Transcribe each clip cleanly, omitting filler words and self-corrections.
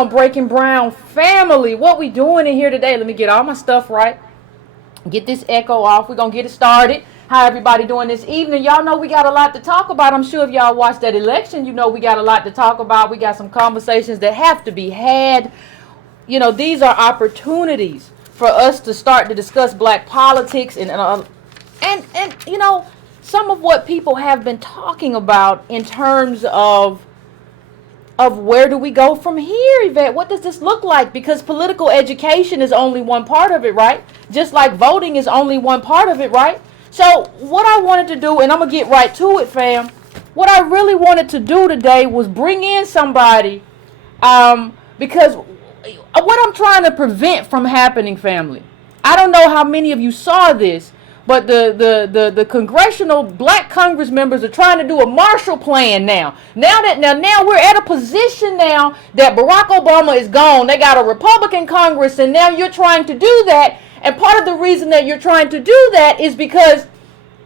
on, Breaking Brown family? What we doing in here today? Let me get all my stuff right. Get this echo off. We're going to get it started. How everybody doing this evening? Y'all know we got a lot to talk about. I'm sure if y'all watched that election, you know we got a lot to talk about. We got some conversations that have to be had. You know, these are opportunities for us to start to discuss black politics and you know, some of what people have been talking about in terms of where do we go from here, Yvette? What does this look like? Because political education is only one part of it, right? Just like voting is only one part of it, right? So what I wanted to do, and I'm going to get right to it, fam. What I really wanted to do today was bring in somebody because what I'm trying to prevent from happening, family. I don't know how many of you saw this, but the congressional black Congress members are trying to do a Marshall Plan now. Now we're at a position now that Barack Obama is gone. They got a Republican Congress, and now you're trying to do that. And part of the reason that you're trying to do that is because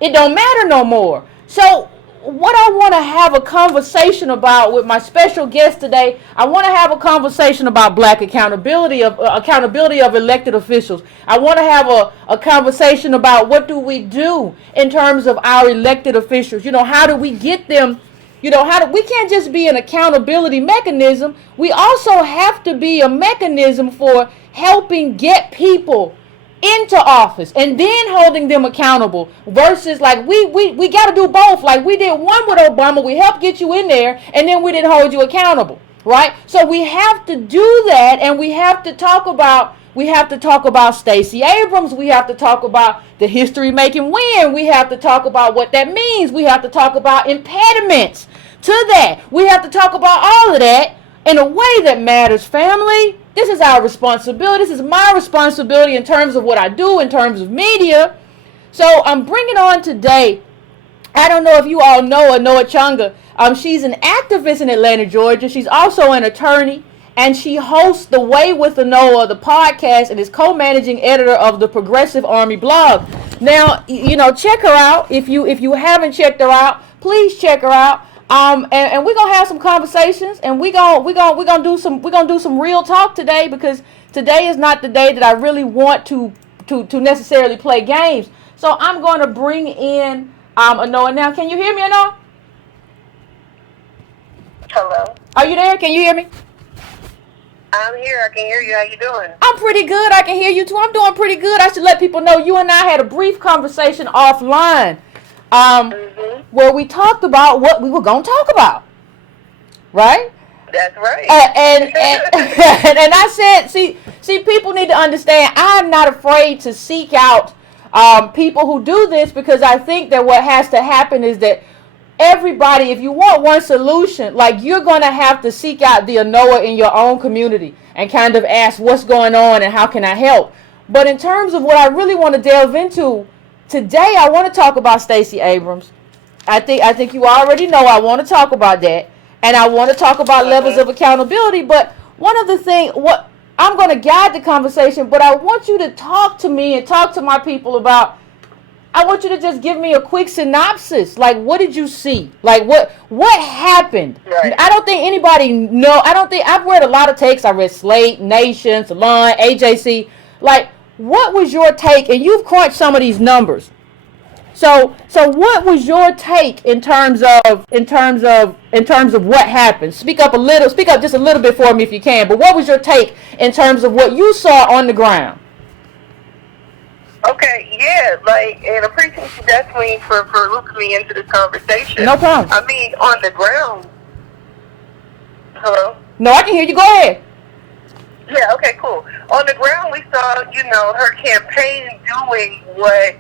it don't matter no more. So what I want to have a conversation about with my special guest today, I want to have a conversation about black accountability of elected officials. I want to have a conversation about what do we do in terms of our elected officials. You know, how do we get them? You know, we can't just be an accountability mechanism. We also have to be a mechanism for helping get people into office and then holding them accountable versus like we got to do both. Like we did one with Obama, we helped get you in there and then we didn't hold you accountable, right? So we have to do that, and we have to talk about Stacey Abrams. We have to talk about the history making win. We have to talk about what that means. We have to talk about impediments to that. We have to talk about all of that in a way that matters, family. This is our responsibility. This is my responsibility in terms of what I do, in terms of media. So I'm bringing on today, I don't know if you all know Noah Chunga. She's an activist in Atlanta, Georgia. She's also an attorney, and she hosts the Way with Noah, the podcast, and is co-managing editor of the Progressive Army blog. Now, you know, check her out. If you haven't checked her out, please check her out. And we're gonna have some conversations, and we're gonna do some real talk today, because today is not the day that I really want to necessarily play games. So I'm going to bring in Anoa now. Can you hear me, Anoa? Hello. Are you there? Can you hear me? I'm here. I can hear you. How you doing? I'm pretty good. I can hear you too. I'm doing pretty good. I should let people know you and I had a brief conversation offline. Where we talked about what we were going to talk about, right? That's right. And I said, see, people need to understand, I'm not afraid to seek out people who do this, because I think that what has to happen is that everybody, if you want one solution, like, you're going to have to seek out the Anoa in your own community and kind of ask what's going on and how can I help. But in terms of what I really want to delve into today, I want to talk about Stacey Abrams. I think you already know I want to talk about that, and I want to talk about levels of accountability. But one of the things, what I'm going to guide the conversation, but I want you to talk to me and talk to my people about. I want you to just give me a quick synopsis. Like, what did you see? Like, what happened? Right. I don't think anybody know. I've read a lot of takes. I read Slate, Nation, Salon, AJC. Like, what was your take? And you've crunched some of these numbers. So what was your take in terms of what happened? Speak up just a little bit for me if you can. But what was your take in terms of what you saw on the ground? Okay, yeah, and appreciate you definitely for looping me into this conversation. No problem. I mean, on the ground. Hello? No, I can hear you. Go ahead. Yeah, okay, cool. On the ground, we saw, her campaign doing what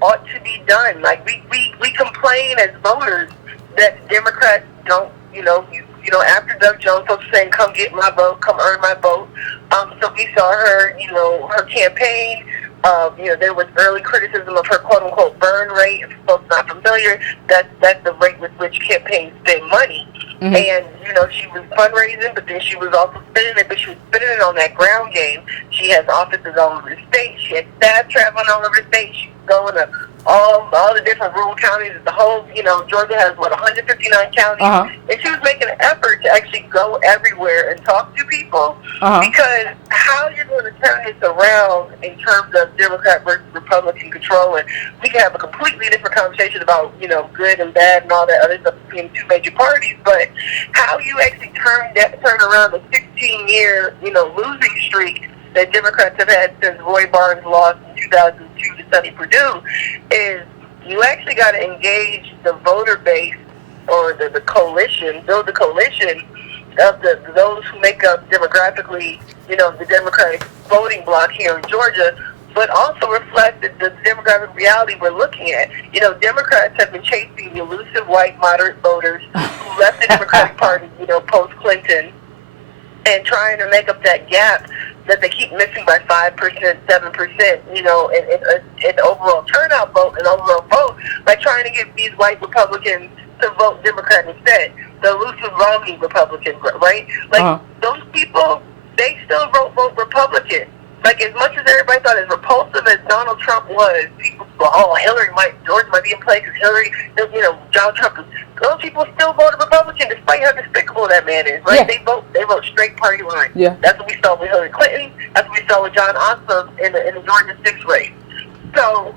ought to be done. Like, we complain as voters that Democrats don't, after Doug Jones was saying, come get my vote, come earn my vote. So we saw her, her campaign. There was early criticism of her quote-unquote burn rate. If folks not familiar, that's the rate with which campaigns spend money. Mm-hmm. And, she was fundraising, but then she was also spending it, but she was spending it on that ground game. She has offices all over the state. She had staff traveling all over the state. She was going to all the different rural counties. The whole, Georgia has 159 counties, and she was making an effort to actually go everywhere and talk to people, because how you're going to turn this around in terms of Democrat versus Republican control, and we can have a completely different conversation about good and bad and all that other stuff between two major parties, but how you actually turn around a 16-year losing streak that Democrats have had since Roy Barnes lost in 2002 to Sonny Perdue, is you actually got to engage the voter base, or the coalition, build the coalition of those who make up demographically, the Democratic voting bloc here in Georgia, but also reflect the demographic reality we're looking at. Democrats have been chasing the elusive white moderate voters who left the Democratic Party, post-Clinton, and trying to make up that gap that they keep missing by 5%, 7%, in overall turnout vote and overall vote, by trying to get these white Republicans to vote Democrat instead. The elusive Romney Republican, right? Those people, they still vote Republican. Like, as much as everybody thought, as repulsive as Donald Trump was, people go, George might be in place because Hillary, Donald Trump is. Those people still voted Republican despite how despicable that man is, right? Yeah. They vote straight party line. Yeah. That's what we saw with Hillary Clinton. That's what we saw with John Ossoff in the Georgia 6 race. So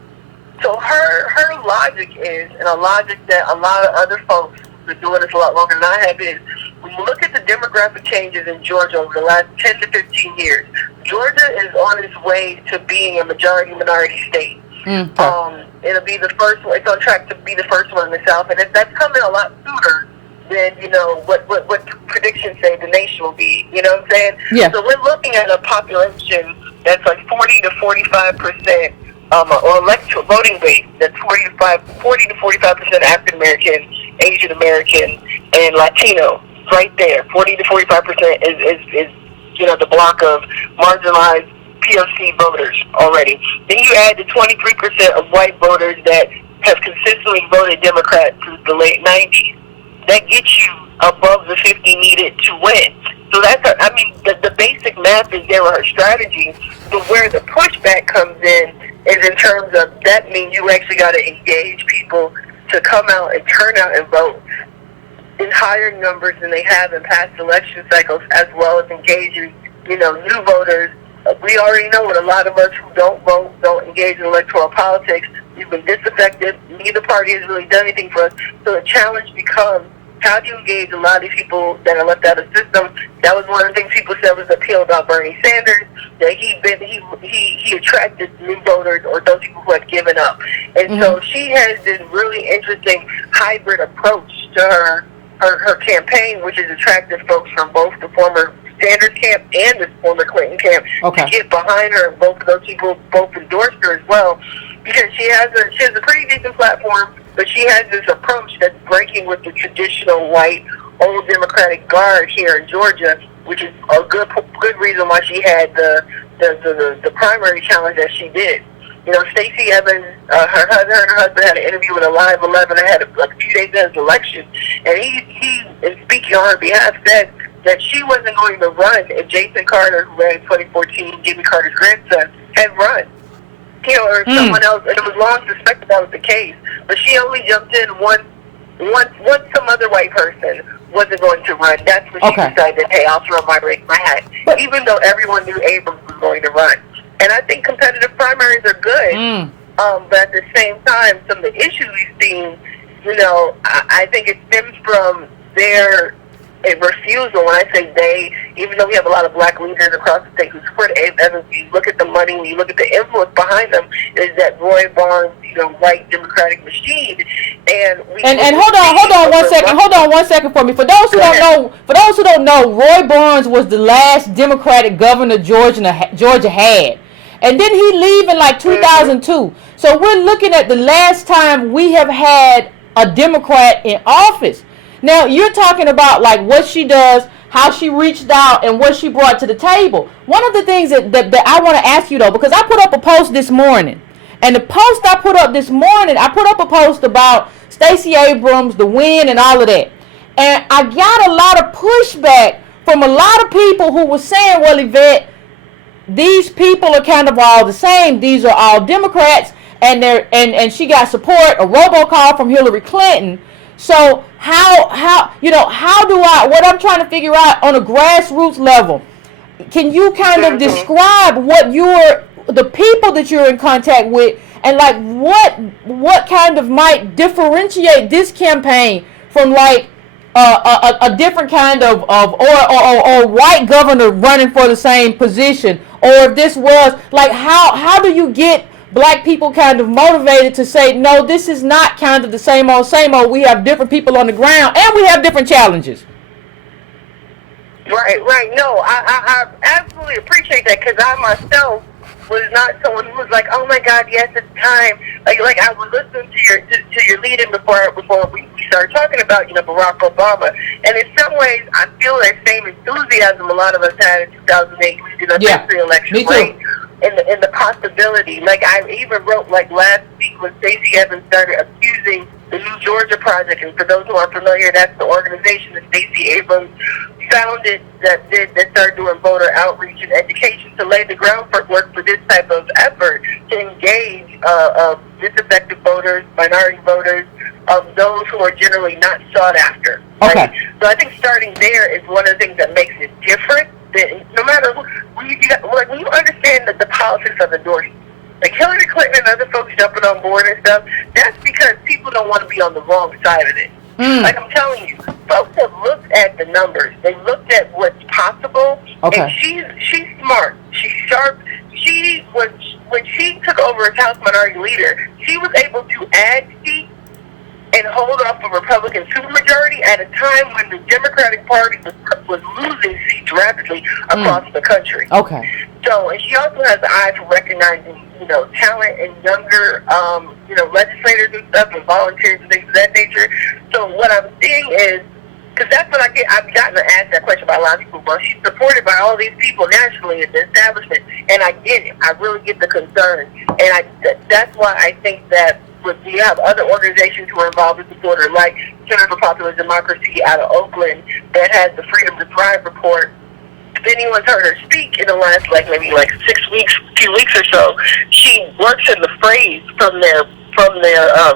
her logic is, and a logic that a lot of other folks who've been doing this a lot longer than I have, is when you look at the demographic changes in Georgia over the last 10 to 15 years, Georgia is on its way to being a majority-minority state. It'll be the first one. It's on track to be the first one in the South, and that's coming a lot sooner than what predictions say the nation will be. You know what I'm saying? Yeah. So we're looking at a population that's like 40 to 45%, or electoral voting base that's 40 to 45% African American, Asian American, and Latino. Right there, 40 to 45% is the block of marginalized POC voters already. Then you add the 23% of white voters that have consistently voted Democrat since the late 90s. That gets you above the 50 needed to win. So that's, the basic math is there with her strategy, but where the pushback comes in is in terms of, that means you actually got to engage people to come out and turn out and vote in higher numbers than they have in past election cycles, as well as engaging, new voters. We already know what a lot of us who don't vote, don't engage in electoral politics, we've been disaffected. Neither party has really done anything for us. So the challenge becomes, how do you engage a lot of these people that are left out of the system? That was one of the things people said was the appeal about Bernie Sanders, that he attracted new voters, or those people who had given up. And so she has this really interesting hybrid approach to her campaign, which is attracted folks from both the former Sanders camp and the former Clinton camp to get behind her. Both of those people both endorsed her as well, because she has a pretty decent platform, but she has this approach that's breaking with the traditional white old Democratic guard here in Georgia, which is a good reason why she had the primary challenge that she did. Stacey Evans, her and her husband had an interview with Alive 11 ahead of a few days of his election, and he, in speaking on her behalf, said that she wasn't going to run if Jason Carter, who ran in 2014, Jimmy Carter's grandson, had run. Or someone else, and it was long suspected that was the case, but she only jumped in once some other white person wasn't going to run. That's when she decided, hey, I'll throw my hat, even though everyone knew Abrams was going to run. And I think competitive primaries are good, but at the same time, some of the issues we've seen, I think it stems from their refusal. When I say they, even though we have a lot of black leaders across the state who support Evans, you look at the money, when you look at the influence behind them, is that Roy Barnes, white Democratic machine. And hold on one second for me. For those who don't know, Roy Barnes was the last Democratic governor Georgia had. And then he leave in like 2002. So we're looking at the last time we have had a Democrat in office. Now, you're talking about like what she does, how she reached out, and what she brought to the table. One of the things that I want to ask you, though, because I put up a post this morning, and the post I put up this morning, I put up a post about Stacey Abrams, the win, and all of that. And I got a lot of pushback from a lot of people who were saying, well, Yvette, these people are kind of all the same. These are all Democrats. and she got support, a robocall from Hillary Clinton. So how do what I'm trying to figure out on a grassroots level, can you kind of describe the people that you're in contact with, and like what kind of might differentiate this campaign from like a different kind of or white governor running for the same position, or if this was like how do you get black people kind of motivated to say, no, this is not kind of the same old, we have different people on the ground and we have different challenges? Right. No, I absolutely appreciate that, because I myself was not someone who was like, oh my God, yes, it's time. Like I was listening to your lead-in before we started talking about Barack Obama, and in some ways I feel that same enthusiasm a lot of us had in 2008 leading up to the election, me too. right? In the possibility, like I even wrote like last week when Stacey Evans started accusing the New Georgia Project, and for those who aren't familiar, that's the organization that Stacey Abrams founded that started doing voter outreach and education to lay the groundwork for this type of effort to engage disaffected voters, minority voters, those who are generally not sought after. Okay. Right? So I think starting there is one of the things that makes it different. That no matter when you understand that the politics of endorsement, like Hillary Clinton and other folks jumping on board and stuff, that's because people don't want to be on the wrong side of it. Like I'm telling you, folks have looked at the numbers. They looked at what's possible. Okay. And she's smart. She's sharp. When she took over as House Minority Leader, she was able to add seats and hold off a Republican supermajority at a time when the Democratic Party was losing seats rapidly across the country. Okay. So, and she also has the eye for recognizing, talent and younger, legislators and stuff, and volunteers and things of that nature. So what I'm seeing is, because that's what I've gotten to ask that question by a lot of people. Well, she's supported by all these people nationally in the establishment, and I get it. I really get the concern, and that's why I think that we have other organizations who are involved in support her, like Center for Popular Democracy out of Oakland, that has the Freedom to Thrive report. If anyone's heard her speak in the last maybe 6 weeks, few weeks or so, she works in the phrase from their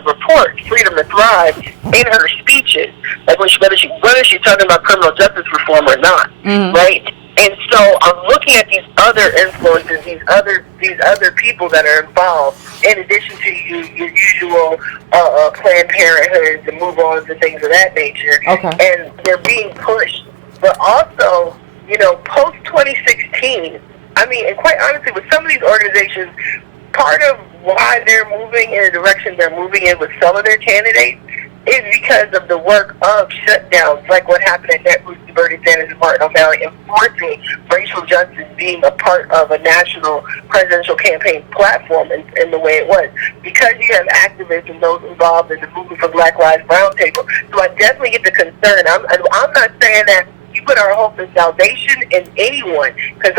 report, Freedom to Thrive, in her speeches, like whether she's talking about criminal justice reform or not, right? And so I'm looking at these other influences, these other people that are involved, in addition to your usual Planned Parenthoods and move-ons and things of that nature. Okay. And they're being pushed, but also, post 2016. I mean, and quite honestly, with some of these organizations, part of why they're moving in the direction they're moving in with some of their candidates is because of the work of shutdowns, like what happened at NetBoost, Bernie Sanders, and Martin O'Malley, enforcing racial justice being a part of a national presidential campaign platform in the way it was. Because you have activists and those involved in the movement for Black Lives Roundtable. So I definitely get the concern. I'm not saying that you put our hope and salvation in anyone, because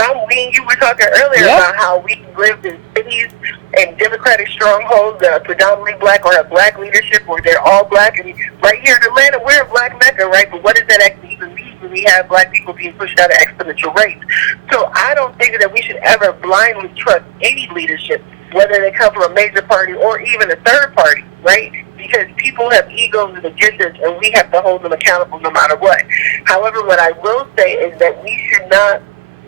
you were talking earlier about how we lived in cities and democratic strongholds that are predominantly black or have black leadership, or they're all black. And right here in Atlanta, we're a black mecca, right? But what does that actually even mean when we have black people being pushed out at exponential rates? So I don't think that we should ever blindly trust any leadership, whether they come from a major party or even a third party, right? Because people have egos and agendas, and we have to hold them accountable no matter what. However, what I will say is that we should not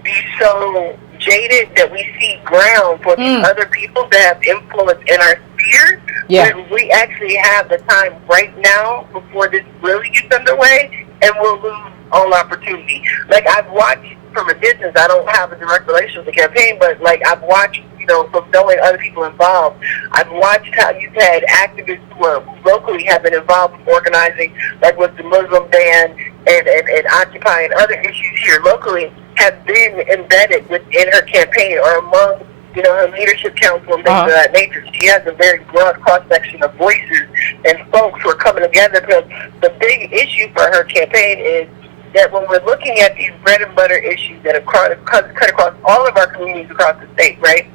be so jaded that we see ground for these other people to have influence in our spheres. When we actually have the time right now before this really gets underway, and we'll lose all opportunity. Like, I've watched from a distance. I don't have a direct relationship with the campaign, but I've watched, from knowing other people involved, I've watched how you've had activists who locally have been involved in organizing, like with the Muslim ban and Occupy and other issues here locally, have been embedded within her campaign or among, her leadership council and things of that nature. She has a very broad cross-section of voices and folks who are coming together, because the big issue for her campaign is that when we're looking at these bread and butter issues that have cut across all of our communities across the state, right?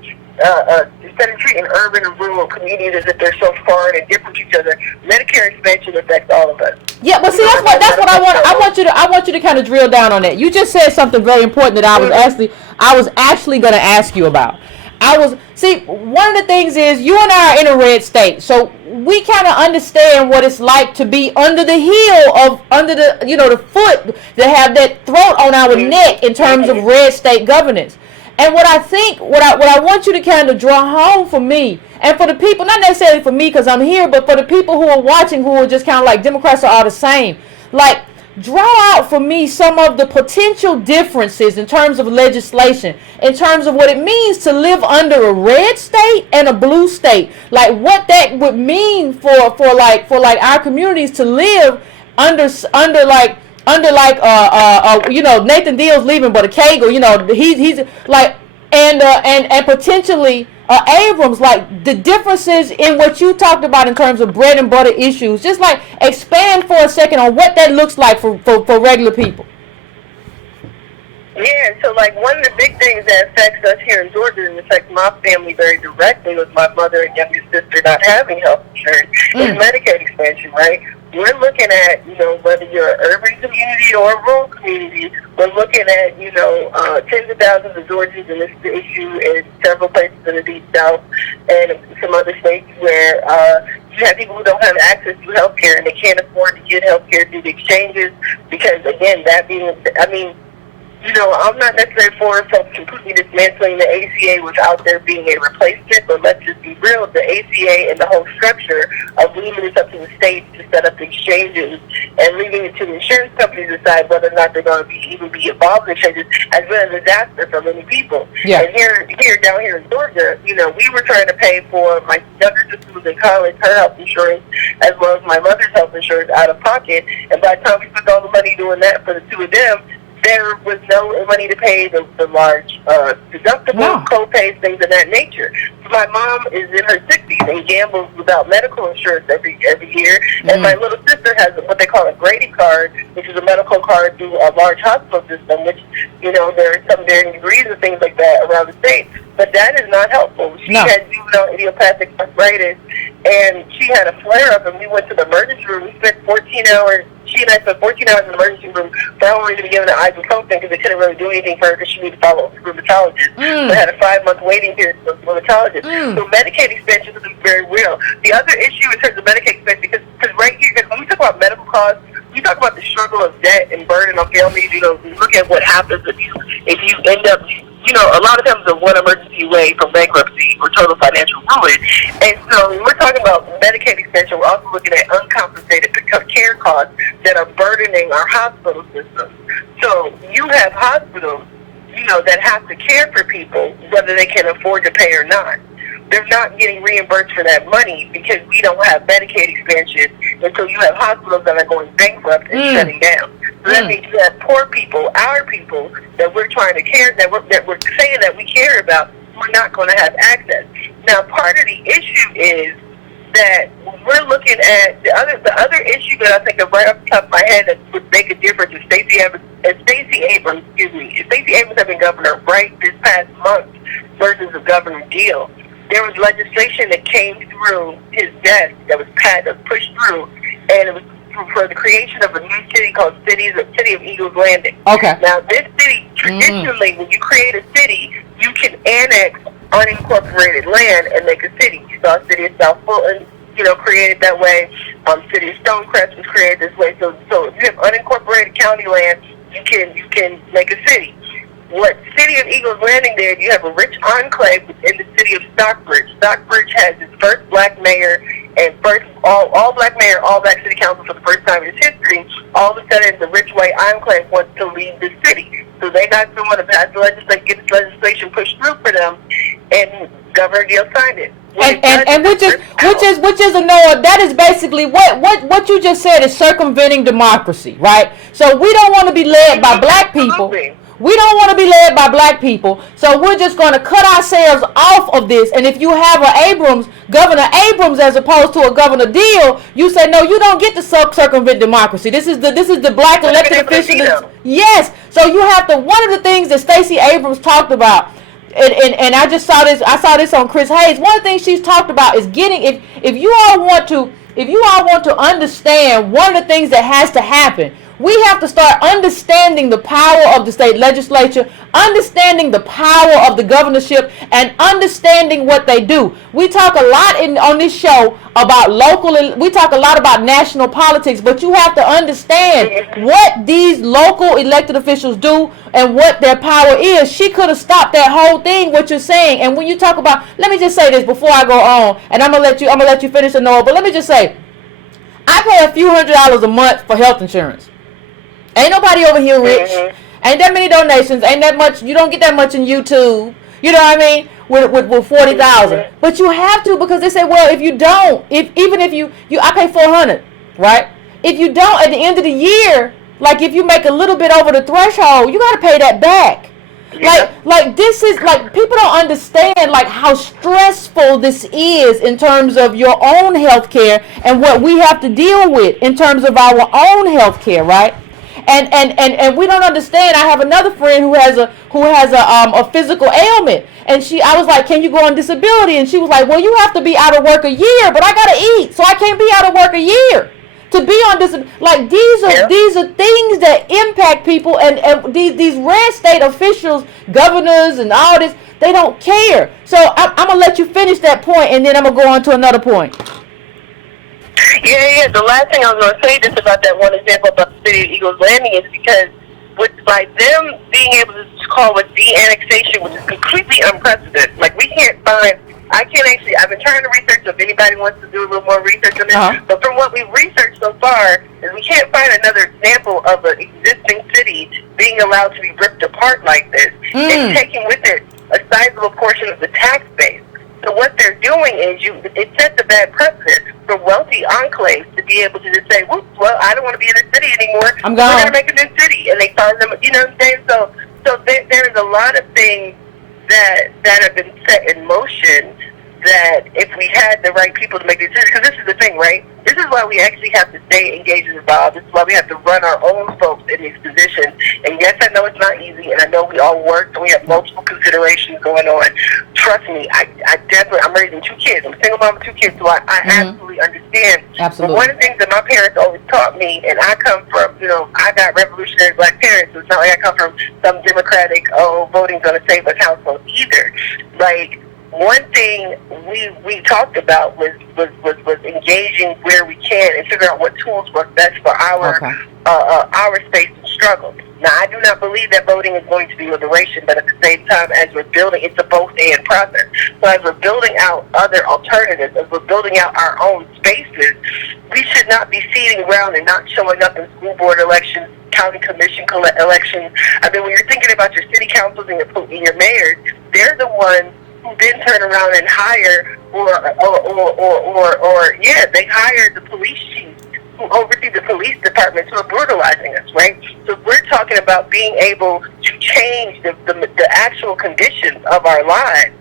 Instead of treating urban and rural communities as if they're so foreign and different to each other, Medicare expansion affects all of us. Yeah, but see, that's what I want. I want you to kind of drill down on that. You just said something very important that I was actually going to ask you about. One of the things is you and I are in a red state, so we kind of understand what it's like to be under the heel of, under the, the foot, to have that throat on our neck in terms of red state governance. And what I want you to kind of draw home for me, and for the people, not necessarily for me because I'm here, but for the people who are watching, who are just kind of like, Democrats are all the same. Like, draw out for me some of the potential differences in terms of legislation, in terms of what it means to live under a red state and a blue state. Like, what that would mean for our communities to live under Nathan Deal's leaving, but a Cagle, he's like, and potentially Abrams, like the differences in what you talked about in terms of bread and butter issues. Just like expand for a second on what that looks like for regular people. Yeah, so like one of the big things that affects us here in Georgia and affects my family very directly with my mother and youngest sister not having health insurance is Medicaid expansion, right? We're looking at, whether you're an urban community or a rural community, we're looking at, tens of thousands of Georgians, and this is the issue in several places in the Deep South and some other states where you have people who don't have access to health care and they can't afford to get health care through the exchanges because, again, I'm not necessarily for folks completely dismantling the ACA without there being a replacement, but let's just be real, the ACA and the whole structure of leaving it up to the states to set up the exchanges and leaving it to the insurance companies to decide whether or not they're going to even be involved in exchanges has been a disaster for many people. Yeah. And down here in Georgia, we were trying to pay for my younger sister who was in college, her health insurance, as well as my mother's health insurance out of pocket, and by the time we spent all the money doing that for the two of them, there was no money to pay the large deductibles, co-pays, things of that nature. So my mom is in her 60s and gambles without medical insurance every year. And my little sister has what they call a Grady card, which is a medical card through a large hospital system, which, there are some varying degrees of things like that around the state. But that is not helpful. She had juvenile idiopathic arthritis, and she had a flare-up, and we went to the emergency room. We spent 14 hours. She and I spent 14 hours in the emergency room for her only to be given an ibuprofen because they couldn't really do anything for her because she needed to follow up with a rheumatologist. They had a 5-month waiting period for a rheumatologist. So Medicaid expansion is very real. The other issue in terms of Medicaid expansion, because right here, because when we talk about medical costs, we talk about the struggle of debt and burden on families. We look at what happens if you end up, a lot of times they're one emergency away from bankruptcy or total financial ruin. And so when we're talking about Medicaid expansion, we're also looking at uncompensated care costs that are burdening our hospital systems. So you have hospitals, that have to care for people, whether they can afford to pay or not. They're not getting reimbursed for that money because we don't have Medicaid expansion until you have hospitals that are going bankrupt and shutting down. So that means you have poor people, our people, that we're trying to care, that we're saying that we care about, we're not going to have access. Now, part of the issue is that we're looking at the other issue that I think of right off the top of my head that would make a difference is Stacey Abrams had been governor right this past month versus the Governor Deal. There was legislation that came through his desk that was pushed through, and it was for the creation of a new city called City of Eagles Landing. Okay. Now, this city, traditionally, when you create a city, you can annex unincorporated land and make a city. You saw City of South Fulton, created that way. City of Stonecrest was created this way. So if you have unincorporated county land, you can make a city. What City of Eagles Landing did, you have a rich enclave within the city of Stockbridge. Stockbridge has its first black mayor and first all black mayor, all black city council for the first time in its history. All of a sudden, the rich white enclave wants to leave the city. So they got someone to pass the legislation, get this legislation pushed through for them, and Governor Deal signed it. And which is a no. That is basically what you just said is circumventing democracy, right? So we don't want to be led by black people. We don't want to be led by black people, so we're just going to cut ourselves off of this. And if you have Governor Abrams, as opposed to a Governor Deal, you say no, you don't get to circumvent democracy. This is the black elected official. Yes. So you have to. One of the things that Stacey Abrams talked about, and I just saw this. I saw this on Chris Hayes. One of the things she's talked about is if you all want to understand, one of the things that has to happen. We have to start understanding the power of the state legislature, understanding the power of the governorship, and understanding what they do. We talk a lot on this show about local, we talk a lot about national politics, but you have to understand what these local elected officials do and what their power is. She could have stopped that whole thing, what you're saying. And when you talk about, let me just say this before I go on, and I'm gonna let you finish, Noah, but let me just say, I pay a few $100s a month for health insurance. Ain't nobody over here rich. Ain't that many donations. Ain't that much. You don't get that much in YouTube. You know what I mean? With 40,000. But you have to, because they say, well, if you don't, even if you I pay 400, right? If you don't, at the end of the year, like if you make a little bit over the threshold, you got to pay that back. Yeah. Like this is like, people don't understand like how stressful this is in terms of your own health care and what we have to deal with in terms of our own health care, right? And we don't understand. I have another friend who has a physical ailment, and I was like, can you go on disability? And she was like, well, you have to be out of work a year, but I gotta eat, so I can't be out of work a year to be on disability. Like these are things that impact people, and these red state officials, governors, and all this, they don't care. So I'm gonna let you finish that point, and then I'm gonna go on to another point. Yeah. The last thing I was going to say just about that one example about the city of Eagles Landing is because by them being able to call it de-annexation, which is completely unprecedented. Like I've been trying to research, so if anybody wants to do a little more research on this, but from what we've researched so far, is we can't find another example of an existing city being allowed to be ripped apart like this and taking with it a sizable portion of the tax base. So what they're doing is it sets a bad precedent for wealthy enclaves to be able to just say, well, I don't want to be in this city anymore. I'm gone. We're going to make a new city. And they find them, you know what I'm saying? So there's a lot of things that have been set in motion that if we had the right people to make decisions, because this is the thing, right? This is why we actually have to stay engaged and involved. This is why we have to run our own folks in these positions. And yes, I know it's not easy, and I know we all work, and we have multiple considerations going on. Trust me, I'm raising 2 kids. I'm a single mom with 2 kids, so I absolutely understand. Absolutely. But one of the things that my parents always taught me, and I come from, I got revolutionary black parents, so it's not like I come from some democratic, voting's going to save us household either. Like, one thing we talked about was engaging where we can and figure out what tools work best for our space and struggle. Now, I do not believe that voting is going to be liberation, but at the same time, as we're building, it's a both-and process. So as we're building out other alternatives, as we're building out our own spaces, we should not be sitting around and not showing up in school board elections, county commission elections. I mean, when you're thinking about your city councils and your mayors, they're the ones who then turn around and hire they hire the police chiefs who oversee the police departments who are brutalizing us, right? So we're talking about being able to change the actual conditions of our lives,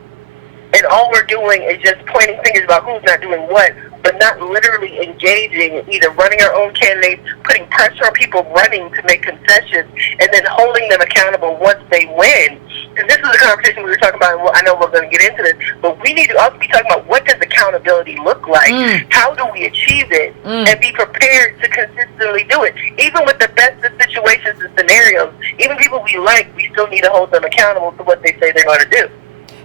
and all we're doing is just pointing fingers about who's not doing what, but not literally engaging, either running our own candidates, putting pressure on people running to make concessions, and then holding them accountable once they win. And this is a conversation we were talking about, and I know we're going to get into this, but we need to also be talking about what does accountability look like? How do we achieve it? And be prepared to consistently do it. Even with the best of situations and scenarios, even people we like, we still need to hold them accountable to what they say they're going to do.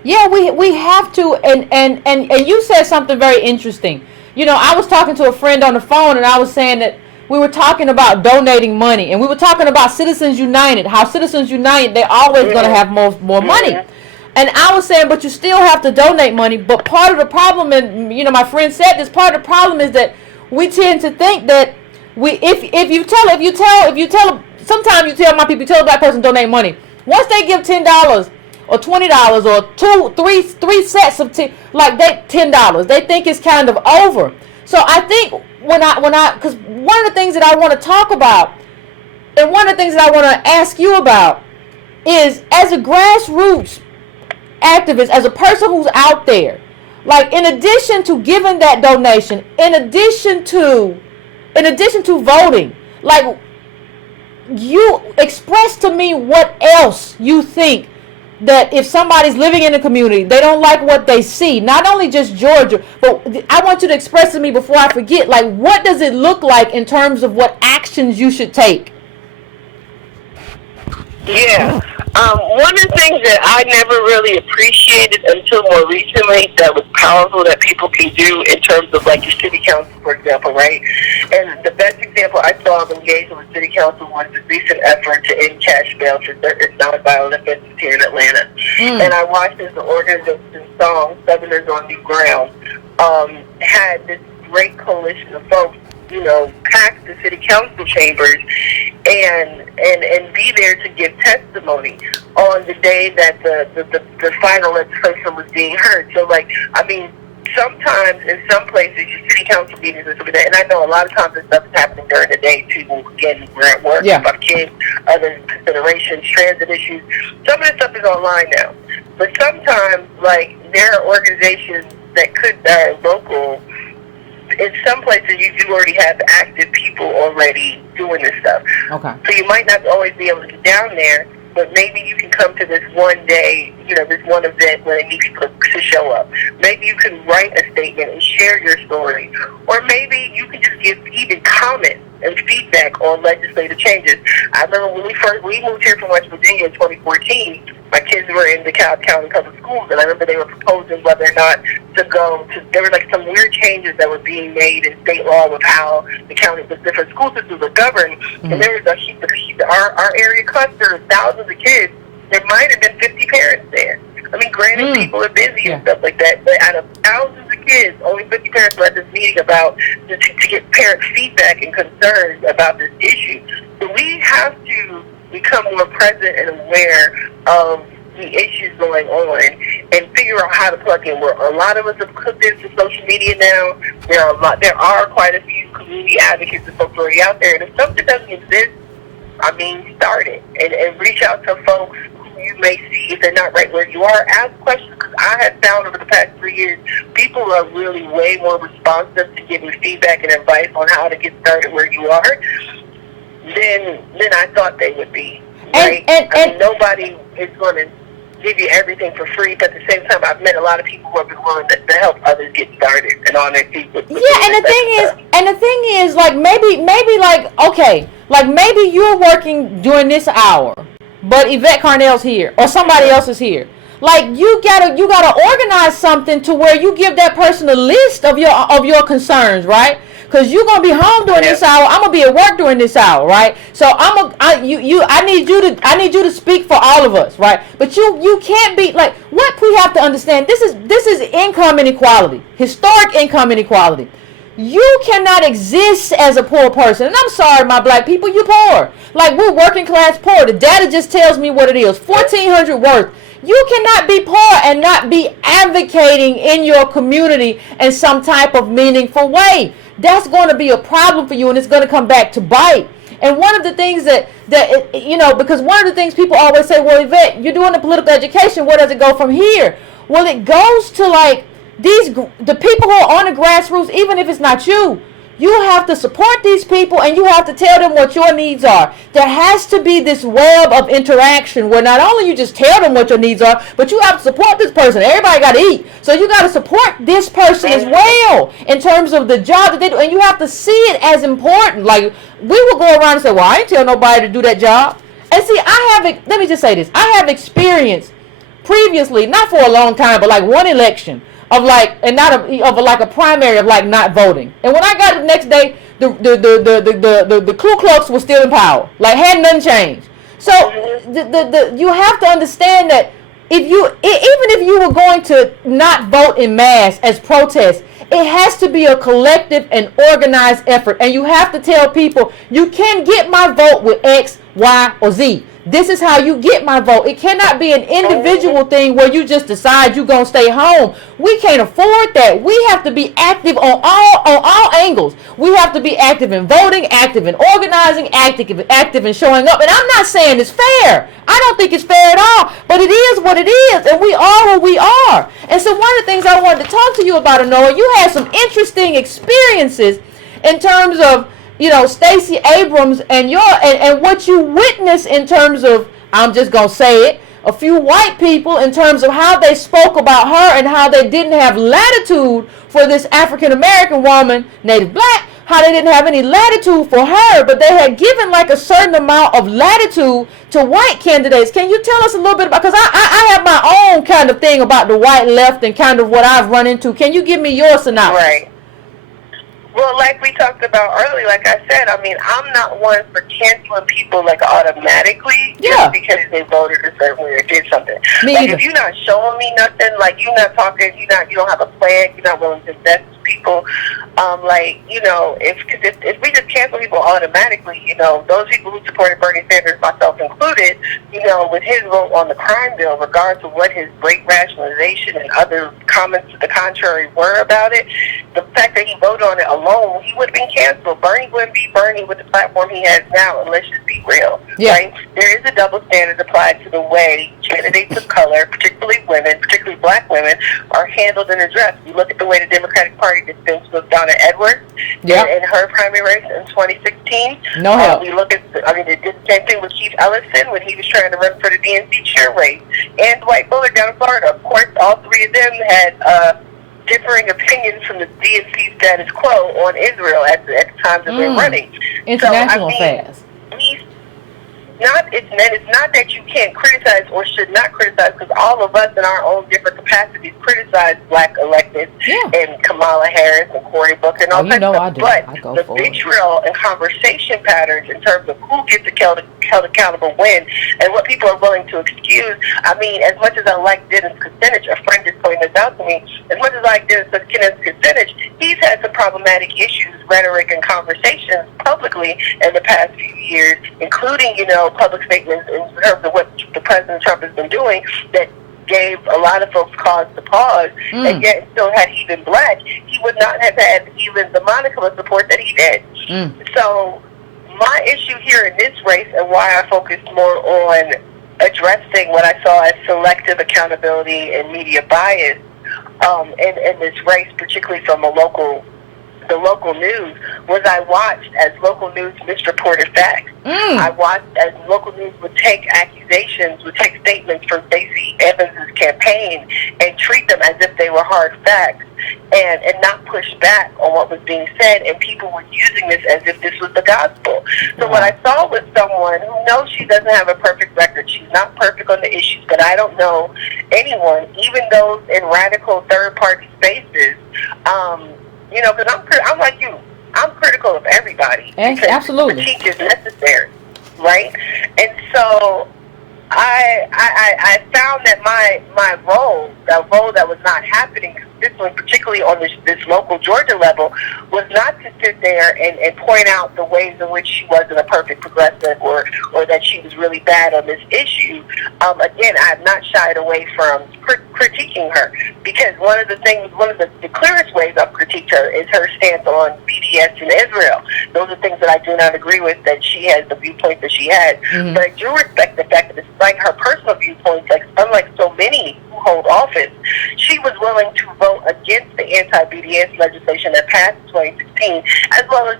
Yeah, we have to, and you said something very interesting. I was talking to a friend on the phone, and I was saying that we were talking about donating money, and we were talking about Citizens United, how Citizens United, they're always going to have more money. And I was saying, but you still have to donate money. But part of the problem, and my friend said this, part of the problem is that we tend to think that if you tell sometimes you tell my people, you tell a black person donate money. Once they give $10 or $20 or three sets of $10, they think it's kind of over. So I think because one of the things that I want to talk about, and one of the things that I want to ask you about, is as a grassroots activist, as a person who's out there, like in addition to giving that donation, in addition to voting, like you express to me what else you think that if somebody's living in a community, they don't like what they see, not only just Georgia, but I want you to express to me before I forget, like what does it look like in terms of what actions you should take? Yeah. One of the things that I never really appreciated until more recently that was powerful that people can do in terms of like your city council, for example, right? And the best example I saw of engagement with city council was the recent effort to end cash bail for certain nonviolent offenses here in Atlanta. And I watched as the organization song, Southerners on New Ground, had this great coalition of folks, you know, pack the city council chambers and be there to give testimony on the day that the final legislation was being heard. So, like, I mean, sometimes in some places, your city council meetings and stuff like that, and I know a lot of times this stuff is happening during the day too. Again, we're at work, about kids, other considerations, transit issues. Some of this stuff is online now, but sometimes, like, there are organizations that could local. In some places, you do already have active people already doing this stuff. Okay. So you might not always be able to get down there, but maybe you can come to this one day, you know, this one event where they need people to show up. Maybe you can write a statement and share your story. Or maybe you can just give even comments and feedback on legislative changes. I remember when we moved here from West Virginia in 2014, my kids were in the DeKalb County Public Schools, and I remember they were proposing whether or not to go to, there were like some weird changes that were being made in state law with how the county, the different school systems were governed, and there was our area cluster of thousands of kids, there might have been 50 parents there. I mean, granted, people are busy and stuff like that, but out of thousands of kids, only 50 parents were at this meeting about to get parent feedback and concerns about this issue. So we have to become more present and aware of the issues going on and figure out how to plug in. Where a lot of us have hooked into social media now. There are quite a few community advocates and folks already out there. And if something doesn't exist, I mean, start it and reach out to folks who you may see if they're not right where you are. Ask questions, because I have found over the past 3 years, people are really way more responsive to giving feedback and advice on how to get started where you are than I thought they would be. Right? I mean, nobody is going to give you everything for free, but at the same time, I've met a lot of people who have been willing to help others get started and on their feet. And the thing is, like, maybe, like, okay, like, maybe you're working during this hour, but Yvette Carnell's here, or somebody else is here. Like, you gotta organize something to where you give that person a list of your concerns, right? Because you're gonna be home during this hour. I'm gonna be at work during this hour, right? So I need you to speak for all of us, right? But you can't be like, what we have to understand. This is income inequality, historic income inequality. You cannot exist as a poor person. And I'm sorry, my black people, you poor. Like, we're working class poor. The data just tells me what it is. 1,400 worth. You cannot be poor and not be advocating in your community in some type of meaningful way. That's going to be a problem for you, and it's going to come back to bite. And one of the things because one of the things people always say, well, Yvette, you're doing the political education. Where does it go from here? Well, it goes to, like, the people who are on the grassroots, even if it's not you. You have to support these people, and you have to tell them what your needs are. There has to be this web of interaction where not only you just tell them what your needs are, but you have to support this person. Everybody got to eat. So you got to support this person as well in terms of the job that they do. And you have to see it as important. Like, we will go around and say, well, I ain't tell nobody to do that job. And see, let me just say this. I have experience previously, not for a long time, but like one election, of like, and not of like a primary of like not voting. And when I got it the next day, the Ku Klux was still in power. Like, had nothing changed. So you have to understand that even if you were going to not vote in mass as protest, it has to be a collective and organized effort. And you have to tell people, you can get my vote with X, Y, or Z. This is how you get my vote. It cannot be an individual thing where you just decide you're going to stay home. We can't afford that. We have to be active on all angles. We have to be active in voting, active in organizing, active in showing up. And I'm not saying it's fair. I don't think it's fair at all. But it is what it is. And we are who we are. And so one of the things I wanted to talk to you about, Anoa, you had some interesting experiences in terms of, Stacey Abrams and and what you witnessed in terms of, I'm just going to say it, a few white people in terms of how they spoke about her and how they didn't have latitude for this African American woman, native black, how they didn't have any latitude for her, but they had given like a certain amount of latitude to white candidates. Can you tell us a little bit about, because I have my own kind of thing about the white left and kind of what I've run into. Can you give me your synopsis? Right. Well, like we talked about earlier, like I said, I mean, I'm not one for canceling people like automatically just because they voted a certain way or did something. Me like either. if you're not showing me nothing, like you're not talking, you don't have a plan, you're not willing to invest in people, like, you know, if we just cancel people automatically, you know, those people who supported Bernie Sanders, myself included, you know, with his vote on the crime bill, regardless of what his great rationalization and other comments to the contrary were about it, the fact that he voted on it alone, he would have been canceled. Bernie wouldn't be Bernie with the platform he has now, and let's just be real. Yeah. Right? There is a double standard applied to the way candidates of color, particularly women, particularly black women, are handled and addressed. You look at the way the Democratic Party dispensed with Donna Edwards in her primary race in 2016. No help. We look at, they did the same thing with Keith Ellison when he was trying to run for the DNC chair race. And Dwight Bullard down in Florida. Of course, all three of them had differing opinions from the DNC status quo on Israel at the time that they're running. International affairs. It's not that you can't criticize or should not criticize, because all of us in our own different capacities criticize black electeds and Kamala Harris and Cory Booker and all that stuff. But the vitriol and conversation patterns in terms of who gets held accountable when and what people are willing to excuse. I mean, as much as I like Dennis Kucinich, a friend just pointed this out to me, as much as I like Dennis Kucinich, he's had some problematic issues, rhetoric, and conversations publicly in the past few years, including, you know, public statements in terms of what the President Trump has been doing that gave a lot of folks cause to pause, and yet still had he been black, he would not have had even the modicum of support that he did. So my issue here in this race, and why I focused more on addressing what I saw as selective accountability and media bias in this race, particularly from the local news, was I watched as local news misreported facts. I watched as local news would take accusations, would take statements from Stacey Evans' campaign and treat them as if they were hard facts and not push back on what was being said, and people were using this as if this was the gospel. So what I saw was someone who knows she doesn't have a perfect record. She's not perfect on the issues, but I don't know anyone, even those in radical third-party spaces, you know, because I'm like you. I'm critical of everybody. Absolutely. Critique is necessary, right? And so I found that my role, that role that was not happening consistently, particularly on this local Georgia level, was not to sit there and point out the ways in which she wasn't a perfect progressive or that she was really bad on this issue. Again, I have not shied away from critiquing her, because one of the clearest ways I've critiqued her is her stance on BDS in Israel. Those are things that I do not agree with, that she has the viewpoint that she has. But I do respect the fact that despite her personal viewpoints, unlike so many who hold office, she was willing to vote against the anti-BDS legislation that passed in 2016, as well as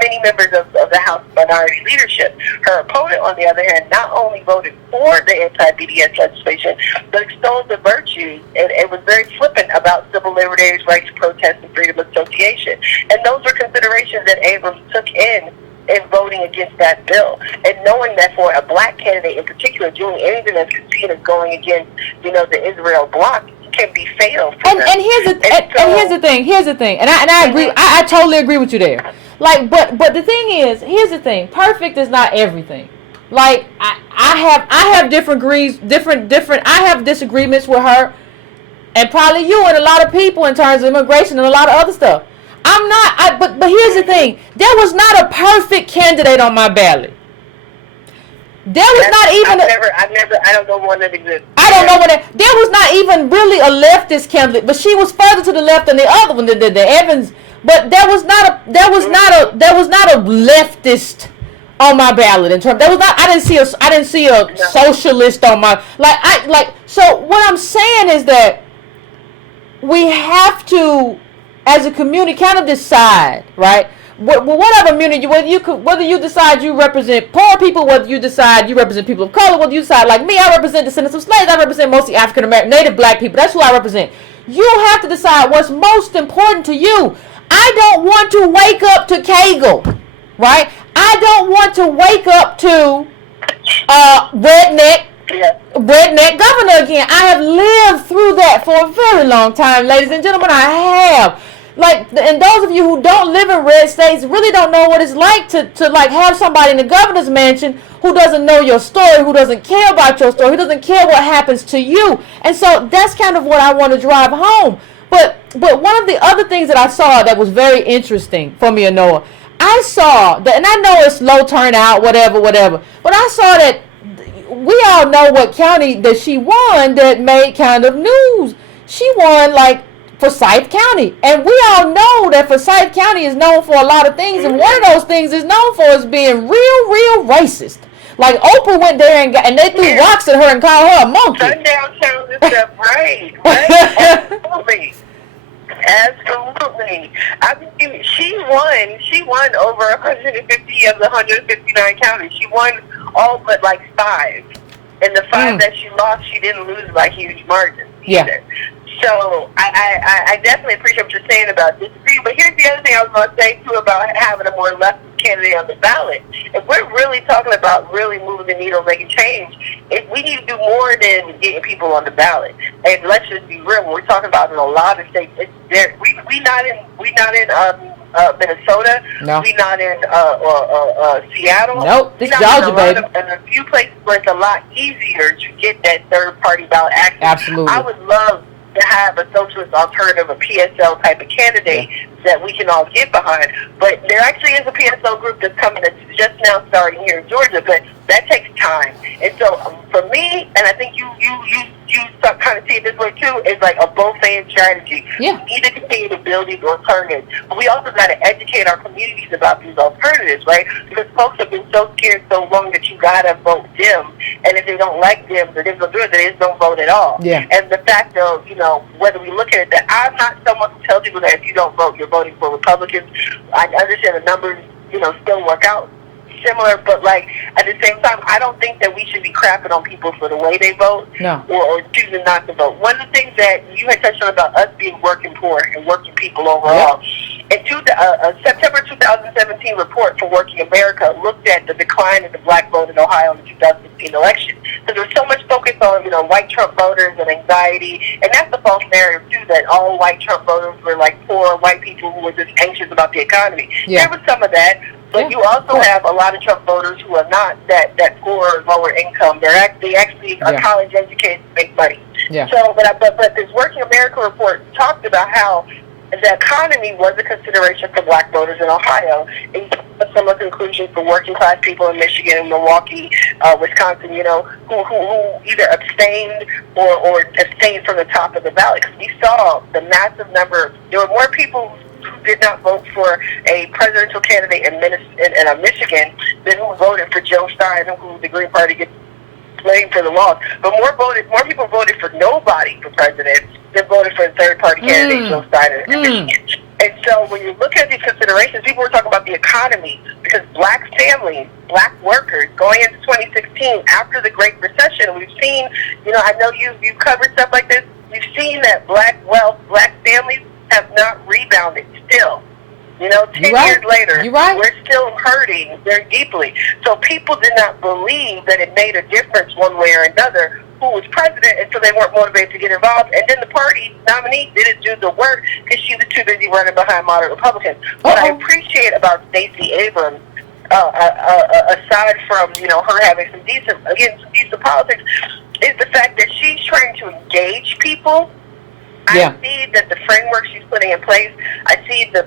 many members of the House minority leadership. Her opponent, on the other hand, not only voted for the anti-BDS legislation, but extolled the virtues and was very flippant about civil liberators' right to protest and freedom of association. And those were considerations that Abrams took in voting against that bill, and knowing that for a black candidate in particular, doing anything that's seen as going against, you know, the Israel bloc can be fatal. And here's the thing, and I agree. I totally agree with you there. Like, but the thing is, here's the thing: perfect is not everything. Like, I have different I have disagreements with her, and probably you and a lot of people in terms of immigration and a lot of other stuff. But here's the thing: there was not a perfect candidate on my ballot. There was not even. I don't know one that exists. I don't know what that. There was not even really a leftist candidate, but she was further to the left than the other one, the Evans. But there was not a leftist on my ballot in terms. I didn't see a socialist on my So what I'm saying is that we have to, as a community, kind of decide, right? Whatever community, whether you decide you represent poor people, whether you decide you represent people of color, whether you decide, like me, I represent descendants of slaves, I represent mostly African American, Native black people. That's who I represent. You have to decide what's most important to you. I don't want to wake up to Kegel, right? I don't want to wake up to redneck governor again. I have lived through that for a very long time, ladies and gentlemen. I have. Like, and those of you who don't live in red states really don't know what it's like to like have somebody in the governor's mansion who doesn't know your story, who doesn't care about your story, who doesn't care what happens to you. And so that's kind of what I want to drive home. But one of the other things that I saw that was very interesting for me, Anoa, I saw that, and I know it's low turnout, whatever, but I saw that we all know what county that she won that made kind of news. She won like Forsyth County, and we all know that Forsyth County is known for a lot of things, and one of those things is known for is being real racist. Like Oprah went there and they threw rocks at her and called her a monkey. Sundown towns and stuff, right? Absolutely. Absolutely. I mean, she won over 150 of the 159 counties. She won all but like 5. And the 5 that she lost, she didn't lose by huge margins either. So I definitely appreciate what you're saying about this. But here's the other thing I was going to say, too, about having a more left candidate on the ballot. If we're really talking about really moving the needle, making change, we need to do more than getting people on the ballot. And let's just be real. We're talking about in a lot of states. We not in Minnesota. No. We not in Seattle. Nope. This Georgia, baby. And a few places where it's a lot easier to get that third-party ballot access. Absolutely. I would love to have a socialist alternative, a PSL type of candidate that we can all get behind. But there actually is a PSL group that's coming that's just now starting here in Georgia, but that takes time. And so for me, and I think you kind of see it this way too, is like a both-end strategy. Yeah. We need to continue to build these alternatives. But we also got to educate our communities about these alternatives, right? Because folks have been so scared so long that you got to vote Dem. And if they don't like Dem, the Dems don't do it, they just don't vote at all. Yeah. And the fact of, whether we look at it, that I'm not someone who tells people that if you don't vote, you're voting for Republicans. I understand the numbers, still work out similar, but like at the same time, I don't think that we should be crapping on people for the way they vote or choosing not to vote. One of the things that you had touched on about us being working poor and working people overall, in a September 2017 report for Working America looked at the decline in the black vote in Ohio in the 2016 election. So there was so much focus on, white Trump voters and anxiety, and that's the false narrative too, that all white Trump voters were like poor white people who were just anxious about the economy. Yeah. There was some of that. But you also have a lot of Trump voters who are not that poor or lower income. They actually are college educated to make money. Yeah. So, but this Working America report talked about how the economy was a consideration for black voters in Ohio. And some of the conclusions for working class people in Michigan and Milwaukee, Wisconsin, who either abstained or abstained from the top of the ballot. Because we saw the massive number. There were more people who did not vote for a presidential candidate in Michigan than who voted for Joe Stein, who the Green Party gets blamed for the loss. But more people voted for nobody for president than voted for a third-party candidate, Joe Stein, in Michigan. And so when you look at these considerations, people were talking about the economy because black families, black workers, going into 2016 after the Great Recession, we've seen, I know you've covered stuff like this. You've seen that black wealth, black families have not rebounded still. 10 years later, we're still hurting very deeply. So people did not believe that it made a difference one way or another who was president, and so they weren't motivated to get involved. And then the party nominee didn't do the work because she was too busy running behind moderate Republicans. What I appreciate about Stacey Abrams, aside from her having some decent politics, is the fact that she's trying to engage people. I see that the framework she's putting in place, I see the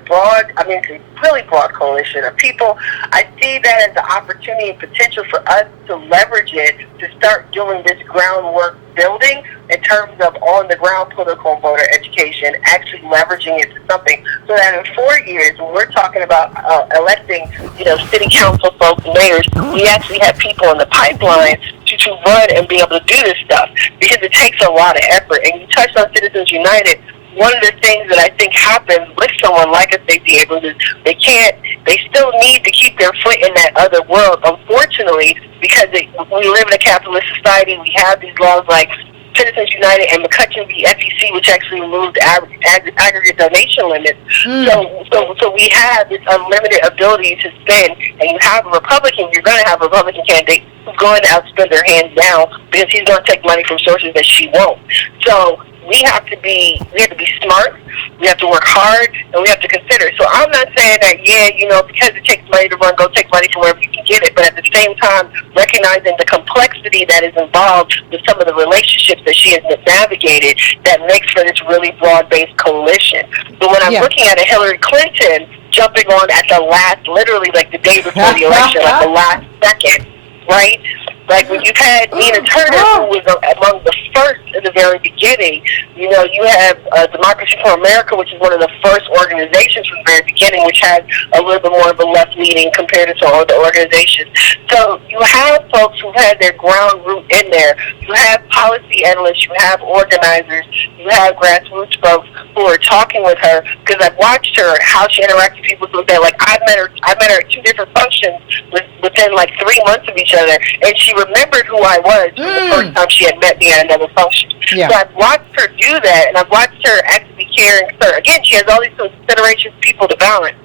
really broad coalition of people. I see that as an opportunity and potential for us to leverage it to start doing this groundwork building in terms of on-the-ground political and voter education, actually leveraging it to something so that in 4 years, when we're talking about electing, city council folks, mayors, we actually have people in the pipeline to run and be able to do this stuff because it takes a lot of effort. And you touched on Citizens United. One of the things that I think happens with someone like a Stacey Abrams is they still need to keep their foot in that other world, unfortunately, because we live in a capitalist society. We have these laws like Citizens United and McCutcheon v. FEC, which actually removed aggregate donation limits. So we have this unlimited ability to spend, and you have a Republican, you're going to have a Republican candidate who's going to outspend their hands down because he's going to take money from sources that she won't. So we have to be smart, we have to work hard, and we have to consider. So I'm not saying that, because it takes money to run, go take money from wherever you can get it, but at the same time, recognizing the complexity that is involved with some of the relationships that she has navigated that makes for this really broad-based coalition. But when I'm looking at a Hillary Clinton jumping on at the last, literally like the day before the election, like the last second, right? Like when you've had Nina Turner, who was among the first in the very beginning, you have Democracy for America, which is one of the first organizations from the very beginning, which has a little bit more of a left leaning compared to some other organizations. So you have folks who had their ground root in there. You have policy analysts, you have organizers, you have grassroots folks who are talking with her, because I've watched her, how she interacts with people through that. Like I met her at 2 different functions within like 3 months of each other, and she remembered who I was from the first time she had met me at another function. Yeah. So I've watched her do that, and I've watched her actually care and concern. Again, she has all these considerations, people to balance.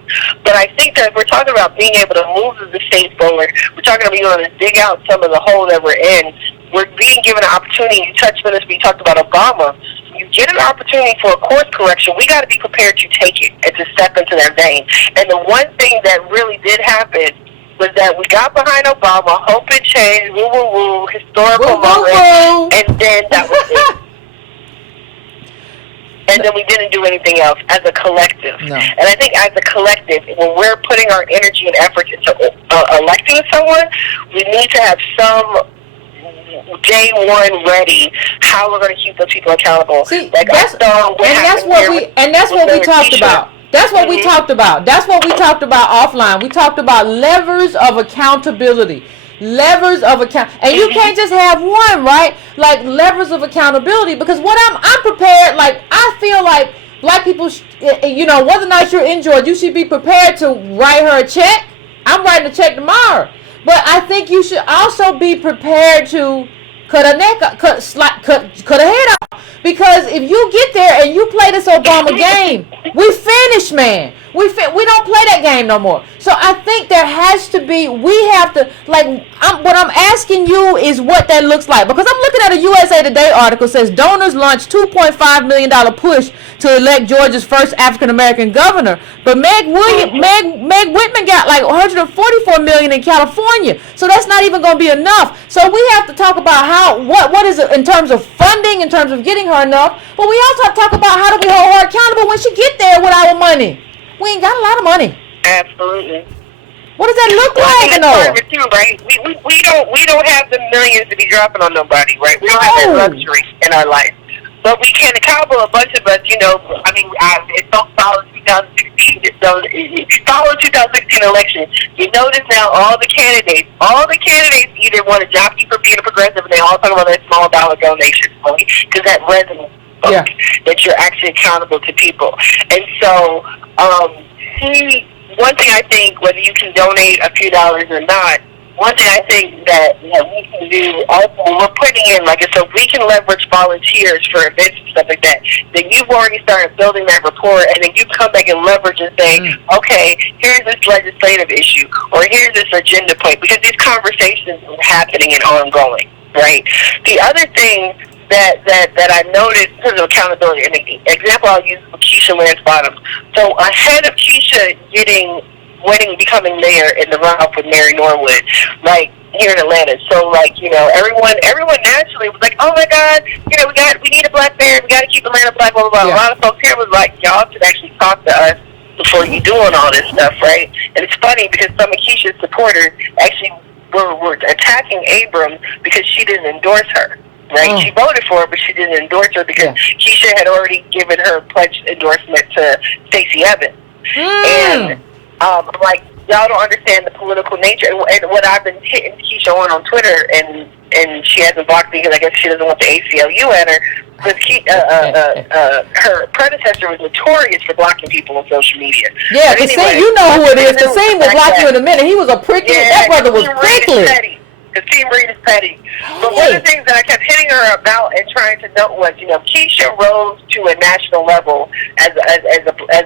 But I think that if we're talking about being able to move the state forward, we're talking about being able to dig out some of the hole that we're in. We're being given an opportunity. You touched on this, we talked about Obama. You get an opportunity for a course correction, we got to be prepared to take it and to step into that vein. And the one thing that really did happen was that we got behind Obama, hope it changed, woo woo woo, historical moment, and then that was it. And then we didn't do anything else as a collective. No. And I think as a collective, when we're putting our energy and effort into electing someone, we need to have some day one ready how we're going to keep those people accountable. See, that's what we talked about. That's what we talked about. That's what we talked about offline. We talked about levers of accountability. Levers of account, and you can't just have one, right? Like levers of accountability, because what I'm prepared. Like I feel like black people, whether or not you're in Georgia, you should be prepared to write her a check. I'm writing a check tomorrow, but I think you should also be prepared to cut a neck, cut a head off. Because if you get there and you play this Obama game, we finished, man. We don't play that game no more. So I think there has to be, we have to, what I'm asking you is what that looks like. Because I'm looking at a USA Today article that says donors launched $2.5 million push to elect Georgia's first African-American governor. But Meg Whitman got like $144 million in California. So that's not even going to be enough. So we have to talk about what is it in terms of funding, in terms of getting her enough. But we also have to talk about how do we hold her accountable when she get there with our money. We ain't got a lot of money. Absolutely. What does that look like, Noah? Too, right? We don't have the millions to be dropping on nobody, right? We don't have that luxury in our life. But we can accountable a bunch of us, it's so solid 2016. If you follow 2016 election, you notice now all the candidates either want to jockey for being a progressive, and they all talk about that small dollar donation, because that resonates. Yeah. That you're actually accountable to people. And so, one thing I think, whether you can donate a few dollars or not, one thing I think that we can do also when we're putting in, so we can leverage volunteers for events and stuff like that, then you've already started building that rapport, and then you come back and leverage and say, okay, here's this legislative issue, or here's this agenda point, because these conversations are happening and ongoing, right? The other thing that I noticed in terms of accountability, and the example I'll use is Keisha Lance Bottoms. So ahead of Keisha becoming mayor in the runoff with Mary Norwood, here in Atlanta. So everyone naturally was like, oh my God, we need a black mayor, we got to keep Atlanta black, blah, blah, blah. Yeah. A lot of folks here was like, y'all should actually talk to us before you doing all this stuff, right? And it's funny because some of Keisha's supporters actually were attacking Abrams because she didn't endorse her. Right, she voted for her, but she didn't endorse her because Keisha had already given her pledge endorsement to Stacey Evans. And I'm like, y'all don't understand the political nature. And what I've been hitting Keisha on Twitter, and she hasn't blocked me because I guess she doesn't want the ACLU at her. Because her predecessor was notorious for blocking people on social media. Yeah, anyway, you know who it is. Kasim will block you in a minute. He was a prickly. That brother was prickly. Because Team Reed is petty. But one of the things that I kept hitting her about and trying to note was, Keisha rose to a national level as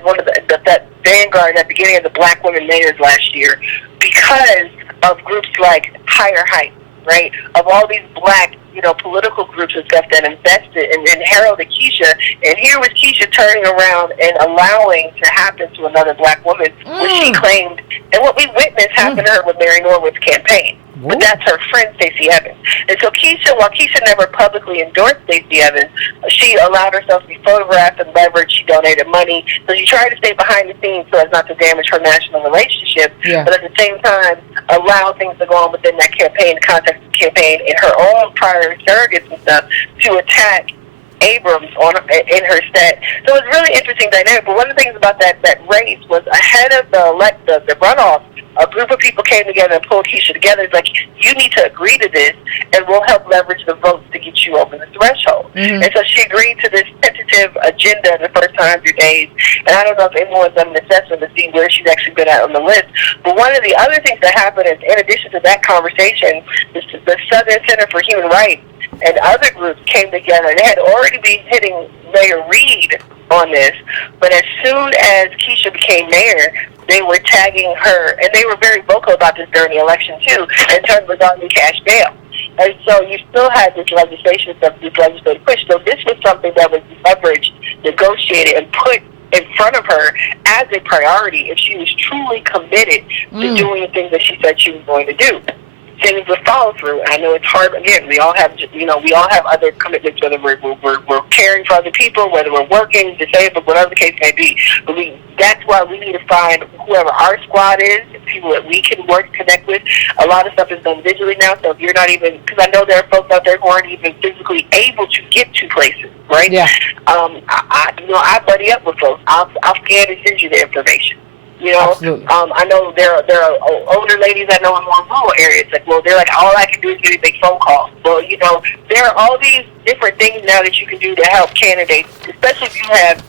one of that vanguard at the beginning of the Black Women Mayors last year because of groups like Higher Heights, right? Of all these Black, political groups and stuff that invested and heralded Keisha. And here was Keisha turning around and allowing to happen to another Black woman, which she claimed, and what we witnessed happen to her with Mary Norwood's campaign. But that's her friend, Stacey Evans. And so while Keisha never publicly endorsed Stacey Evans, she allowed herself to be photographed and leveraged. She donated money. So she tried to stay behind the scenes so as not to damage her national relationship, but at the same time, allow things to go on within that campaign, the context of the campaign, and her own prior surrogates and stuff to attack Abrams in her stat. So it was really interesting dynamic. But one of the things about that race was ahead of the runoff, a group of people came together and pulled Keisha together. It's like, you need to agree to this, and we'll help leverage the votes to get you over the threshold. And so she agreed to this tentative agenda in the first 100 days. And I don't know if anyone's done an assessment to see where she's actually been at on the list. But one of the other things that happened is, in addition to that conversation, the Southern Center for Human Rights and other groups came together. They had already been hitting Mayor Reed on this, but as soon as Keisha became mayor, they were tagging her, and they were very vocal about this during the election too, in terms of regarding cash bail. And so you still had this legislative push. So this was something that was leveraged, negotiated, and put in front of her as a priority if she was truly committed to doing the things that she said she was going to do. Things with follow through. I know it's hard. Again, we all have other commitments, whether we're caring for other people, whether we're working, disabled, whatever the case may be. But that's why we need to find whoever our squad is, people that we can work, connect with. A lot of stuff is done digitally now, so if you're not even, because I know there are folks out there who aren't even physically able to get to places, right? Yeah. I buddy up with folks. I'll scan and send you the information. I know there are older ladies I know in more rural areas. They're like, all I can do is give you make phone calls. Well, there are all these different things now that you can do to help candidates, especially if you have,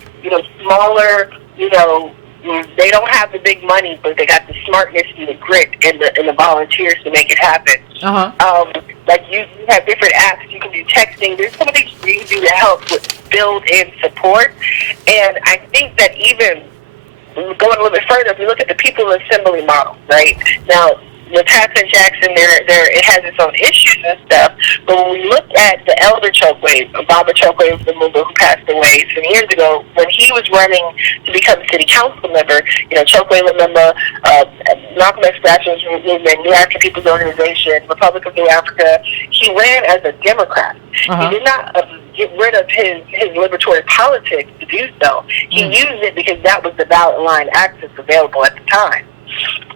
smaller, they don't have the big money, but they got the smartness and the grit and the volunteers to make it happen. You have different apps. You can do texting. There's some of things you can do to help with build in support. And I think that even going a little bit further, if you look at the People Assembly model, right? Now, Latasha Jackson, it has its own issues and stuff, but when we look at the elder Chokwe, Baba Chokwe was the member who passed away some years ago, when he was running to become a city council member, Chokwe member, Malcolm X Grassroots Movement, New African People's Organization, Republic of New Africa, he ran as a Democrat. He did not get rid of his liberatory politics to do so. He used it because that was the ballot line access available at the time.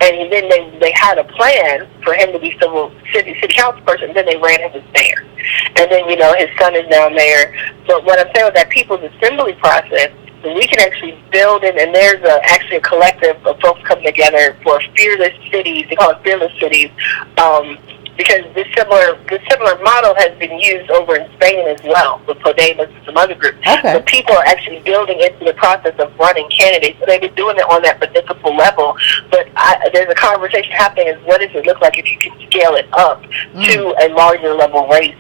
And then they had a plan for him to be city council person, and then they ran him as mayor. And then, his son is now mayor. So what I'm saying with that People's Assembly process, we can actually build it, and there's actually a collective of folks coming together for fearless cities. They call it fearless cities, because this similar model has been used over in Spain as well, with Podemos and some other groups. So people are actually building into the process of running candidates. So they've been doing it on that municipal level. But there's a conversation happening is, what does it look like if you can scale it up to a larger level race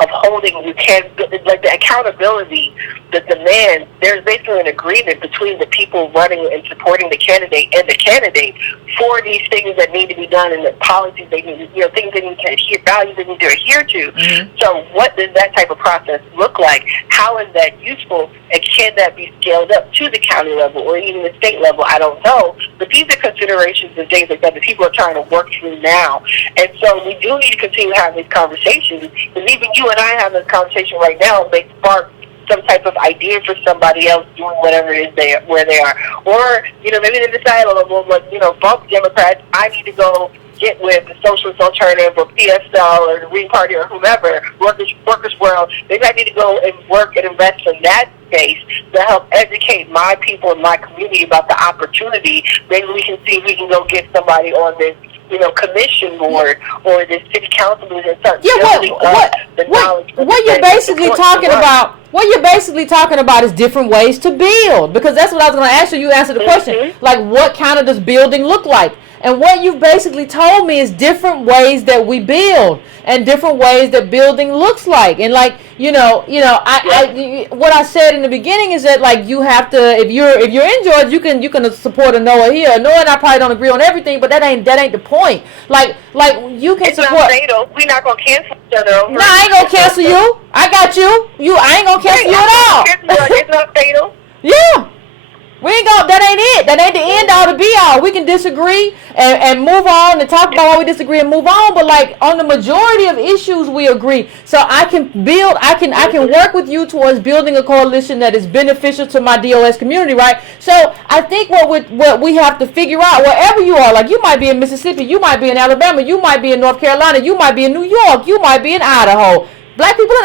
of holding, like the accountability, the demand, there's basically an agreement between the people running and supporting the candidate and the candidate for these things that need to be done and the policies they need, things they need to adhere, values they need to adhere to. So what does that type of process look like? How is that useful? And can that be scaled up to the county level or even the state level? I don't know. But these are considerations and things like that people are trying to work through now. And so we do need to continue having these conversations. And even you and I having this conversation right now may spark some type of idea for somebody else doing whatever it is where they are. Or, maybe they decide, bump Democrats, I need to go get with the Socialist Alternative or PSL or the Green Party or whomever, Workers' World. Maybe I need to go and work and invest in that space to help educate my people and my community about the opportunity. Maybe we can see if we can go get somebody on this commission board or this city council board and start building up the knowledge. What you're basically talking about is different ways to build, because that's what I was going to ask you. You answered the question, like, what kind of does building look like? And what you've basically told me is different ways that we build and different ways that building looks like. And like, what I said in the beginning is that like you have to, if you're in Georgia, you can support a Noah here. Noah and I probably don't agree on everything, but that ain't the point. Like you can it's support. Not fatal. We're not gonna cancel each other over. No, I ain't gonna cancel you. I got you. I ain't gonna cancel you at all. It's not fatal. Yeah. We ain't gonna, that ain't it. That ain't the end all to be all. We can disagree and move on and talk about why we disagree and move on. But like on the majority of issues we agree. So I can work with you towards building a coalition that is beneficial to my DOS community, right? So I think what we have to figure out, wherever you are, like you might be in Mississippi, you might be in Alabama, you might be in North Carolina, you might be in New York, you might be in Idaho. Black people in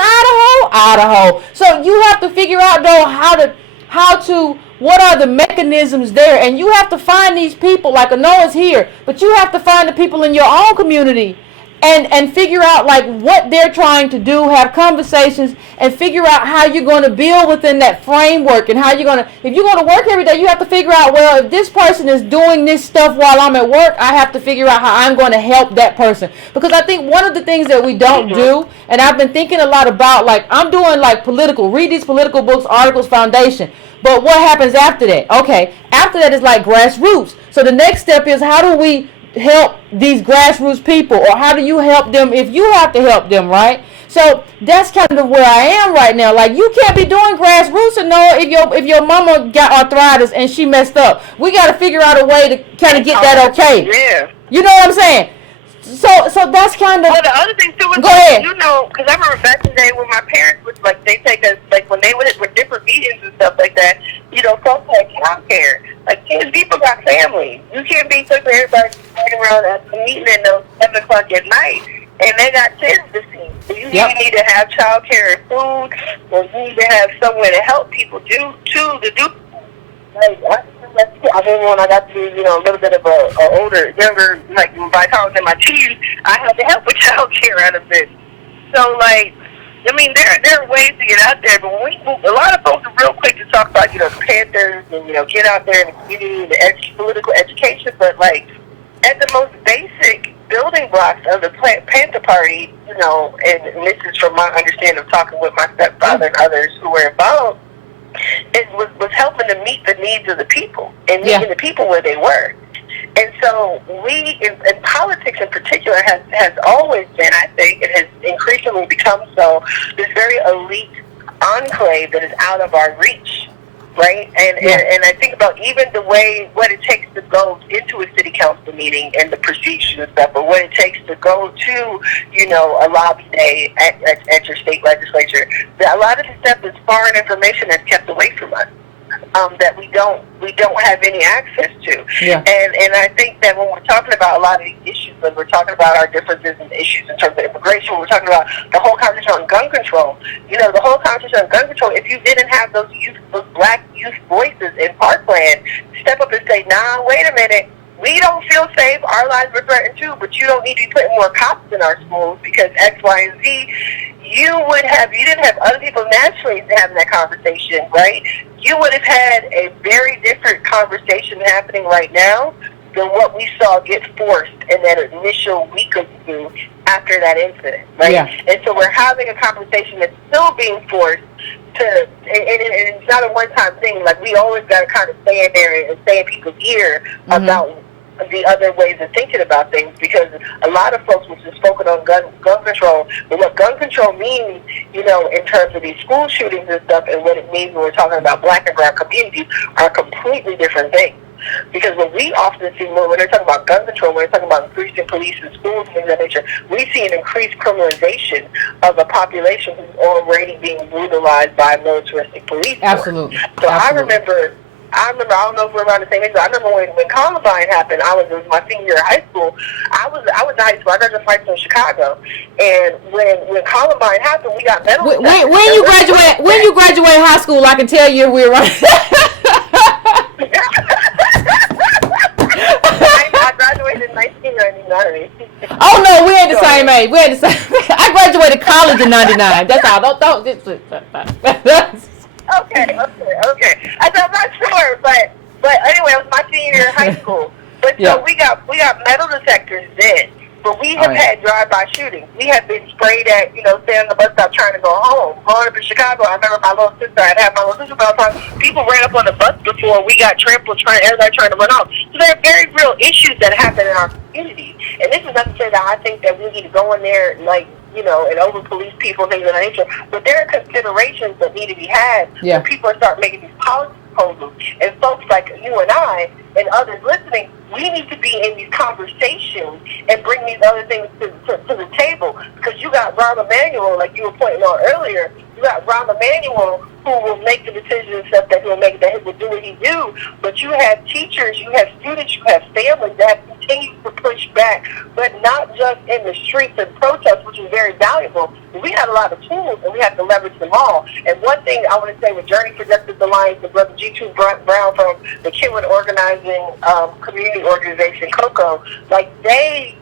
Idaho. So you have to figure out though how to what are the mechanisms there, and you have to find these people. Like Noah's here, but you have to find the people in your own community and figure out like what they're trying to do, have conversations and figure out how you're going to build within that framework and how you're going to, if you're going to work every day, you have to figure out, well, if this person is doing this stuff while I'm at work, I have to figure out how I'm going to help that person. Because I think one of the things that we don't do, and I've been thinking a lot about, like I'm doing like read these political books, articles, foundation. But what happens after that? Okay, after that is like grassroots. So the next step is how do we help these grassroots people, or how do you help them if you have to help them, right? So that's kind of where I am right now. Like you can't be doing grassroots and know if your mama got arthritis and she messed up. We got to figure out a way to kind of get that okay. Yeah. You know what I'm saying? So that's kind of. Well, the other thing too is, go ahead. Because I remember back in the day when my parents would like they take us like when they would with different meetings and stuff like that. Folks like childcare. Like kids, people got families. You can't be so everybody sitting around at the meeting at 7:00 at night, and they got kids to see. So you need to have childcare and food, or you need to have somewhere to help people to do. Like, I mean, when I got to be, a little bit of a younger, like by the time I was in my teens, I had to help with child care out of it. So, like, I mean, there are ways to get out there, but when a lot of folks are real quick to talk about, the Panthers and, get out there in the community and the political education, but, like, at the most basic building blocks of the Panther Party, and this is from my understanding of talking with my stepfather and others who were involved, it was helping to meet the needs of the people and meeting the people where they were. And so we, in politics in particular, has always been, I think, it has increasingly become so, this very elite enclave that is out of our reach, right? And I think about even the way, what it takes to go into a city council meeting and the procedures and stuff, or what it takes to go to, a lobby day at your state legislature. A lot of the stuff is foreign information that's kept away from us. That we don't have any access to. Yeah. And I think that when we're talking about a lot of these issues, when we're talking about our differences and issues in terms of immigration, when we're talking about the whole conversation on gun control, the whole conversation on gun control, if you didn't have those black youth voices in Parkland step up and say, nah, wait a minute, we don't feel safe, our lives are threatened too, but you don't need to be putting more cops in our schools because X, Y, and Z, you didn't have other people naturally having that conversation, right? You would have had a very different conversation happening right now than what we saw get forced in that initial week or two after that incident, right? Yeah. And so we're having a conversation that's still being forced to, and it's not a one-time thing. Like, we always got to kind of stay in there and stay in people's ear about the other ways of thinking about things, because a lot of folks was just spoken on gun control, but what gun control means, in terms of these school shootings and stuff, and what it means when we're talking about black and brown communities are completely different things. Because what we often see when they're talking about gun control, when they're talking about increasing police in schools and things of that nature, we see an increased criminalization of a population who's already being brutalized by a militaristic police force. Absolutely. So I remember, I don't know if we're around the same age, but I remember when Columbine happened, it was my senior year of high school. I was in high school. I graduated from high school in Chicago. And when Columbine happened, we got medals. When you graduate high school, I can tell you we're right. I graduated in 1999. Oh no, we ain't the same age. I graduated college in 99. That's all. Don't Okay. I'm not sure, but anyway, it was my senior year in high school. But But Yeah. so we got metal detectors then. But we have had drive-by shootings. We have been sprayed at, staying on the bus stop trying to go home. Growing up in Chicago, I remember my little sister, I'd have my little sister all the time. People ran up on the bus before we got trampled, everybody trying to run off. So there are very real issues that happen in our community. And this is not to say that I think that we need to go in there and over-police people and things of that nature. But there are considerations that need to be had when people start making these policy proposals. And folks like you and I and others listening, we need to be in these conversations and bring these other things to the table. Because you got Rahm Emanuel, like you were pointing out earlier, you got Rahm Emanuel who will make the decisions and stuff that he will do what he do. But you have teachers, you have students, you have families that continue to push back, but not just in the streets and protests, which is very valuable. We have a lot of tools, and we have to leverage them all. And one thing I want to say with Journey for Justice Alliance, the brother G2 Brown from the Kidwood Organizing Community Organization, COCO, like they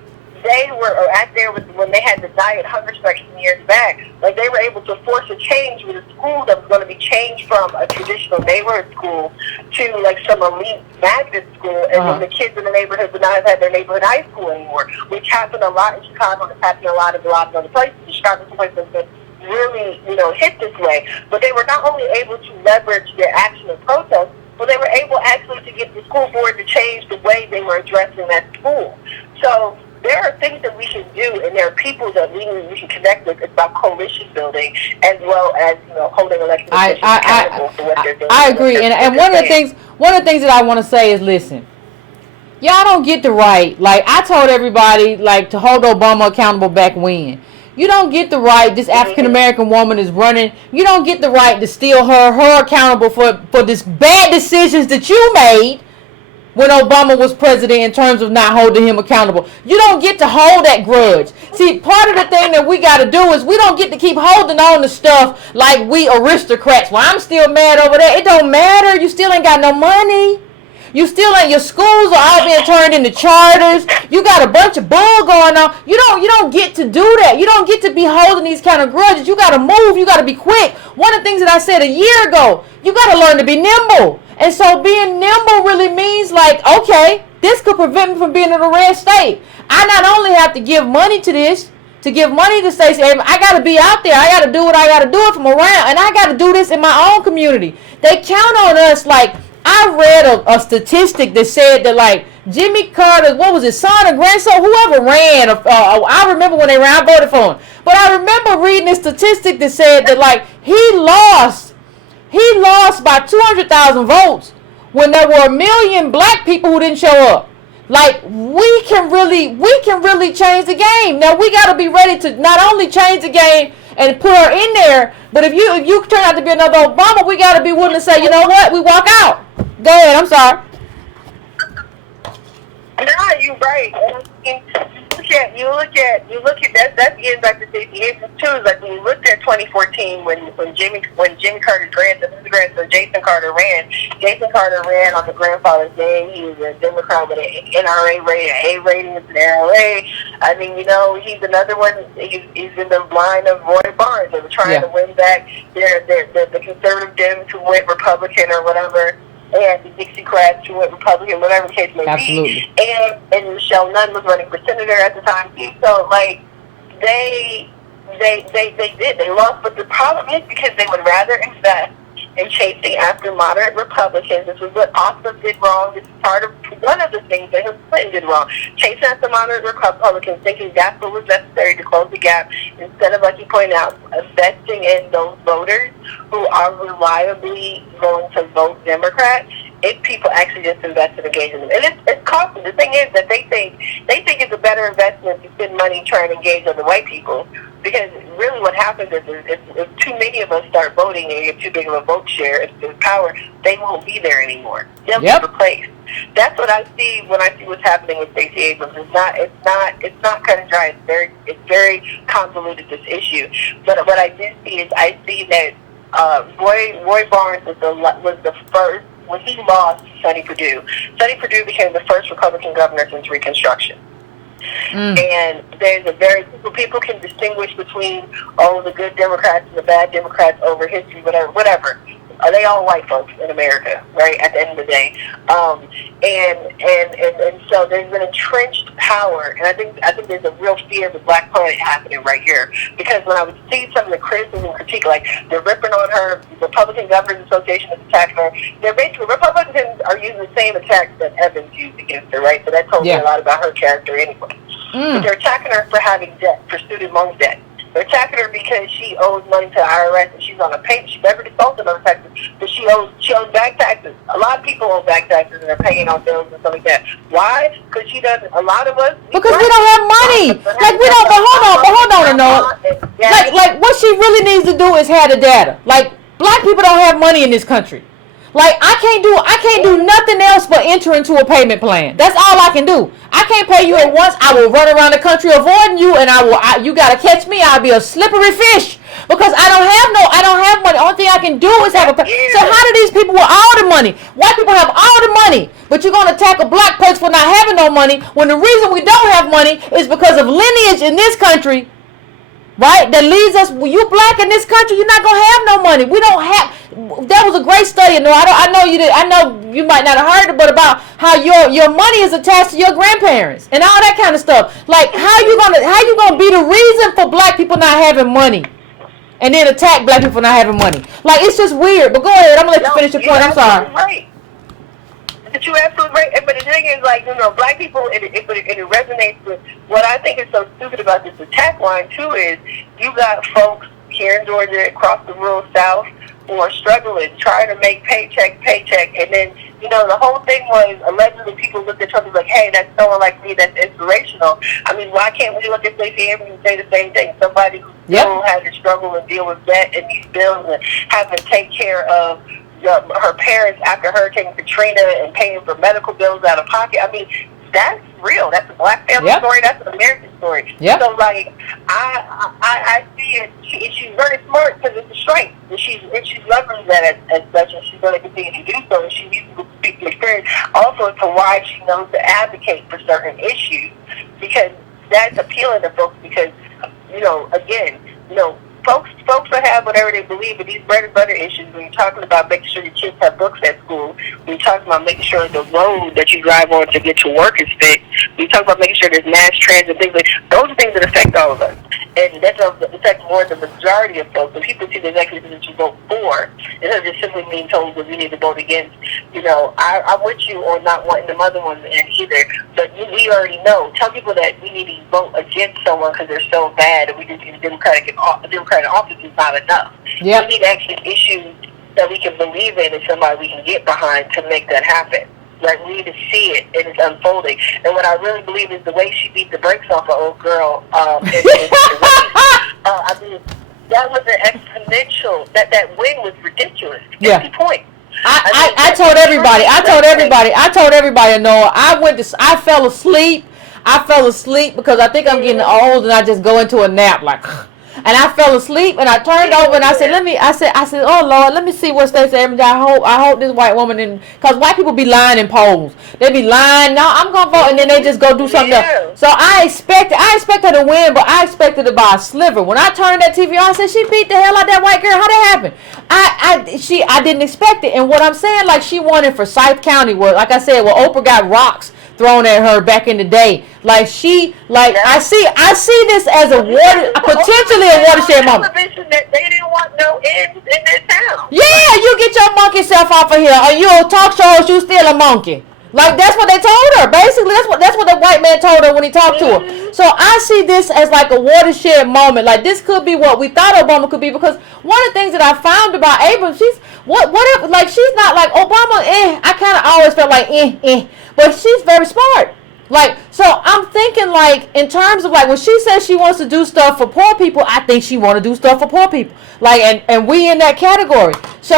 were out there when they had the diet hunger strike some years back. Like they were able to force a change with a school that was going to be changed from a traditional neighborhood school to like some elite magnet school, and then the kids in the neighborhood would not have their neighborhood high school anymore, which happened a lot in Chicago, and it's happening a lot of other places. Chicago is a place that's been really, hit this way. But they were not only able to leverage their action and protest, but they were able actually to get the school board to change the way they were addressing that school. So there are things that we should do, and there are people that we should connect with. It's about coalition building as well as holding elected officials accountable for what they're doing. I agree, and one of the things that I want to say is, listen, y'all don't get the right. Like I told everybody, like to hold Obama accountable back when. You don't get the right. This African American woman is running. You don't get the right to steal her accountable for this bad decisions that you made when Obama was president in terms of not holding him accountable. You don't get to hold that grudge. See, part of the thing that we got to do is we don't get to keep holding on to stuff like we aristocrats. Well, I'm still mad over that. It don't matter. You still ain't got no money. You still ain't, your schools are all being turned into charters. You got a bunch of bull going on. You don't get to do that. You don't get to be holding these kind of grudges. You got to move. You got to be quick. One of the things that I said a year ago, you got to learn to be nimble. And so being nimble really means like, okay, this could prevent me from being in a red state. I not only have to give money to this, to give money to Stacey Abrams, I got to be out there. I got to do what I got to do it from around. And I got to do this in my own community. They count on us. Like, I read a statistic that said that, like, Jimmy Carter, what was his son or grandson, whoever ran, I remember when they ran, I voted for him. But I remember reading a statistic that said that, like, he lost by 200,000 votes when there were 1 million black people who didn't show up. Like, we can really change the game. Now we got to be ready to not only change the game and put her in there, but if you turn out to be another Obama, we got to be willing to say, you know what, we walk out. Go ahead. I'm sorry. No, you're right. You look at that getting back to Stacey Abrams too. Is like when you looked at 2014 when Jimmy Carter's grandson Jason Carter ran. Jason Carter ran on the grandfather's name. He was a Democrat with an NRA rating, an A rating with an NRA. I mean, he's another one. He's in the line of Roy Barnes. They were trying to win back the conservative Dems who went Republican or whatever, and the Dixiecrats who went Republican, whatever the case may be. And Michelle Nunn was running for senator at the time. So, like, they did. They lost. But the problem is because they would rather invest in chasing after moderate Republicans. This is what Ossoff did wrong. This is one of the things that Hillary Clinton did wrong. Chasing after moderate Republicans, thinking that's what was necessary to close the gap, instead of, like you pointed out, investing in those voters who are reliably going to vote Democrat. If people actually just invest in engaging them. And it's costly. The thing is that they think it's a better investment to spend money trying to engage other white people. Because really what happens is if too many of us start voting and get too big of a vote share, if power, they won't be there anymore. They'll be replaced. That's what I see when I see what's happening with Stacey Abrams. It's not cut and dry. It's very convoluted, this issue. But what I did see is that Roy Barnes was the first. When he lost Sonny Perdue became the first Republican governor since Reconstruction. And there's people can distinguish between the good Democrats and the bad Democrats over history, whatever. they all white folks in America, right? At the end of the day, and so there's been entrenched power, and I think there's a real fear of the Black Planet happening right here, because when I would see some of the criticism and critique, like they're ripping on her, the Republican Governors Association is attacking her. They're basically, Republicans are using the same attacks that Evans used against her, right? So that told me a lot about her character anyway. But they're attacking her for having debt, for student loan debt. They're attacking her because she owes money to the IRS and she's on a payment. She never defaulted on taxes, but she owes back taxes. A lot of people owe back taxes and they're paying on bills and stuff like that. Why? Because she doesn't. A lot of us because we don't have money. Like we don't. But hold on, Anoa. Like what she really needs to do is have the data. Like Black people don't have money in this country. Like I can't do nothing else but enter into a payment plan. That's all I can do. I can't pay you at once. I will run around the country avoiding you, and you gotta catch me. I'll be a slippery fish because I don't have money. Only thing I can do is have a. So how do these people with all the money? White people have all the money, but you're gonna attack a Black person for not having no money when the reason we don't have money is because of lineage in this country. Right? That leads us, you Black in this country, you're not going to have no money. We don't have, that was a great study. No, I know you did. I know you might not have heard it, but about how your money is attached to your grandparents and all that kind of stuff. Like, how you gonna be the reason for Black people not having money and then attack Black people for not having money? Like, it's just weird. But go ahead. I'm going to let you finish your point. I'm sorry. Right. But you're absolutely right. But the thing is, like, Black people, it resonates with what I think is so stupid about this attack line, too, is you got folks here in Georgia, across the rural South, who are struggling, trying to make paycheck, and then, the whole thing was, allegedly, people looked at Trump and was like, hey, that's someone like me that's inspirational. I mean, why can't we look at Stacey Abrams and say the same thing? Somebody who still had to struggle and deal with debt and these bills and having to take care of her parents after Hurricane Katrina and paying for medical bills out of pocket. I mean, that's real. That's a Black family story. That's an American story. Yep. So, like, I see it. She's very smart because it's a strength. And she's leveraging that as such, and she's going to continue to do so. And she's using to speak from experience also to why she knows to advocate for certain issues, because that's appealing to folks because, again, folks will have whatever they believe, but these bread and butter issues, when you're talking about making sure your kids have books at school, when you're talking about making sure the road that you drive on to get to work is fixed, when you talk about making sure there's mass transit, things like those are things that affect all of us. And that affects more the majority of folks. When people see the executive that you vote for, instead of just simply being told that we need to vote against, I'm with you on not wanting the other ones in either. But we already know. Tell people that we need to vote against someone because they're so bad, and we just need a Democratic office is not enough. Yep. We need actually issues that we can believe in and somebody we can get behind to make that happen. Like, we need to see it, and it's unfolding. And what I really believe is the way she beat the brakes off an old girl. I mean, that was an exponential. That win was ridiculous. 50 points. I told everybody. No, I fell asleep. Because I think I'm getting old, and I just go into a nap like. And I fell asleep, and I turned over, and I said, I said, oh Lord, let me see what Stacey Abrams. I hope this white woman, because white people be lying in polls. They be lying. No, I'm gonna vote, and then they just go do something else. So I expect her to win, but I expected her by a sliver. When I turned that TV on, I said, she beat the hell out of that white girl. How that happened? I didn't expect it. And what I'm saying, like, she won in Forsyth County, where, like I said, where Oprah got rocks thrown at her back in the day. I see this as potentially a watershed moment. They didn't want no ends in their town. Yeah, you get your monkey self off of here, or you on talk shows, you still a monkey. Like, that's what they told her. Basically, that's what the white man told her when he talked to her. So I see this as like a watershed moment. Like, this could be what we thought Obama could be, because one of the things that I found about Abrams, she's not like Obama. I kind of always felt like but she's very smart. Like, so I'm thinking, like, in terms of, like, when she says she wants to do stuff for poor people, I think she want to do stuff for poor people. Like, and we in that category. So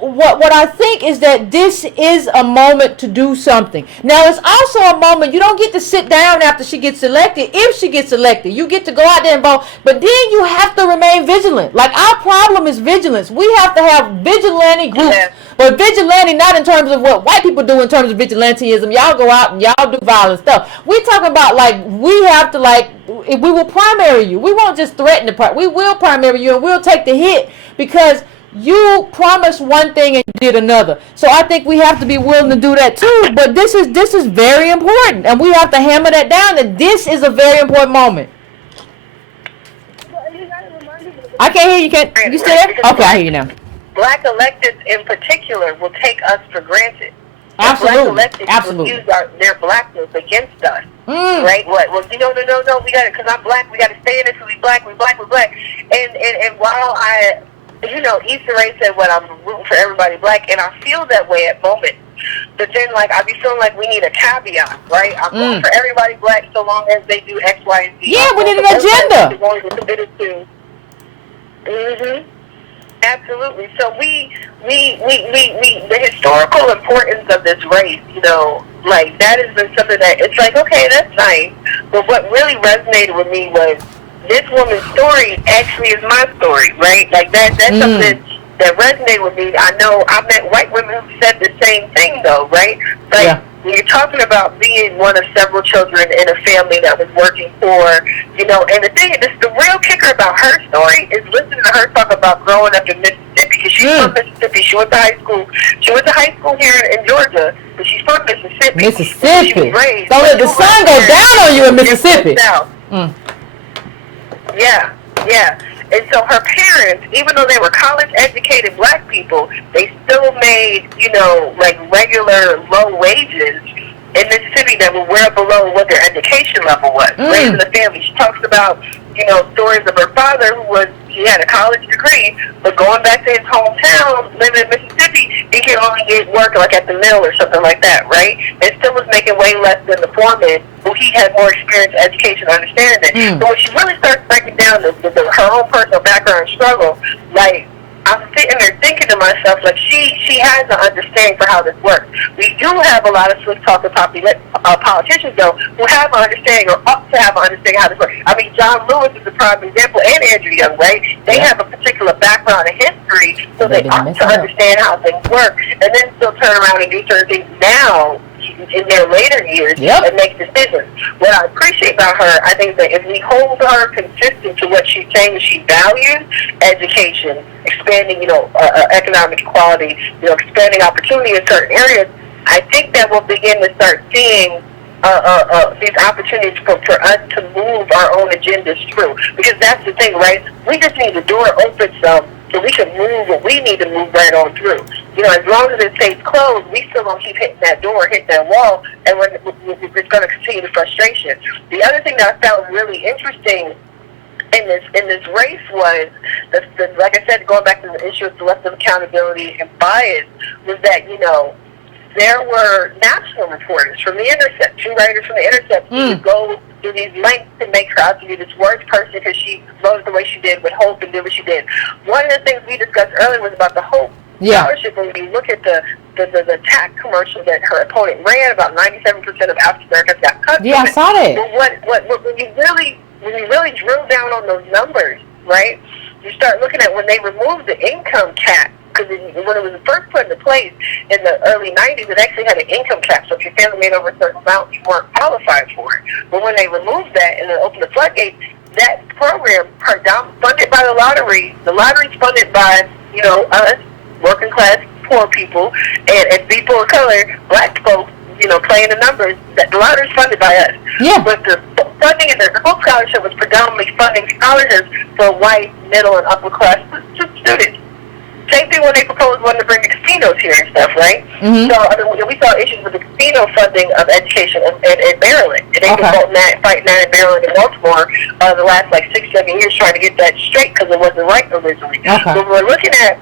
what I think is that this is a moment to do something. Now, it's also a moment, you don't get to sit down after she gets elected. If she gets elected, you get to go out there and vote, but then you have to remain vigilant. Like, our problem is vigilance. We have to have vigilante groups. Yeah. But vigilante, not in terms of what white people do in terms of vigilantism. Y'all go out and y'all do violent stuff. We talking about, like, we have to, like, we will primary you. We won't just threaten we will primary you, and we'll take the hit, because you promised one thing and did another. So I think we have to be willing to do that too. But this is very important, and we have to hammer that down. That this is a very important moment. I can't hear you. Can't you still there? Okay, I hear you now. Black electeds in particular will take us for granted. Absolutely. Black electeds Absolutely. will use their blackness against us. Right? What? Well, no, we got it because I'm black. We got to stay in this. We black. And while Issa Rae said, "What I'm rooting for everybody black," and I feel that way at moments. But then, like, I be feeling like we need a caveat, right? I'm rooting for everybody black so long as they do X, Y, and Z. Yeah, we need an agenda. Absolutely. So we the historical importance of this race, like that has been something that it's like, okay, that's nice. But what really resonated with me was this woman's story actually is my story, right? Like that's something that resonated with me. I know I met white women who said the same thing though, right? Like when you're talking about being one of several children in a family that was working for, and the thing is, the real kicker about her story is listening to her talk about growing up in Mississippi, because she's from Mississippi. She went to high school. She went to high school here in Georgia, but she's from Mississippi. Mississippi. Don't let the sun go down on you in Mississippi. Yeah. And so her parents, even though they were college-educated black people, they still made, like regular low wages in Mississippi that were well below what their education level was. Raising a family. She talks about, stories of her father he had a college degree, but going back to his hometown, living in Mississippi, he could only get work like at the mill or something like that, right? And still was making way less than the foreman, who he had more experience, education, understanding. But when she really starts breaking down her own personal background and struggle, like, I'm sitting there thinking to myself, like, she has an understanding for how this works. We do have a lot of slick-talking politicians, though, who have an understanding or ought to have an understanding how this works. I mean, John Lewis is a prime example, and Andrew Young, right? They have a particular background and history, so they ought to understand how things work, and then still turn around and do certain things now in their later years and make decisions. What I appreciate about her, I think that if we hold her consistent to what she's saying she values, education, expanding, economic equality, expanding opportunity in certain areas, I think that we'll begin to start seeing these opportunities for us to move our own agendas through. Because that's the thing, right? We just need the door open some so we can move what we need to move right on through. As long as it stays closed, we still going to keep hitting that door, hitting that wall, and it's going to continue the frustration. The other thing that I found really interesting in this race was, like I said, going back to the issue of selective accountability and bias, was that, there were national reporters from The Intercept, two writers from The Intercept, who would go through these lengths to make her out to be this worst person because she voted the way she did with Hope and did what she did. One of the things we discussed earlier was about the Hope scholarship. When you look at the TAC commercial that her opponent ran, about 97% of African Americans got cut. Yeah, I saw that. But when you really drill down on those numbers, right? You start looking at when they removed the income cap. Because when it was first put into place in the early 90s, it actually had an income cap. So if your family made over a certain amount, you weren't qualified for it. But when they removed that and then opened the floodgates, that program, funded by the lottery's funded by, us, working class, poor people, and people of color, black folks, playing the numbers. That the lottery's funded by us. Yeah. But the funding in the Hope Scholarship was predominantly funding scholarships for white, middle, and upper class students. Same thing when they proposed wanting to bring the casinos here and stuff, right? So we saw issues with the casino funding of education in Maryland. And they've been fighting that in Maryland and Baltimore the last 6-7 years trying to get that straight because it wasn't right originally. But we're looking at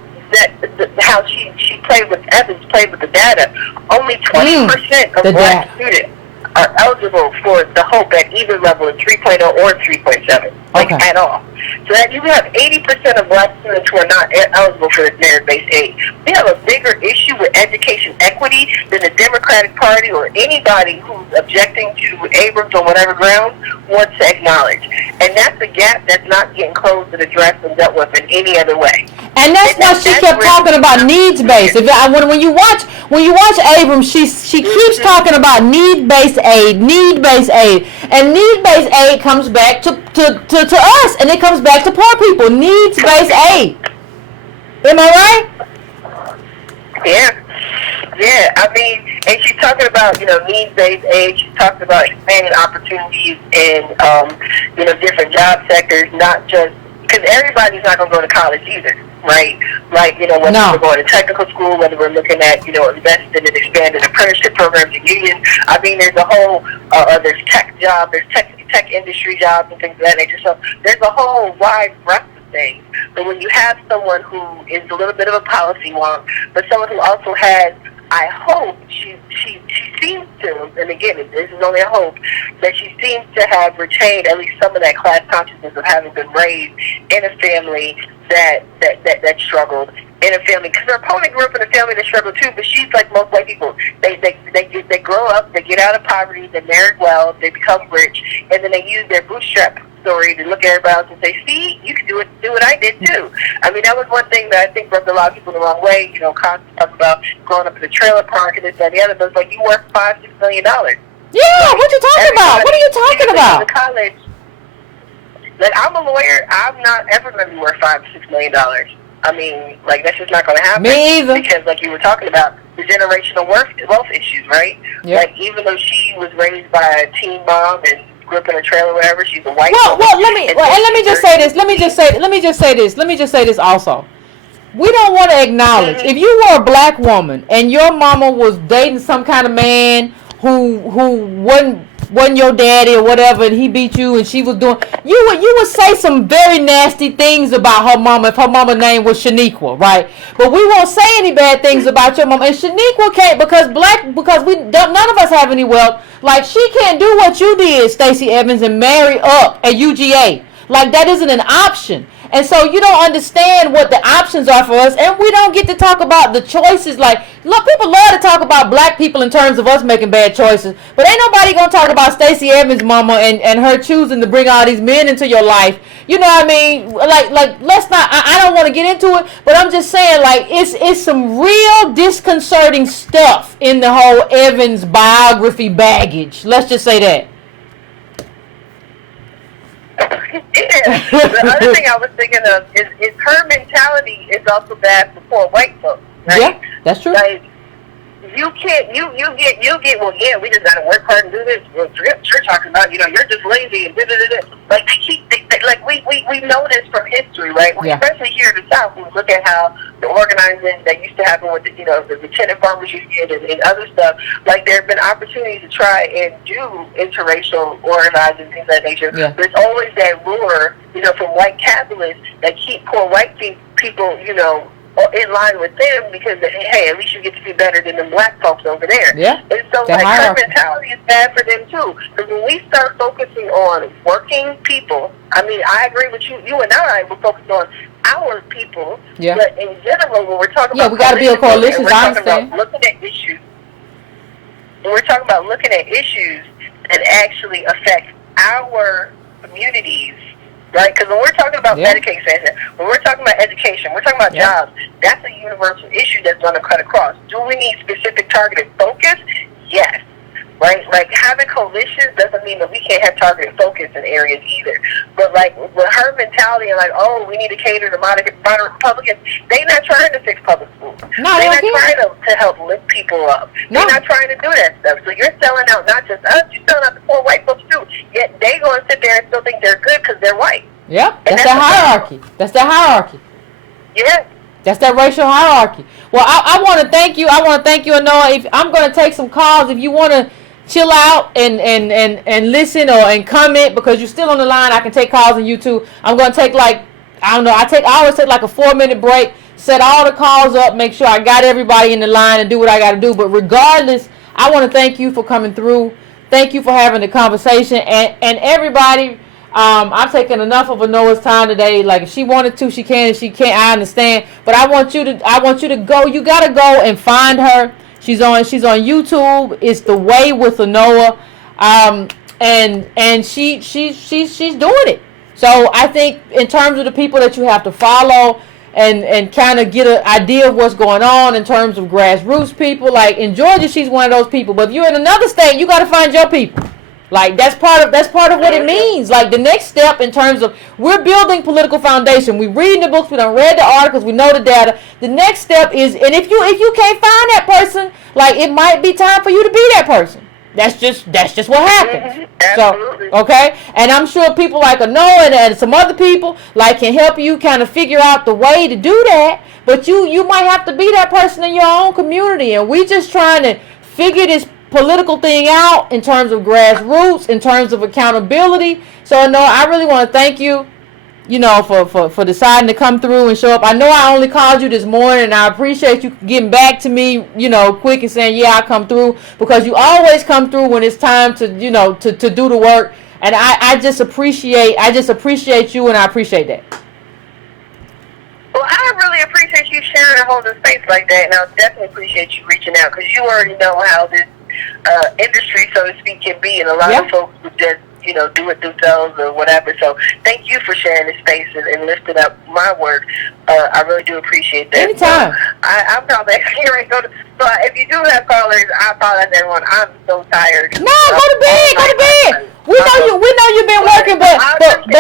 how she played with the data. Only 20% of black students are eligible for the Hope at either level, in 3.0 or 3.7, at all. So that you have 80% of black students who are not eligible for merit-based aid. We have a bigger issue with education equity than the Democratic Party or anybody who's objecting to Abrams on whatever grounds wants to acknowledge. And that's a gap that's not getting closed and addressed and dealt with in any other way. And that's why she kept talking about needs-based. When you watch Abrams, she keeps talking about need-based aid, and need-based aid comes back to us, and it comes back to poor people. Needs-based aid. Am I right? Yeah. Yeah, I mean, and she's talking about, needs-based aid. She's talking about expanding opportunities in, different job sectors, not just, because everybody's not going to go to college either, right? Like, whether we're going to technical school, whether we're looking at, investing and expanding apprenticeship programs and unions. I mean, there's a whole, there's tech jobs, there's tech industry jobs and things of that nature. So there's a whole wide breadth of things. But when you have someone who is a little bit of a policy wonk, but someone who also has, I hope she seems to, and again, this is only a hope, that she seems to have retained at least some of that class consciousness of having been raised in a family that struggled, in a family, because her opponent grew up in a family that struggled too, but she's like most white people. They grow up, they get out of poverty, they marry well, they become rich, and then they use their bootstrap story to look at everybody else and say, see, you can do what I did too. I mean, that was one thing that I think rubbed a lot of people the wrong way. Constantly talking about growing up in a trailer park and this, that, and the other, but it's like, you worth $5-6 million. Yeah, what you talking about? What are you talking about? College. Like, I'm a lawyer. I'm not ever going to be worth $5-6 million. I mean, like, that's just not going to happen. Me either. Because, like you were talking about, the generational wealth issues, right? Yep. Like, even though she was raised by a teen mom and grew up in a trailer or whatever, she's a white woman. Well, let me just say this. Let me just say this also. We don't want to acknowledge, if you were a black woman and your mama was dating some kind of man who wasn't your daddy or whatever, and he beat you and she was doing, you would say some very nasty things about her mama if her mama's name was Shaniqua, right? But we won't say any bad things about your mama. And Shaniqua can't, because none of us have any wealth. Like, she can't do what you did, Stacey Evans, and marry up at UGA. Like, that isn't an option. And so you don't understand what the options are for us, and we don't get to talk about the choices. Like, look, people love to talk about black people in terms of us making bad choices, but ain't nobody gonna talk about Stacey Evans' mama and her choosing to bring all these men into your life. You know what I mean? Like let's not. I don't want to get into it, but I'm just saying, like, it's some real disconcerting stuff in the whole Evans biography baggage. Let's just say that. Yeah. The other thing I was thinking of is her mentality is also bad for poor white folks, right? Yeah, that's true. Like, you can't, you get, well, yeah, we just gotta work hard and do this. Well, you're talking about, you're just lazy and da-da-da-da. Like, we know this from history, right? Yeah. Especially here in the South, we look at how the organizing that used to happen with, the tenant farmers union and other stuff. Like, there have been opportunities to try and do interracial organizing, things of that nature. Yeah. There's always that lure, from white capitalists that keep poor white people, in line with them, because, hey, at least you get to be better than the black folks over there. Yeah. And so, like, her mentality is bad for them too. Because when we start focusing on working people, I mean, I agree with you. You and I will focus on our people. Yeah. But in general, when we're talking about, we got to be a coalition. I understand. Looking at issues. When we're talking about looking at issues that actually affect our communities. Right? Because when we're talking about Medicaid expansion, when we're talking about education, we're talking about jobs, that's a universal issue that's going to cut across. Do we need specific targeted focus? Yes. Right? Like, having coalitions doesn't mean that we can't have targeted focus in areas either. But, like, with her mentality and, like, oh, we need to cater to moderate Republicans, they're not trying to fix public schools. No, they're not trying to help lift people up. No. They're not trying to do that stuff. So you're selling out not just us, you're selling out the poor white folks too. Yet they going to sit there and still think they're good because they're white. Yep, that's the hierarchy. That's the hierarchy. Yeah. That's that racial hierarchy. Well, I want to thank you. Anoa. If I'm going to take some calls, if you want to chill out and listen and comment, because you're still on the line, I can take calls on YouTube. I'm going to take, like, I don't know, I always take like a 4-minute break, set all the calls up, make sure I got everybody in the line and do what I got to do. But regardless, I want to thank you for coming through. Thank you for having the conversation. And everybody, I've taken enough of Anoa's time today. Like, if she wanted to, she can. If she can't, I understand. But I want you to go. You got to go and find her. She's on YouTube. It's The Way with Anoa. And she's doing it. So I think in terms of the people that you have to follow and kind of get an idea of what's going on in terms of grassroots people, like in Georgia, she's one of those people. But if you're in another state, you got to find your people. Like that's part of what it means. Like the next step in terms of we're building political foundation. We reading the books, we done read the articles, we know the data. The next step is, and if you can't find that person, like it might be time for you to be that person. That's just what happens. Absolutely. So okay, and I'm sure people like Anoa and some other people like can help you kind of figure out the way to do that. But you might have to be that person in your own community, and we just trying to figure this political thing out in terms of grassroots, in terms of accountability. So no, I really want to thank you, for deciding to come through and show up. I know I only called you this morning, and I appreciate you getting back to me, quick and saying, yeah, I'll come through, because you always come through when it's time to, to do the work. And I just appreciate you, and I appreciate that. Well, I really appreciate you sharing and holding space like that, and I definitely appreciate you reaching out, because you already know how this industry, so to speak, can be, and a lot of folks would just, do it themselves or whatever. So thank you for sharing this space and lifting up my work. I really do appreciate that. Anytime. So I'm probably here. So if you do have callers, I apologize, everyone. I'm so tired. No, go to bed. Go to bed. We know you've been working, but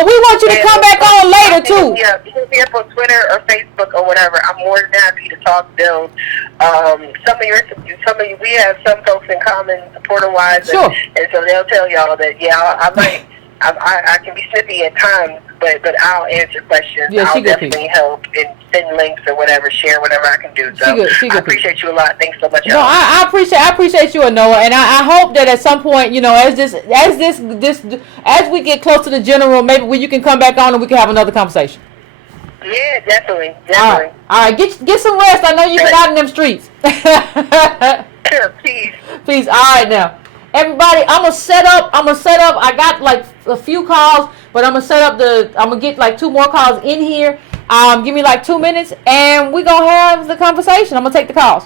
we want you to come back on later too. Yeah, you can be up on Twitter or Facebook or whatever. I'm more than happy to talk, build. Some of you, we have some folks in common, supporter-wise, sure. and so they'll tell y'all that I can be snippy at times, but I'll answer questions. Yeah, I'll definitely help and send links or whatever, share whatever I can do. So I appreciate you a lot. Thanks so much. No, I appreciate you, Anoa, and I hope that at some point, as we get close to the general, maybe you can come back on and we can have another conversation. Yeah, definitely. All right. Get some rest. I know you've been out in them streets. Peace. Peace. All right, now. Everybody, I'm gonna set up. I got like a few calls, but I'm gonna get like 2 more calls in here. Give me like 2 minutes, and we're gonna have the conversation. I'm gonna take the calls.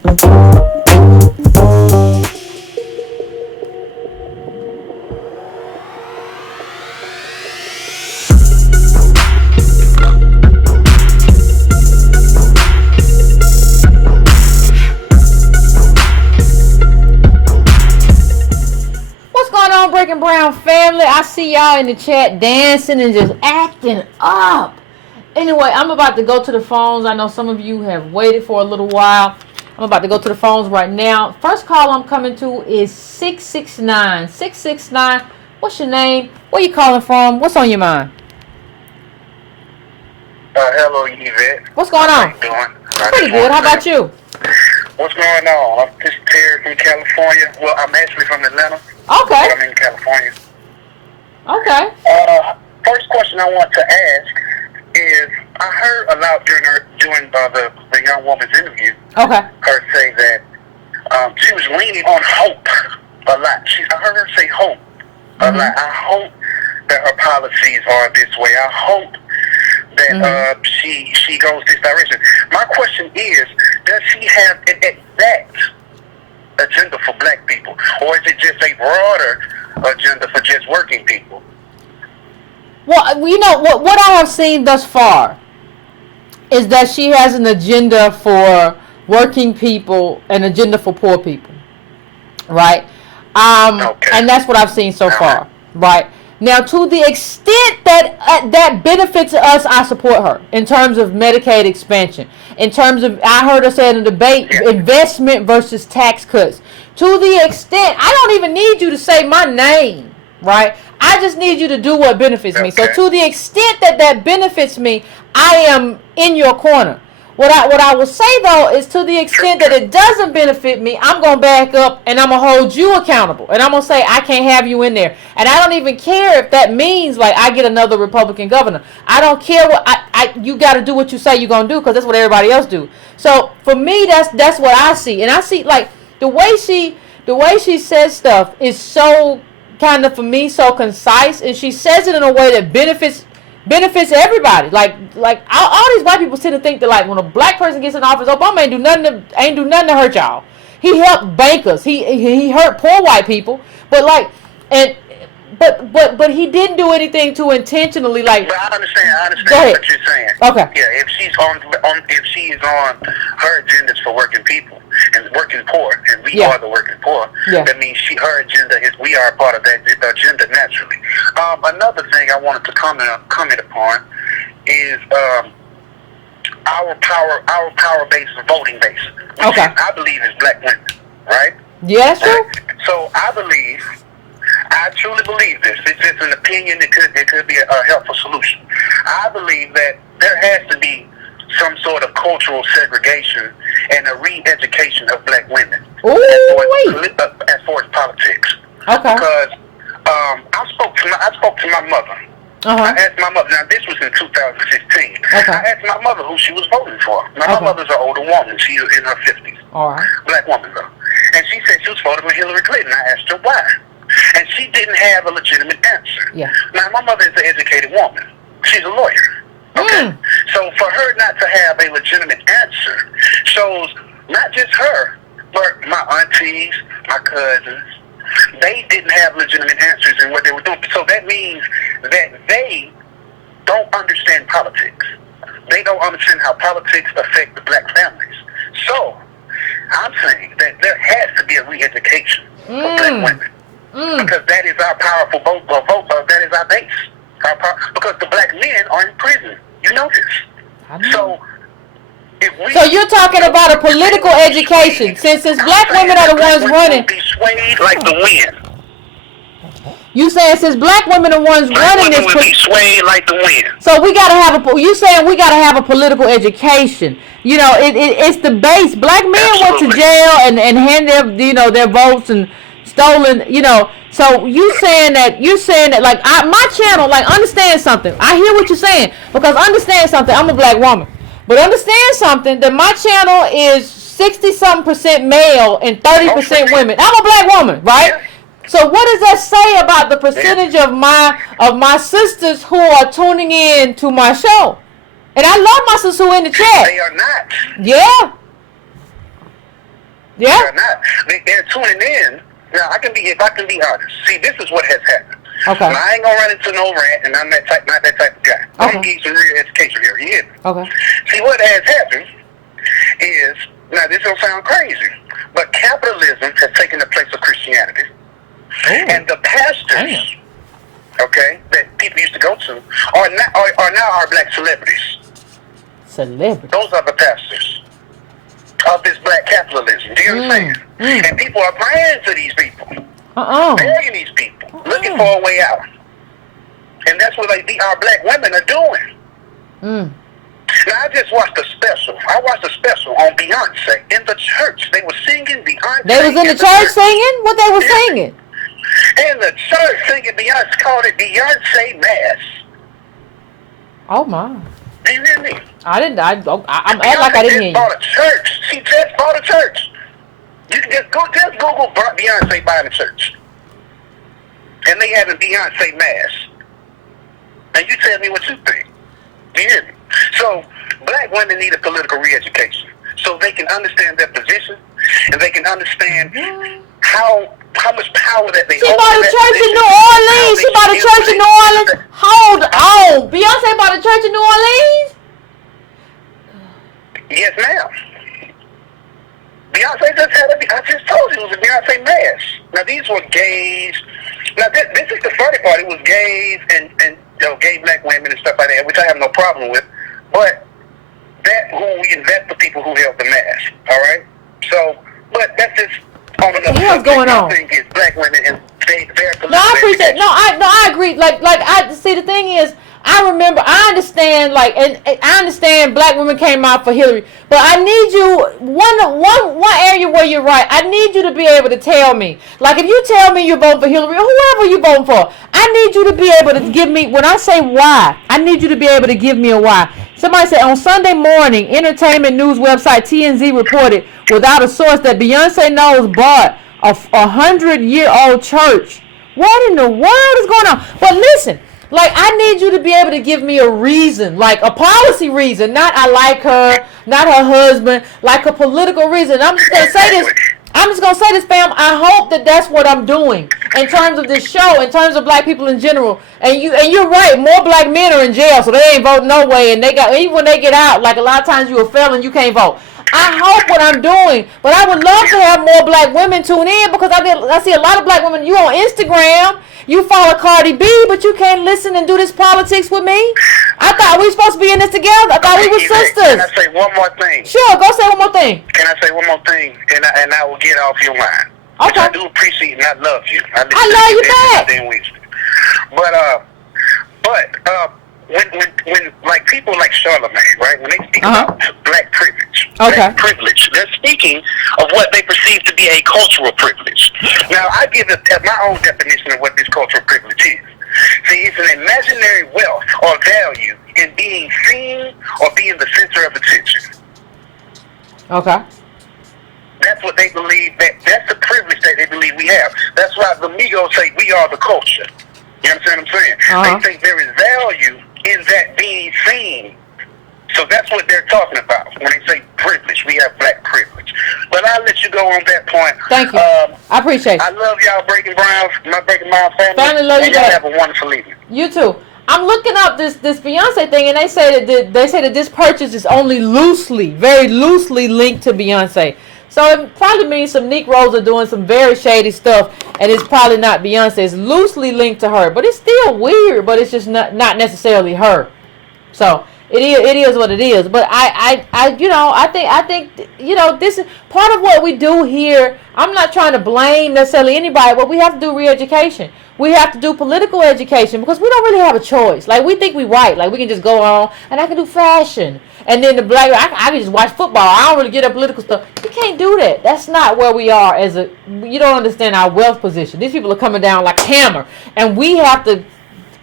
What's going on, Breaking Brown family? I see y'all in the chat dancing and just acting up. Anyway, I'm about to go to the phones. I know some of you have waited for a little while. I'm about to go to the phones right now. First call I'm coming to is 669. 669. What's your name? Where you calling from? What's on your mind? Hello, Yvette. What's going on? How you doing? Pretty good. How about you? What's going on? I'm just Terry from California. Well, I'm actually from Atlanta. Okay. But I'm in California. Okay. First question I want to ask is, I heard a lot during the young woman's interview. Okay. Her say that she was leaning on hope a lot. I heard her say hope a lot. I hope that her policies are this way. I hope that she goes this direction. My question is, does she have an exact agenda for black people, or is it just a broader agenda for just working people? Well, you know what I have seen thus far is that she has an agenda for working people, an agenda for poor people, right? And that's what I've seen so far, right? Now, to the extent that that benefits us, I support her in terms of Medicaid expansion. In terms of, I heard her say in a debate, investment versus tax cuts. To the extent, I don't even need you to say my name, right? I just need you to do what benefits me. So to the extent that that benefits me, I am in your corner. What I will say, though, is to the extent that it doesn't benefit me, I'm going to back up and I'm going to hold you accountable. And I'm going to say I can't have you in there. And I don't even care if that means, like, I get another Republican governor. I don't care what you got to do what you say you're going to do, because that's what everybody else do. So for me, that's what I see. And I see, like, the way she says stuff is so kind of, for me, so concise. And she says it in a way that benefits everybody. Like all these white people tend to think that, like, when a black person gets in office, Obama ain't do nothing to hurt y'all. He helped bankers. He hurt poor white people. But but he didn't do anything to intentionally, like. But I understand what you're saying. Okay. Yeah, if she is on her agendas for working people and working poor, and we are the working poor, that means her agenda is, we are a part of that agenda naturally. Another thing I wanted to comment upon is our power based voting base, which I believe is black women, right? Yes, sir. Right? So I truly believe this. It's just an opinion. It could be a helpful solution. I believe that there has to be some sort of cultural segregation and a re-education of black women as far as politics. Okay. Because I spoke to my mother. I asked my mother. Now, this was in 2016. I asked my mother who she was voting for. Now, my mother's an older woman. She was in her 50s. All right. Black woman, though. And she said she was voting for Hillary Clinton. I asked her why. And she didn't have a legitimate answer. Yeah. Now, my mother is an educated woman. She's a lawyer. Okay? So for her not to have a legitimate answer shows not just her, but my aunties, my cousins, they didn't have legitimate answers in what they were doing. So that means that they don't understand politics. They don't understand how politics affect the black families. So I'm saying that there has to be a re-education of black women. Because that is our powerful vote, that is our base. Because the black men are in prison. You know this. So you're talking about a political education. Since black women are the ones running. Be swayed like the wind. You saying since black women are the ones running this, be swayed like the wind. So we gotta have you saying we gotta have a political education. You know, it's the base. Black men went to jail and hand their votes and stolen. You know, so you're saying that like my channel, like, understand something. I hear what you're saying, because understand something. I'm a black woman. But understand something, that my channel is 60-something% male and 30% women. I'm a black woman, right? Yeah. So what does that say about the percentage of my sisters who are tuning in to my show? And I love my sisters who are in the chat. They are not. Yeah. Yeah. They're not. They're tuning in. Now, if I can be honest. See, this is what has happened. Okay. Now, I ain't gonna run into no rant, and I'm not that type of guy. I'm gonna give you some real education here. You hear me? Okay. See, what has happened is, now this don't sound crazy, but capitalism has taken the place of Christianity. Ooh. And the pastors, okay, that people used to go to, are now our black celebrities. Celebrities. Those are the pastors of this black capitalism. Do you understand? And people are praying to these people, begging these people, looking for a way out. And that's what our black women are doing. Now, I just watched a special. I watched a special on Beyonce in the church. They were singing Beyonce. They was in the church singing? What they were singing? In the church singing Beyonce, called it Beyonce Mass. Oh, my. Do you hear me? I'm acting like I didn't hear you. Bought a church. She just bought a church. You can just Google Beyonce buying a church. And they having Beyonce Mass. And you tell me what you think. You hear me? So, black women need a political re-education so they can understand their position and they can understand how much power that they hold. She bought a church in New Orleans. She bought a church in New Orleans. Hold on. Beyonce bought a church in New Orleans? Yes, ma'am. Beyonce I just told you it was a Beyonce Mass. Now, these were gays. Now, this is the funny part. It was gays and gay black women and stuff like that, which I have no problem with. But that's the people who held the mass, all right? So, but that's just on another. What's going on? I think it's black women and their political. No, I appreciate. I agree. Like I see. The thing is, I understand. Like, and I understand. Black women came out for Hillary, but I need you one area where you're right. I need you to be able to tell me. Like, if you tell me you're voting for Hillary or whoever you voting for, I need you to be able to give me. When I say why, I need you to be able to give me a why. Somebody said on Sunday morning, entertainment news website TMZ reported without a source that Beyonce Knowles bought a 100-year-old church. What in the world is going on? But listen, like, I need you to be able to give me a reason, like a policy reason, not I like her, not her husband, like a political reason. I'm just gonna say this, fam. I hope that that's what I'm doing in terms of this show, in terms of black people in general. And you're right. More black men are in jail, so they ain't voting no way. And even when they get out, like a lot of times you're a felon, you can't vote. I hope what I'm doing, but I would love to have more black women tune in because I see a lot of black women. You on Instagram, you follow Cardi B, but you can't listen and do this politics with me. I thought we were supposed to be in this together. I thought we were sisters. Can I say one more thing? Sure, go say one more thing. Can I say one more thing? And I will get off your mind. Okay. Which I do appreciate and I love you. I love you back. When like people like Charlemagne, right? When they speak about black privilege, they're speaking of what they perceive to be a cultural privilege. Now, I give my own definition of what this cultural privilege is. See, it's an imaginary wealth or value in being seen or being the center of attention. Okay. That's what they believe. That's the privilege that they believe we have. That's why the Migos say we are the culture. You understand what I'm saying? They think there is value in that being seen. So that's what they're talking about when they say privilege. We have black privilege. But I'll let you go on that point. Thank you. I appreciate it. I love y'all, Breaking Browns, my Breaking Brown family. Family love you. Y'all have a wonderful evening. You too. I'm looking up this Beyonce thing, and they say that this purchase is only very loosely linked to Beyonce. So it probably means some Negroes are doing some very shady stuff, and it's probably not Beyonce. It's loosely linked to her, but it's still weird. But it's just not necessarily her. So it is what it is. But I think this is part of what we do here. I'm not trying to blame necessarily anybody, but we have to do re-education. We have to do political education because we don't really have a choice. Like, we think we white. Like, we can just go on and I can do fashion. And then the black, I can just watch football. I don't really get up political stuff. You can't do that. That's not where we are you don't understand our wealth position. These people are coming down like a hammer. And we have to,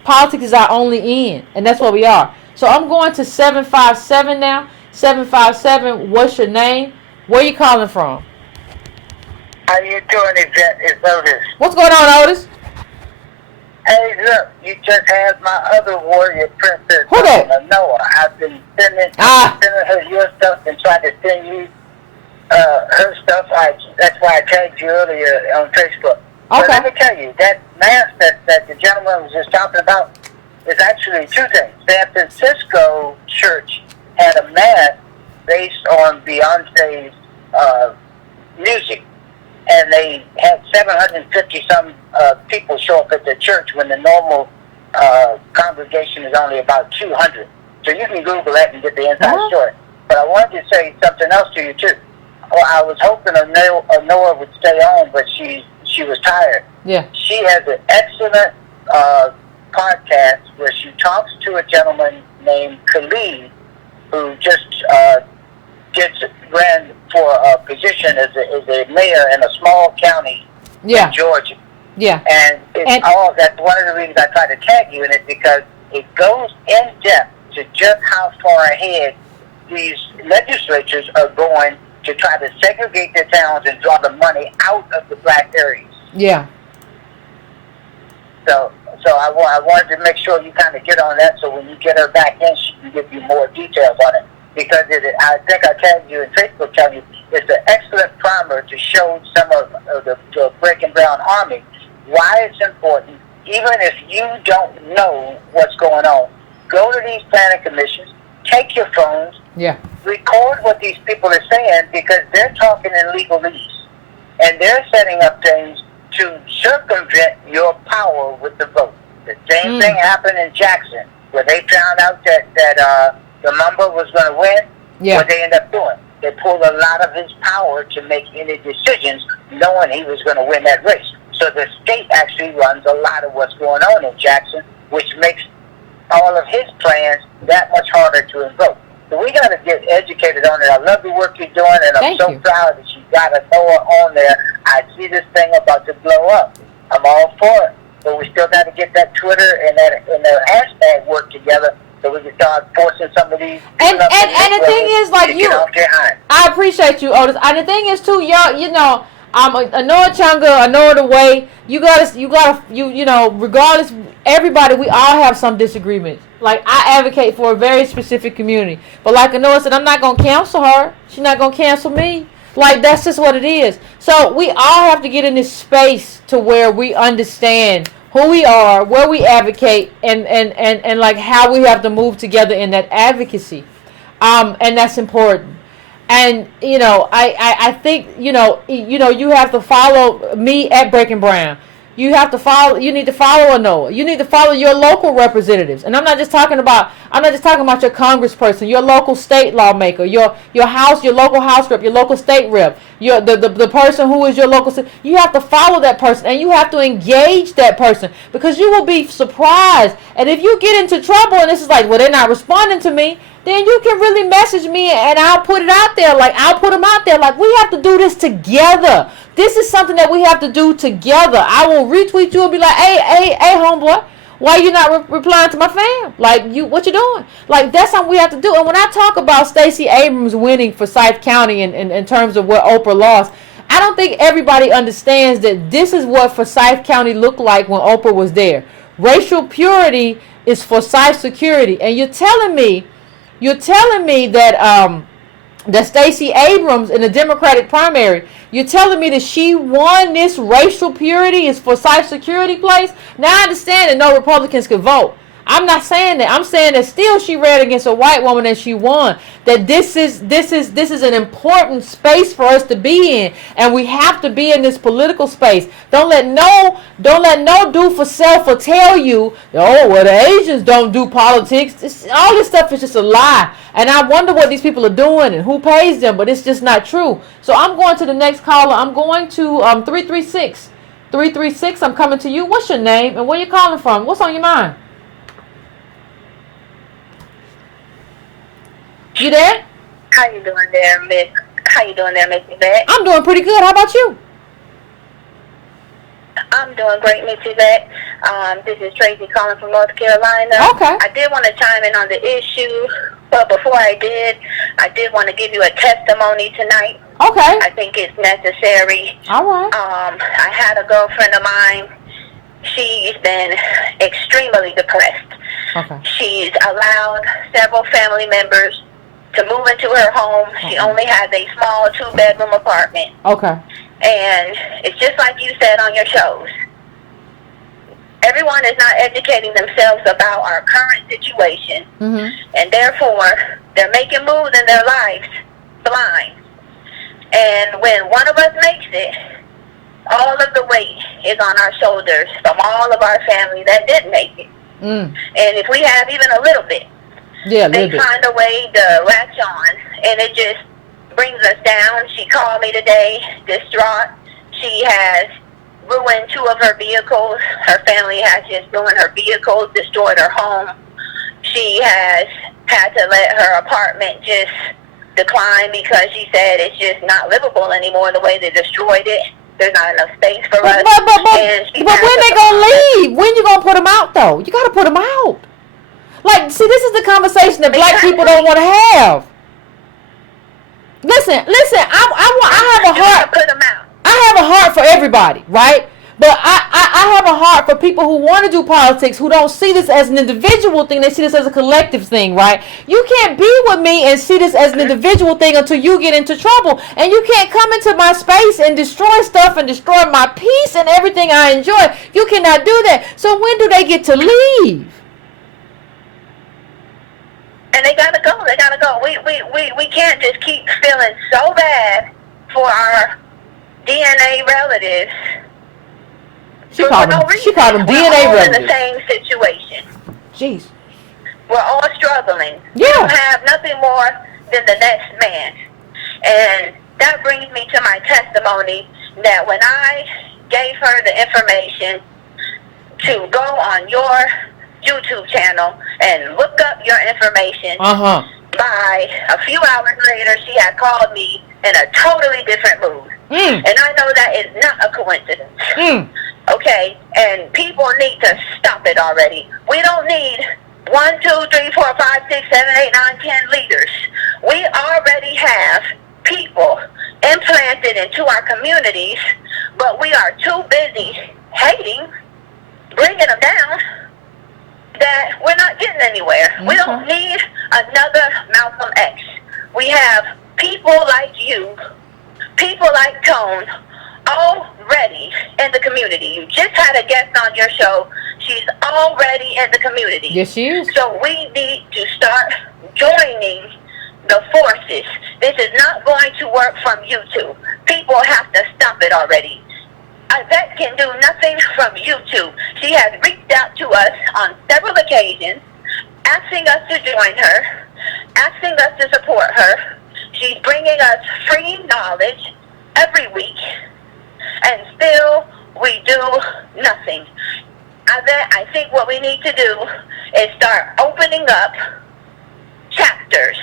politics is our only end. And that's where we are. So I'm going to 757 now. 757, what's your name? Where you calling from? How you doing? It's Otis. What's going on, Otis? Hey, look, you just had my other warrior princess. Who that? Noah. I've been sending her your stuff and trying to send you her stuff. That's why I tagged you earlier on Facebook. Okay. But let me tell you, that mass that the gentleman was just talking about is actually two things. San Francisco church had a mass based on Beyonce's music, and they had 750 some people show up at the church when the normal congregation is only about 200. So you can Google that and get the inside story. But I wanted to say something else to you too. Well, I was hoping Noah would stay on, but she was tired. Yeah. She has an excellent podcast where she talks to a gentleman named Khalid, who just ran for a position as a mayor in a small county in Georgia. Yeah. And that's one of the reasons I tried to tag you in it, because it goes in depth to just how far ahead these legislatures are going to try to segregate their towns and draw the money out of the black areas. Yeah. So I wanted to make sure you kind of get on that, so when you get her back in, she can give you more details on it. Because I think I tagged you in Facebook telling you it's an excellent primer to show some of the Breaking Brown Army why it's important. Even if you don't know what's going on, go to these planning commissions, take your phones, record what these people are saying, because they're talking in legalese. And they're setting up things to circumvent your power with the vote. The same thing happened in Jackson, where they found out that the number was going to win. What they ended up doing, they pulled a lot of his power to make any decisions, knowing he was going to win that race. So the state actually runs a lot of what's going on in Jackson, which makes all of his plans that much harder to invoke. So we got to get educated on it. I love the work you're doing, and I'm so proud that you got a Noah on there. I see this thing about to blow up. I'm all for it, but we still got to get that Twitter and the hashtag work together, so we can start forcing some of these. And the thing is, like, I appreciate you, Otis. And the thing is too, y'all, you know, I know a Chunga, I know the way. You know, regardless, everybody, we all have some disagreements. Like, I advocate for a very specific community. But like Anoa said, I'm not going to cancel her. She's not going to cancel me. Like, that's just what it is. So we all have to get in this space to where we understand who we are, where we advocate, and like how we have to move together in that advocacy. And that's important. And, you know, I think, you have to follow me at Breaking Brown. You need to follow Anoa. You need to follow your local representatives. And I'm not just talking about your congressperson, your local state lawmaker, your local house rep, your local state rep, the person who is your local. You have to follow that person, and you have to engage that person, because you will be surprised. And if you get into trouble and this is like, well, they're not responding to me, then you can really message me and I'll put it out there. Like, I'll put them out there. Like, we have to do this together. This is something that we have to do together. I will retweet you and be like, hey, homeboy, why you not replying to my fam? Like, what you doing? Like, that's something we have to do. And when I talk about Stacey Abrams winning for Forsyth County in terms of what Oprah lost, I don't think everybody understands that this is what Forsyth County looked like when Oprah was there. Racial purity is Forsyth security. And you're telling me that that Stacey Abrams in the Democratic primary, you're telling me that she won this racial purity is Forsyth security place? Now I understand that no Republicans could vote. I'm not saying that. I'm saying that still she ran against a white woman and she won. That this is an important space for us to be in, and we have to be in this political space. Don't let no do for self or tell you, oh, well, the Asians don't do politics. All this stuff is just a lie. And I wonder what these people are doing and who pays them, but it's just not true. So I'm going to the next caller. I'm going to 336. 336, I'm coming to you. What's your name and where you calling from? What's on your mind? You there? How you doing there, Miss? How you doing there, Miss Yvette? I'm doing pretty good. How about you? I'm doing great, Miss Yvette. This is Tracy calling from North Carolina. Okay. I did want to chime in on the issue, but before I did want to give you a testimony tonight. Okay. I think it's necessary. All right. I had a girlfriend of mine. She's been extremely depressed. Okay. She's allowed several family members to move into her home. She only has a small 2-bedroom apartment. Okay. And it's just like you said on your shows. Everyone is not educating themselves about our current situation, and therefore they're making moves in their lives blind. And when one of us makes it, all of the weight is on our shoulders from all of our family that didn't make it. And if we have even a little bit, they find a way to latch on, and it just brings us down. She called me today, distraught. She has ruined 2 of her vehicles. Her family has just ruined her vehicles, destroyed her home. She has had to let her apartment just decline because she said it's just not livable anymore the way they destroyed it. There's not enough space for us. But when they gonna leave? When you gonna put them out, though? You gotta put them out. Like, see, this is the conversation that black people don't want to have. Listen. I have a heart. Put them out. I have a heart for everybody, right? But I have a heart for people who want to do politics, who don't see this as an individual thing. They see this as a collective thing, right? You can't be with me and see this as an individual thing until you get into trouble. And you can't come into my space and destroy stuff and destroy my peace and everything I enjoy. You cannot do that. So when do they get to leave? And they gotta go. They gotta go. We can't just keep feeling so bad for our DNA relatives. She called them DNA We're all relatives. in the same situation. Jeez. We're all struggling. Yeah. We don't have nothing more than the next man. And that brings me to my testimony that when I gave her the information to go on your YouTube channel and look up your information, by a few hours later, she had called me in a totally different mood. And I know that is not a coincidence. Okay? And people need to stop it already. We don't need 1, 2, 3, 4, 5, 6, 7, 8, 9, 10 leaders. We already have people implanted into our communities, but we are too busy hating, bringing them down, that we're not getting anywhere. We don't need another Malcolm X. We have people like you, people like Tone, already in the community. You just had a guest on your show. She's already in the community. Yes, she is. So we need to start joining the forces. This is not going to work from YouTube. People have to stop it already. Yvette can do nothing from YouTube. She has reached out to us on several occasions, asking us to join her, asking us to support her. She's bringing us free knowledge every week, and still we do nothing. Yvette, I think what we need to do is start opening up chapters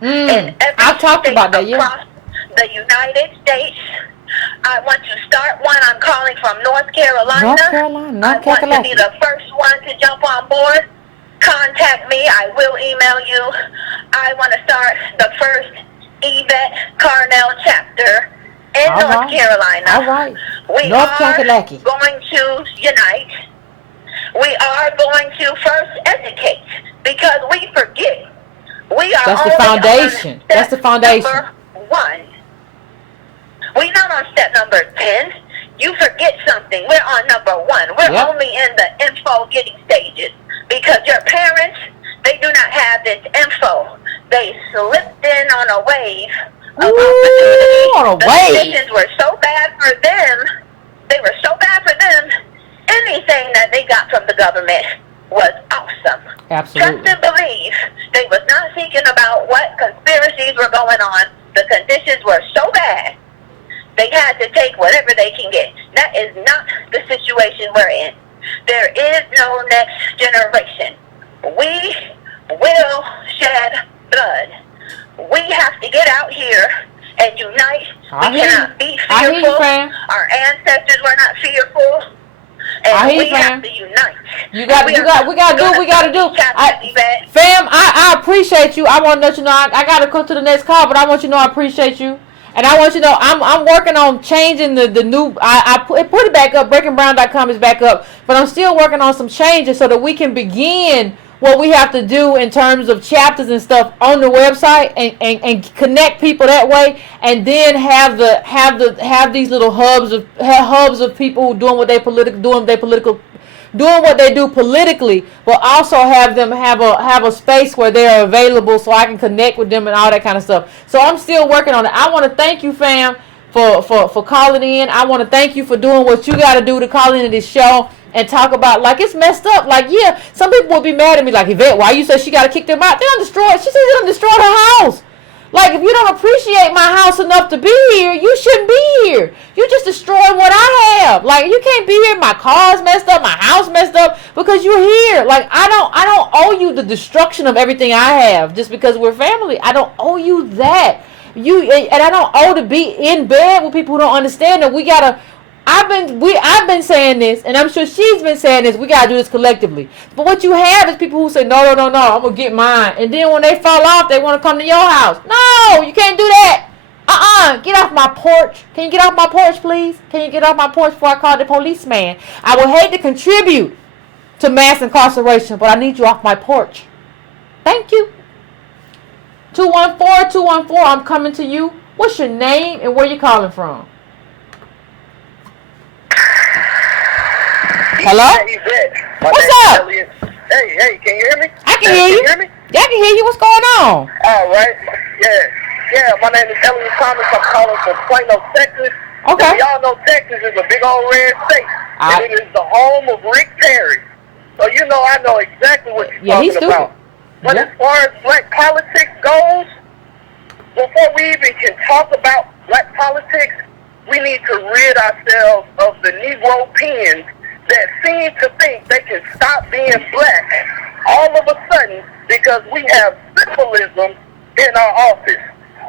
in every talked state about that, across the United States. I want to start one. I'm calling from North Carolina. I want to be the first one to jump on board. Contact me. I will email you. I want to start the first Yvette Carnell chapter in North Carolina. All right. We are going to unite. We are going to first educate, because we forget. We are That's the foundation. That's the foundation. Number 1. We're not on step number 10. You forget something. We're on number 1. We're only in the info getting stages, because your parents, they do not have this info. They slipped in on a wave of opportunity. The conditions were so bad for them. They were so bad for them. Anything that they got from the government was awesome. Absolutely. Trust and believe. They was not thinking about what conspiracies were going on. The conditions were so bad, they had to take whatever they can get. That is not the situation we're in. There is no next generation. We will shed blood. We have to get out here and unite. We cannot be fearful. Our ancestors were not fearful. And we have to unite. We gotta do what we gotta do. Fam, I appreciate you. I want to let you know I gotta go to the next call, but I want you to know I appreciate you. And I want you to know I'm working on changing the new. I put it back up. BreakingBrown.com is back up, but I'm still working on some changes so that we can begin what we have to do in terms of chapters and stuff on the website and connect people that way, and then have these little hubs of people who doing what they do politically, but also have them have a space where they're available so I can connect with them and all that kind of stuff. So I'm still working on it. I want to thank you, fam, for calling in. I want to thank you for doing what you got to do to call into this show and talk about, like, it's messed up. Like, yeah, some people will be mad at me, like, Yvette, why you say she got to kick them out? They done destroyed. She said they done destroyed her house. Like, if you don't appreciate my house enough to be here, you shouldn't be here. You just destroyed what I have. Like, you can't be here. My car's messed up. My house messed up because you're here. Like, I don't owe you the destruction of everything I have just because we're family. I don't owe you that. And I don't owe to be in bed with people who don't understand that we gotta. I've been saying this, and I'm sure she's been saying this. We gotta do this collectively. But what you have is people who say, no, I'm gonna get mine, and then when they fall off, they want to come to your house. No, you can't do that. Get off my porch. Can you get off my porch, please? Can you get off my porch before I call the policeman? I would hate to contribute to mass incarceration, but I need you off my porch. Thank you. 214, I'm coming to you. What's your name and where you calling from? Hello? What's up? Hey, can you hear me? I can hear you. Can you hear me? Yeah, I can hear you. What's going on? All right. Yeah, my name is Elliot Thomas. I'm calling from Plano, Texas. Okay. And y'all know Texas is a big old red state. And it is the home of Rick Perry. So you know I know exactly what you're talking about. But as far as black politics goes, before we even can talk about black politics, we need to rid ourselves of the Negro pens that seem to think they can stop being black all of a sudden because we have symbolism in our office,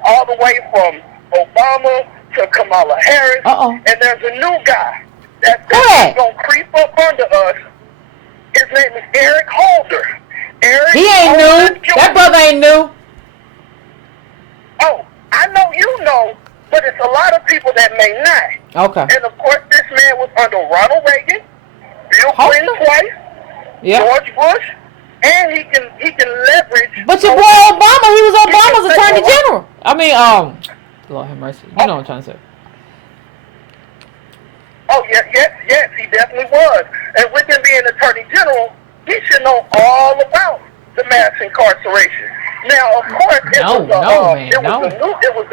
all the way from Obama to Kamala Harris. And there's a new guy that's going to creep up under us. His name is Eric Holder. He ain't new. That brother ain't new. Oh, I know you know, but it's a lot of people that may not. Okay. And of course, this man was under Ronald Reagan, Bill Clinton twice, George Bush, and he can leverage. But your boy Obama, he was Obama's attorney general. I mean, Lord have mercy. You know what I'm trying to say. Oh yes, he definitely was. And with him being attorney general, he should know all about the mass incarceration. Now, of course, it was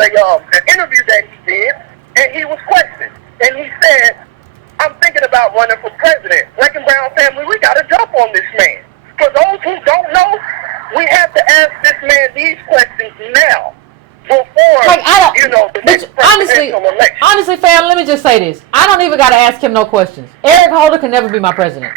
an interview that he did, and he was questioned, and he said, "I'm thinking about running for president. Black and brown family, we got to jump on this man. For those who don't know, we have to ask this man these questions now." Before, the next presidential election. Honestly, fam, let me just say this. I don't even got to ask him no questions. Eric Holder can never be my president.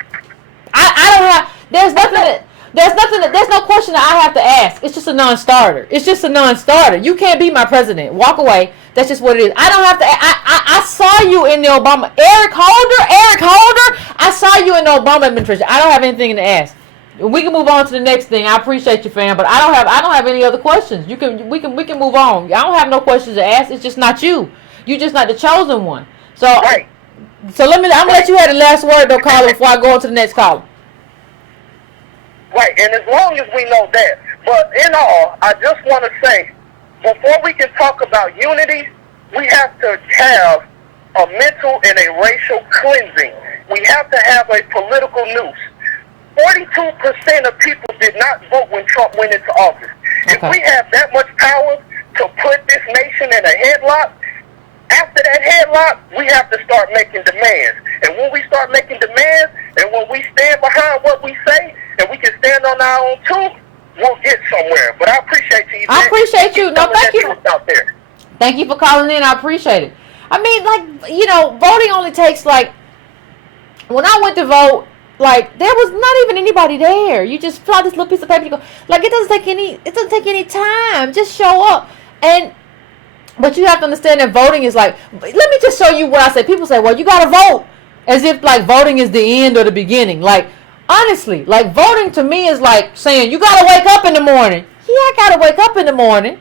I don't have, there's no question that I have to ask. It's just a non-starter. You can't be my president. Walk away. That's just what it is. I don't have to, I saw you in the Obama, Eric Holder, I saw you in the Obama administration. I don't have anything to ask. We can move on to the next thing. I appreciate you, fam, but I don't have any other questions. We can move on. I don't have no questions to ask. It's just not you. You're just not the chosen one. So, right. So I'm gonna let you have the last word, though, caller, before I go on to the next caller. Right, and as long as we know that. But in all, I just want to say, before we can talk about unity, we have to have a mental and a racial cleansing. We have to have a political noose. 42% of people did not vote when Trump went into office. Okay. If we have that much power to put this nation in a headlock, after that headlock, we have to start making demands. And when we start making demands, and when we stand behind what we say, and we can stand on our own too, we'll get somewhere. But I appreciate you. I appreciate you. No, thank you. Out there. Thank you for calling in. I appreciate it. I mean, voting only takes, when I went to vote, there was not even anybody there. You just fill out this little piece of paper. You go, it doesn't take any time. Just show up. But you have to understand that voting is let me just show you what I say. People say, well, you got to vote. As if, voting is the end or the beginning. Honestly, voting to me is saying, you got to wake up in the morning. Yeah, I got to wake up in the morning.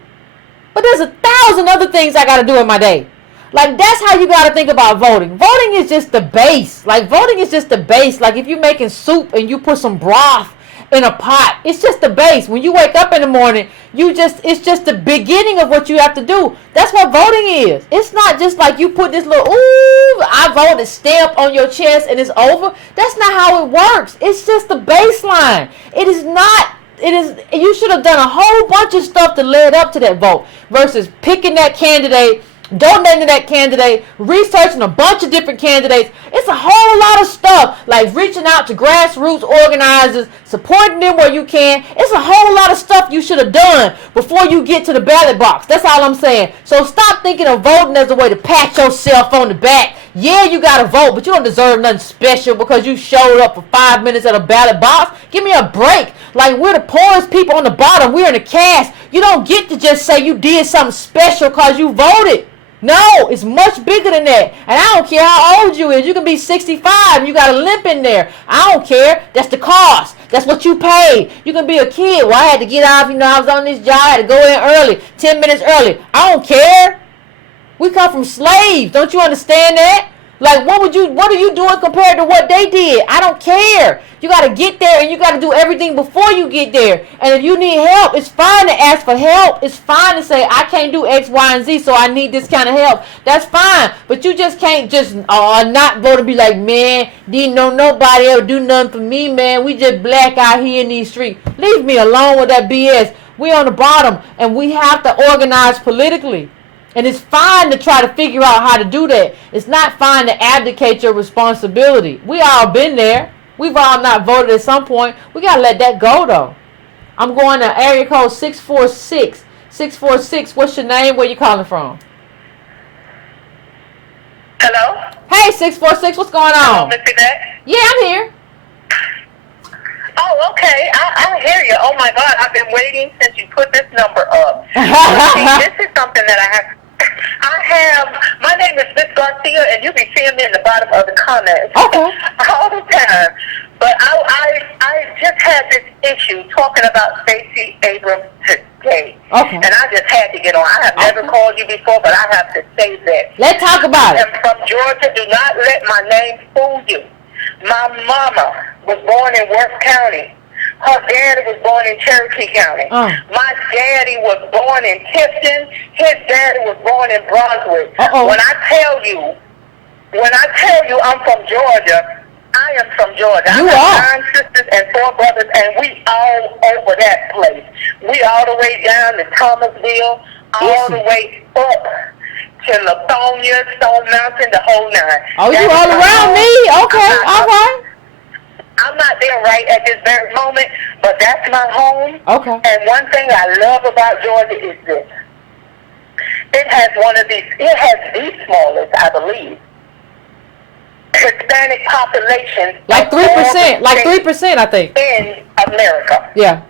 But there's 1,000 other things I got to do in my day. That's how you got to think about voting. Voting is just the base. Voting is just the base. If you're making soup and you put some broth in a pot. It's just the base. When you wake up in the morning, it's just the beginning of what you have to do. That's what voting is. It's not just like you put this little, I voted stamp on your chest and it's over. That's not how it works. It's just the baseline. It is not. You should have done a whole bunch of stuff to lead up to that vote versus picking that candidate, donating to that candidate, researching a bunch of different candidates. It's a whole lot of stuff, like reaching out to grassroots organizers, supporting them where you can. It's a whole lot of stuff you should have done before you get to the ballot box. That's all I'm saying. So stop thinking of voting as a way to pat yourself on the back. Yeah, you got to vote, but you don't deserve nothing special because you showed up for 5 minutes at a ballot box. Give me a break. Like, we're the poorest people on the bottom. We're in the cast. You don't get to just say you did something special because you voted. No, it's much bigger than that. And I don't care how old you is. You can be 65 and you got a limp in there. I don't care. That's the cost. That's what you paid. You can be a kid. Well, I had to get off. I was on this job. I had to go in early, 10 minutes early. I don't care. We come from slaves. Don't you understand that? Like, what are you doing compared to what they did? I don't care. You got to get there and you got to do everything before you get there. And if you need help, it's fine to ask for help. It's fine to say, I can't do X, Y, and Z, so I need this kind of help. That's fine. But you just can't just not vote and be like, man, didn't know nobody ever do nothing for me, man. We just black out here in these streets. Leave me alone with that BS. We on the bottom and we have to organize politically. And it's fine to try to figure out how to do that. It's not fine to abdicate your responsibility. We all been there. We've all not voted at some point. We got to let that go, though. I'm going to area code 646. 646, what's your name? Where you calling from? Hello? Hey, 646, what's going on? Hello, Miss Yvette? Yeah, I'm here. Oh, okay. I hear you. Oh, my God. I've been waiting since you put this number up. See, this is something that my name is Miss Garcia, and you'll be seeing me in the bottom of the comments all the time. But I just had this issue talking about Stacey Abrams today. Okay. And I just had to get on. I have never called you before, but I have to say that. Let's talk about it. I'm from Georgia. Do not let my name fool you. My mama was born in Worth County. Her daddy was born in Cherokee County. My daddy was born in Tifton. His daddy was born in Brunswick. When I tell you I'm from Georgia, I am from Georgia. I have 9 sisters and 4 brothers, and we all over that place. We all the way down to Thomasville, all the way up to Lithonia, Stone Mountain, the whole 9. Oh, you all around me? Okay, all right. I'm not there right at this very moment, but that's my home. Okay. And one thing I love about Georgia is this. It has the smallest, I believe, Hispanic population. Like 3%. Like 3%, I think. In America. Yeah.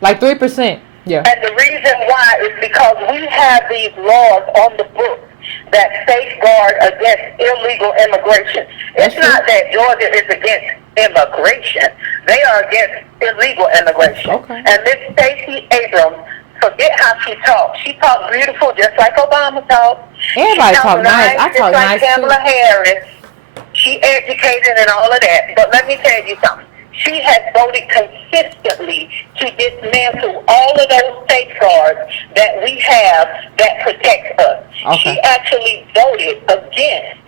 Like 3%. Yeah. And the reason why is because we have these laws on the books that safeguard against illegal immigration. It's not that Georgia is against immigration. They are against illegal immigration. Okay. And Miss Stacey Abrams, forget how she talks. She talks beautiful just like Obama talks. Everybody talk nice. I talk nice like Kamala too. Harris. She educated and all of that. But let me tell you something. She has voted consistently to dismantle all of those safeguards that we have that protect us. Okay. She actually voted against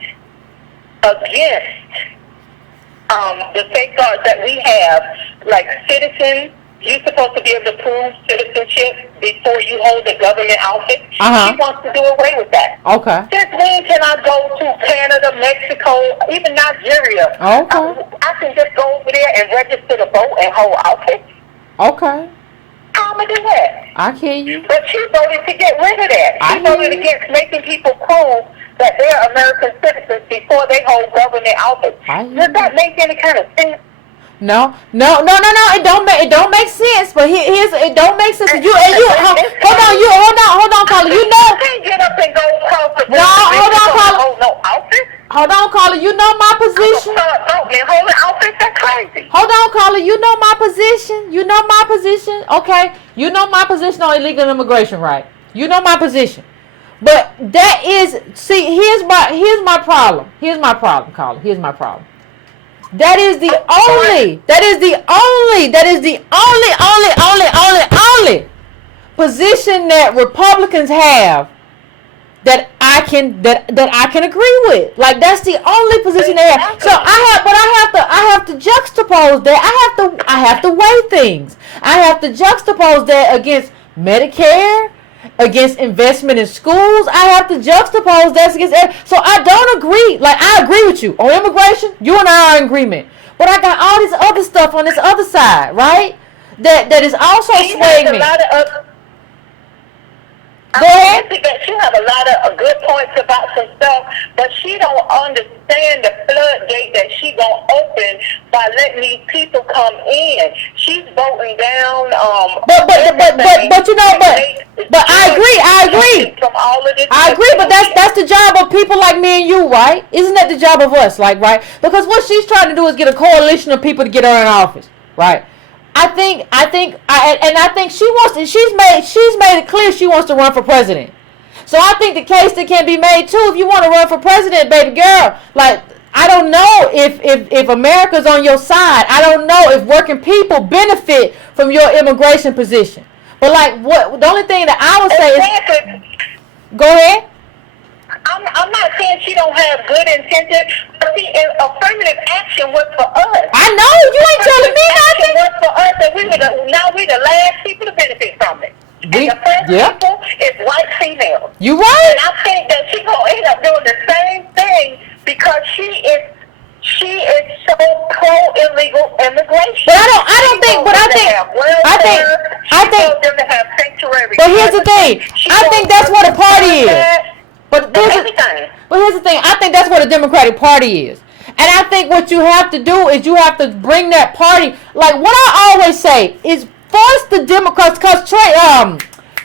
the safeguards that we have, like citizens. You're supposed to be able to prove citizenship before you hold a government office. She wants to do away with that. Okay. Since when can I go to Canada, Mexico, even Nigeria? Okay. I can just go over there and register to vote and hold office. Okay. How am I do that? I hear you. But she voted to get rid of that. She voted against making people prove that they're American citizens before they hold government office. Does that make any kind of sense? No. It don't make sense. But it don't make sense. Hold on, caller. You know. You can't get up and go across the board. No, hold on, caller. Hold no office. Hold on, caller. You know my position. Holding office, that's crazy. Hold on, caller. You know my position. You know my position. Okay. You know my position on illegal immigration, right? You know my position. But here's my problem. Here's my problem, caller. Here's my problem. That is the only position that Republicans have that I can agree with. Like, that's the only position they have. So I have to juxtapose that. I have to weigh things. I have to juxtapose that against Medicare, against investment in schools. I have to juxtapose that against. So I don't agree. Like, I agree with you on immigration. You and I are in agreement. But I got all this other stuff on this other side, right? That is also swaying me. Go ahead. I think that she have a lot of good points about some stuff, but she don't understand the floodgate that she gonna open by letting these people come in. She's voting down. But you know, but I agree. From all of this, I agree, but that's the job of people like me and you, right? Isn't that the job of us, like, right? Because what she's trying to do is get a coalition of people to get her in office, right? I think she's made it clear she wants to run for president. So I think the case that can be made too, if you want to run for president, baby girl, like, I don't know if America's on your side. I don't know if working people benefit from your immigration position. But like, what the only thing that I would say is, go ahead. I'm not saying she don't have good intentions, but see, affirmative action was for us. I know, you ain't telling me nothing. Was for us, and we the last people to benefit from it. And the first people is white females. You right. And I think that she gonna end up doing the same thing because she is so pro illegal immigration. But I think them to have sanctuary. But here's the thing. I think that's what a party is. But here's the thing. I think that's what a Democratic Party is. And I think what you have to do is you have to bring that party. Like, what I always say is force the Democrats, because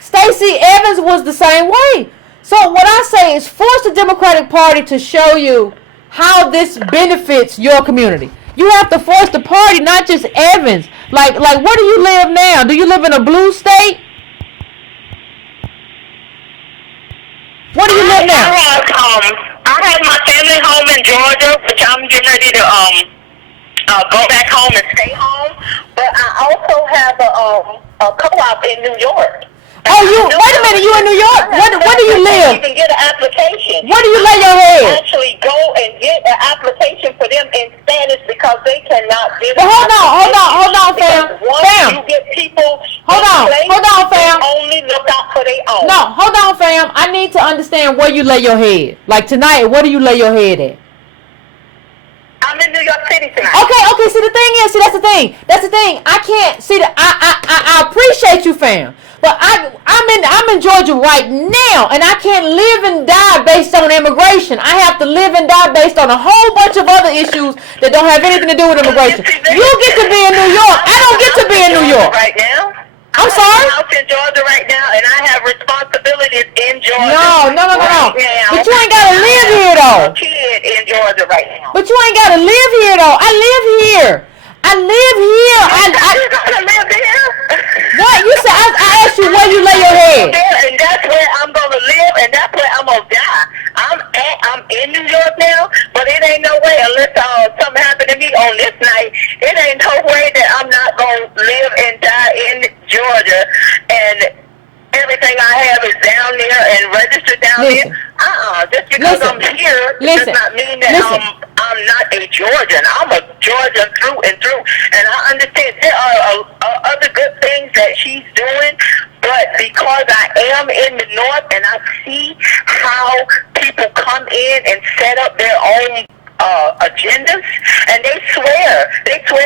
Stacey Evans was the same way. So what I say is force the Democratic Party to show you how this benefits your community. You have to force the party, not just Evans. Like where do you live now? Do you live in a blue state? Where do you live now? I have my family home in Georgia, which I'm getting ready to go back home and stay home. But I also have a co-op in New York. Oh, wait a minute, you in New York? Where do you live? You can get an application. Where do you lay your head? Actually go and get an application for them in Spanish because they cannot get Well, hold on, fam. Once you get people Hold on, fam. Only look out for their own. No, hold on, fam. I need to understand where you lay your head. Like tonight, where do you lay your head at? I'm in New York City tonight. Okay. See, the thing is, that's the thing. I can't see that. I appreciate you, fam, but I'm in Georgia right now, and I can't live and die based on immigration. I have to live and die based on a whole bunch of other issues that don't have anything to do with immigration. You get to be in New York. I don't get to be in New York right now. I'm sorry? I'm in Georgia right now, and I have responsibilities in Georgia. No. Right now. But you ain't gotta live here though. I'm a kid in Georgia right now. But you ain't gotta live here though. I live here. You gotta live there. What? You said I asked you where you lay your head. And that's where I'm gonna live, and that's where I'm gonna die. I'm in New York now, but it ain't no way unless something happened to me on this night. It ain't no way that I'm not gonna live and die in Georgia, and everything I have is down there and registered down there. Just because I'm here does not mean that I'm not a Georgian. I'm a Georgian through and through, and I understand there are other good things that she's doing, but because I am in the North and I see how people come in and set up their own agendas, and they swear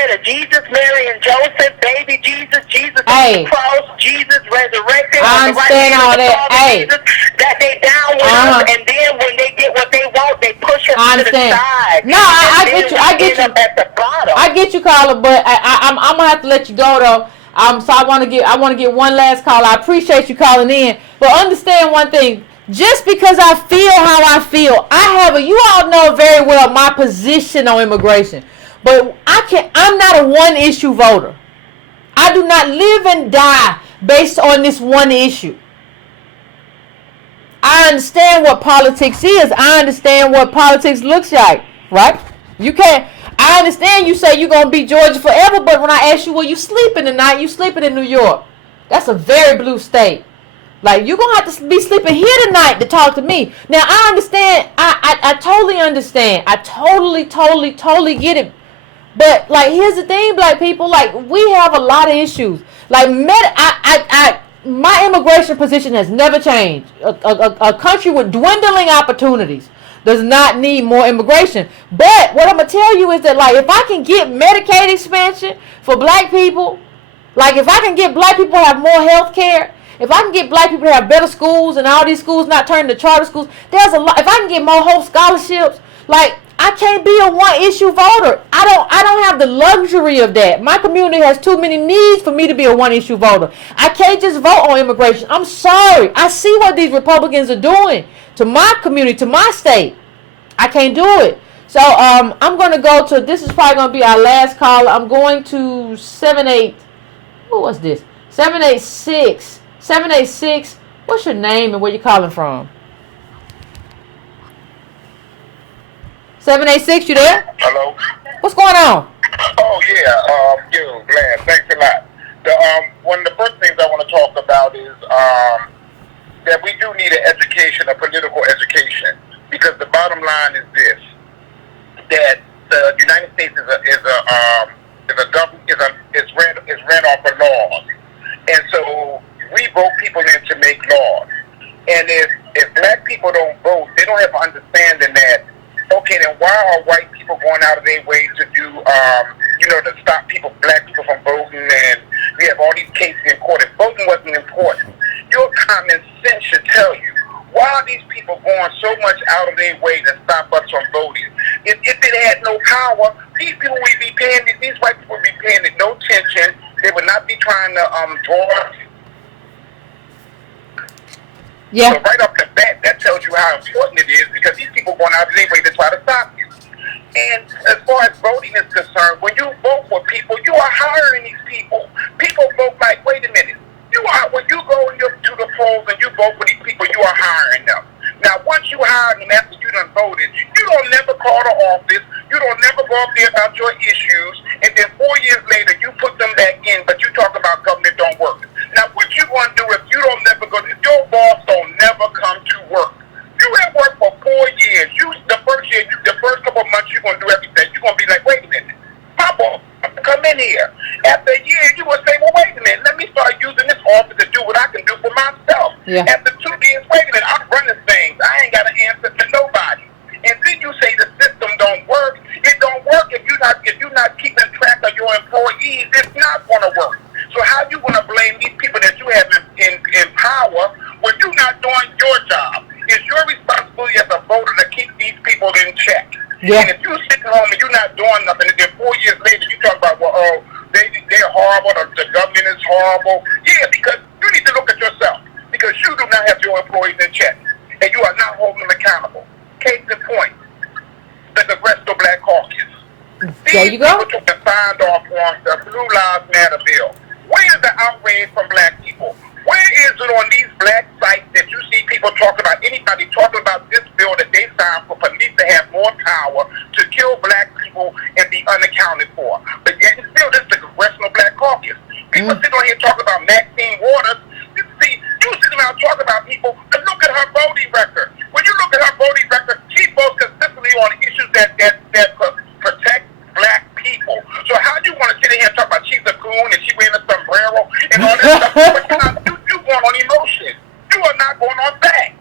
to Jesus, Mary, and Joseph, baby Jesus on the cross, Jesus resurrected. I understand all that. Jesus, that they down with us, and then when they get what they want, they push us to the side. No, I get you. At the bottom. I get you, Carla, but I'm gonna have to let you go though. So I want to get one last call. I appreciate you calling in, but understand one thing. Just because I feel how I feel, you all know very well my position on immigration. But I'm not a one issue voter. I do not live and die based on this one issue. I understand what politics is. I understand what politics looks like, right? You can't, I understand you say you're going to be Georgia forever, but when I ask you where you sleeping tonight, you sleeping in New York. That's a very blue state. Like, you're going to have to be sleeping here tonight to talk to me. Now, I understand. I totally understand. I totally get it. But, like, here's the thing, black people. Like, we have a lot of issues. Like, my immigration position has never changed. A country with dwindling opportunities does not need more immigration. But what I'm going to tell you is that, like, if I can get Medicaid expansion for black people, like, if I can get black people to have more health care, if I can get black people to have better schools and all these schools not turn to charter schools, there's a lot. If I can get more whole scholarships, like, I can't be a one-issue voter. I don't have the luxury of that. My community has too many needs for me to be a one-issue voter. I can't just vote on immigration. I'm sorry. I see what these Republicans are doing to my community, to my state. I can't do it. So I'm going to go to, this is probably going to be our last caller. I'm going to 78, who was this? 786. 786, what's your name and where you calling from? 786, you there? Hello? What's going on? Oh, yeah, glad. Thanks a lot. One of the first things I want to talk about is that we do need an education, a political education, because the bottom line is this, that the United States is ran off of laws. And so we vote people in to make laws. And if black people don't vote, they don't have an understanding that, okay, then why are white people going out of their way to do, to stop black people from voting? And we have all these cases in court. If voting wasn't important, your common sense should tell you, why are these people going so much out of their way to stop us from voting? If it had no power, these people would be paying, these white people would be paying it no attention. They would not be trying to draw. Yeah. So right off the bat, that tells you how important it is, because these people going out of their way to try to stop you. And as far as voting is concerned, when you vote for people, you are hiring these people. People vote like, wait a minute. When you go to the polls and you vote for these people, you are hiring them. Now, once you hire them after you done voted, you don't never call the office. You don't never go up there about your issues. And then 4 years later, you put them back in, but you talk about government don't work. Now, what you going to do if you don't never go, if your boss don't never come to work? You at work for 4 years. The first couple of months, you're going to do everything. You're going to be like, wait a minute. My boss, come in here. After a year, you will say, well, wait a minute. Let me start using this office to do what I can do for myself. Yeah. After 2 years, wait a minute. I'm running things. I ain't got to answer to nobody. And then you say the system don't work. It don't work if you're not keeping track of your employees. It's not going to work. So how you going to blame these people that you have in power when you're not doing your job? It's your responsibility as a voter to keep these people in check. Yeah. And if you're sitting home and you're not doing nothing, and then 4 years later you talk about, well, they're horrible, the government is horrible. Yeah, because you need to look at yourself, because you do not have your employees in check, and you are not holding them accountable. Case in point, the Congressional Black Caucus. There you go. These people took the signed off on the Blue Lives Matter bill. Where is the outrage from black people? Where is it on these black sites that you see people talking about, anybody talking about this bill that they signed for police to have more power to kill black people and be unaccounted for? But yet still, this is the Congressional Black Caucus. People sit on here talking about Maxine Waters. You sit around talking about people, and look at her voting record. When you look at her voting record, she votes consistently on issues that protect black people. So how do you want to sit in here and talk about she's a coon and she wearing a sombrero and all that stuff? But you going on emotion. You are not going on facts.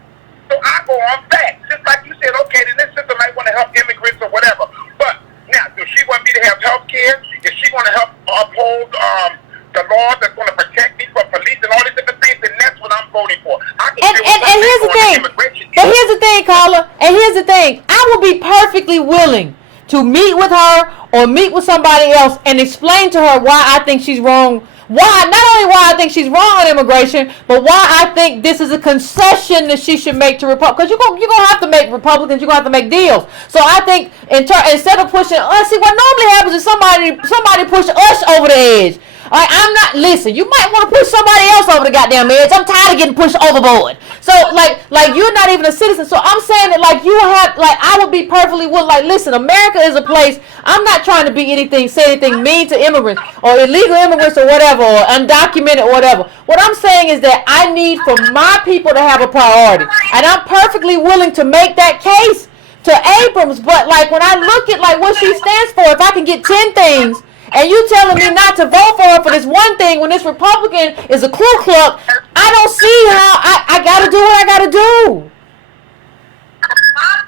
So I go on facts. Just like you said, okay, then this system might want to help immigrants or whatever. But now, does she want me to have health care? Is she going to help uphold the laws that's going to protect me from police and all these different things? And that's what I'm voting for. And here's the thing. But here's the thing, Carla. And here's the thing. I will be perfectly willing to meet with her or meet with somebody else and explain to her why I think she's wrong. Not only why I think she's wrong on immigration, but why I think this is a concession that she should make to Republicans. Because you're going to have to make Republicans, you're going to have to make deals. So I think instead of pushing us, see what normally happens is somebody push us over the edge. All right, I'm not. Listen, you might want to push somebody else over the goddamn edge. I'm tired of getting pushed overboard. So like you're not even a citizen. So I'm saying that like you have like I would be perfectly willing. Like listen, America is a place. I'm not trying to be anything, say anything mean to immigrants or illegal immigrants or whatever or undocumented or whatever. What I'm saying is that I need for my people to have a priority, and I'm perfectly willing to make that case to Abrams. But like when I look at like what she stands for, if I can get 10 things. And you telling me not to vote for her for this one thing when this Republican is a Ku Klux, I don't see how I got to do what I got to do.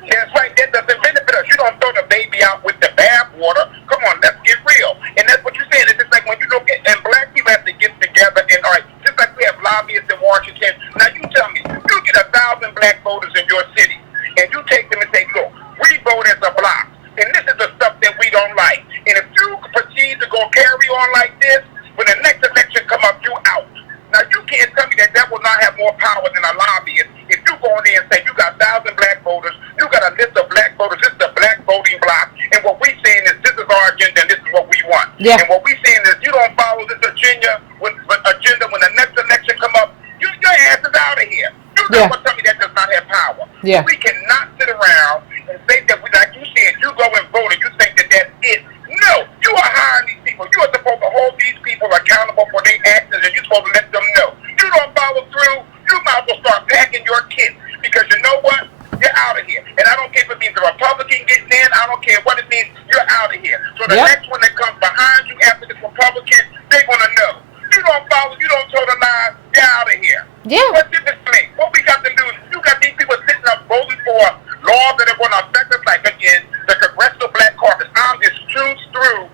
That's right. That doesn't benefit us. You don't throw the baby out with the bathwater. Come on, let's get real. And that's what you're saying. It's just like when you look at, and black people have to get together and, all right, just like we have lobbyists in Washington. Now, you tell me, you get 1,000 black voters in your city, and you take them and say, look, we vote as a block. And this is the stuff that we don't like. And if you proceed to go carry on like this, when the next election come up, you out. Now, you can't tell me that will not have more power than a lobbyist. If you go in there and say you got 1,000 black voters, you got a list of black voters, this is the black voting bloc, and what we saying is this is our agenda and this is what we want. Yeah. And what we saying is you don't follow this agenda when the next election come up, your ass is out of here. You're not going to tell me that does not have power. Yeah. We cannot sit around and say that, like you said, you go and vote and you think that that's it. No, you are hiring these people. You are supposed to hold these people accountable for their actions, and you're supposed to let them know. You don't follow through, you might as well start packing your kit, because you know what? You're out of here. And I don't care if it means the Republican getting in. I don't care what it means. You're out of here. So the next one that comes behind you after this Republican, they're going to know. You don't follow, you don't toe the line, you're out of here. Yeah. What's this thing? What we got to do is you got these people sitting up voting for laws that are going to affect us, like, again, the Congressional Black Caucus. I'm just chewed through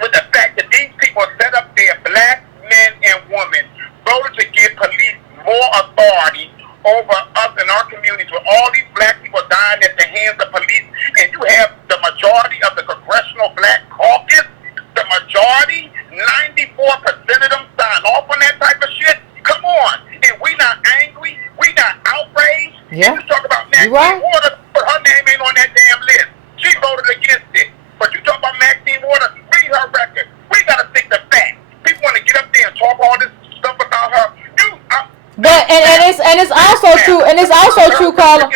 with the fact that these people set up their black men and women voted to give police more authority over us in our communities, with all these black people dying at the hands of police, and you have the majority of the Congressional Black Caucus, the majority, 94% of them sign off on that type of shit. Come on. And we not angry, we not outraged. Yeah. You talk about Maxine Waters, but her name ain't on that damn list. She voted against it. But you talk about Maxine Waters, read her record. We got to stick to facts. People want to get up there and talk all this stuff about her. But it's also true, and it's also true, Carla.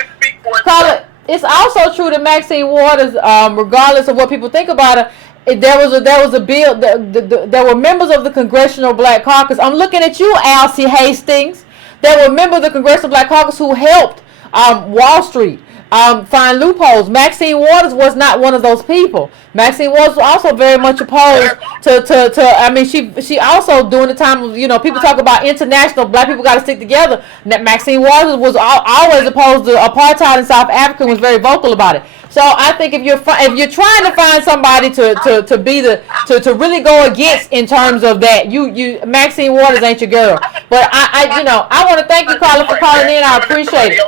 It's also true that Maxine Waters, regardless of what people think about her, there was a bill. There were members of the Congressional Black Caucus. I'm looking at you, Alcee Hastings. There were members of the Congressional Black Caucus who helped Wall Street find loopholes. Maxine Waters was not one of those people. Maxine Waters was also very much opposed to I mean, she also, during the time of, people talk about international black people got to stick together. Maxine Waters was always opposed to apartheid in South Africa and was very vocal about it. So I think if you're trying to find somebody to be to really go against in terms of that, you Maxine Waters ain't your girl. But I want to thank you, Carla, for calling in. I appreciate it.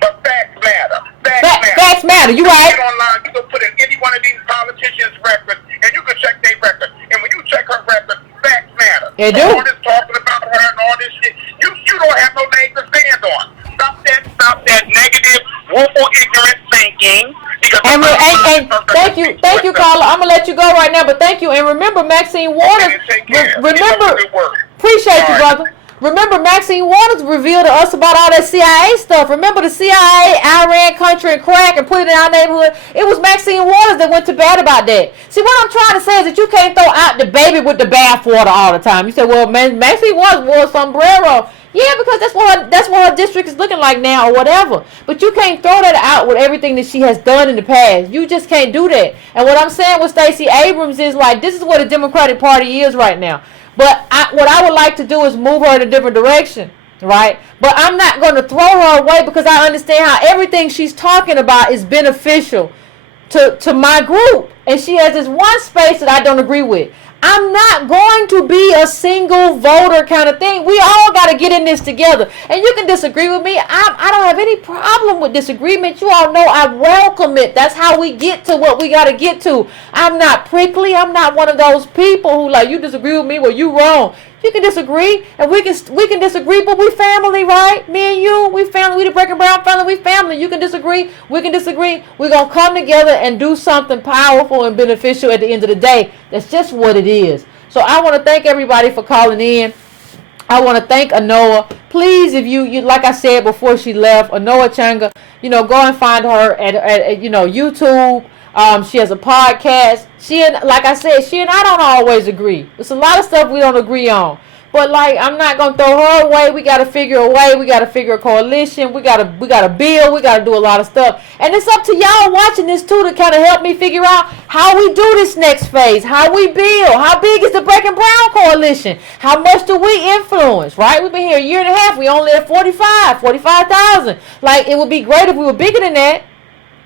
But facts matter. Facts matter. You right. Get online. You can put in any one of these politicians' records, and you can check their record. And when you check her record, facts matter. They do. All this talking about her and all this shit, you don't have no leg to stand on. Stop that negative, willful, ignorant thinking. And thank you, Carla. I'm gonna let you go right now, but thank you. And remember, Maxine Waters. Appreciate you, brother. Remember, Maxine Waters revealed to us about all that CIA stuff. Remember the CIA, Iran, country, and crack, and put it in our neighborhood? It was Maxine Waters that went to bat about that. See, what I'm trying to say is that you can't throw out the baby with the bathwater all the time. You say, well, Maxine Waters wore a sombrero. Yeah, because that's what her district is looking like now or whatever. But you can't throw that out with everything that she has done in the past. You just can't do that. And what I'm saying with Stacey Abrams is, like, this is what the Democratic Party is right now. But what I would like to do is move her in a different direction, right? But I'm not going to throw her away, because I understand how everything she's talking about is beneficial to my group. And she has this one space that I don't agree with. I'm not going to be a single voter kind of thing. We all got to get in this together. And you can disagree with me. I don't have any problem with disagreement. You all know I welcome it. That's how we get to what we got to get to. I'm not prickly. I'm not one of those people who, like, you disagree with me, well, you wrong. You can disagree, and we can disagree, but we family, right? Me and you, we family. We the Breaking Brown family. We family. You can disagree. We can disagree. We're gonna come together and do something powerful and beneficial at the end of the day. That's just what it is. So I want to thank everybody for calling in. I want to thank Anoa. Please, if you like I said before she left, Anoa Changa, go and find her at YouTube. She has a podcast. Like I said, she and I don't always agree. There's a lot of stuff we don't agree on. But I'm not gonna throw her away. We gotta figure a way. We gotta figure a coalition. We gotta build. We gotta do a lot of stuff. And it's up to y'all watching this too to kind of help me figure out how we do this next phase. How we build. How big is the Breaking Brown Coalition? How much do we influence? Right? We've been here a year and a half. We only at 45,000. It would be great if we were bigger than that,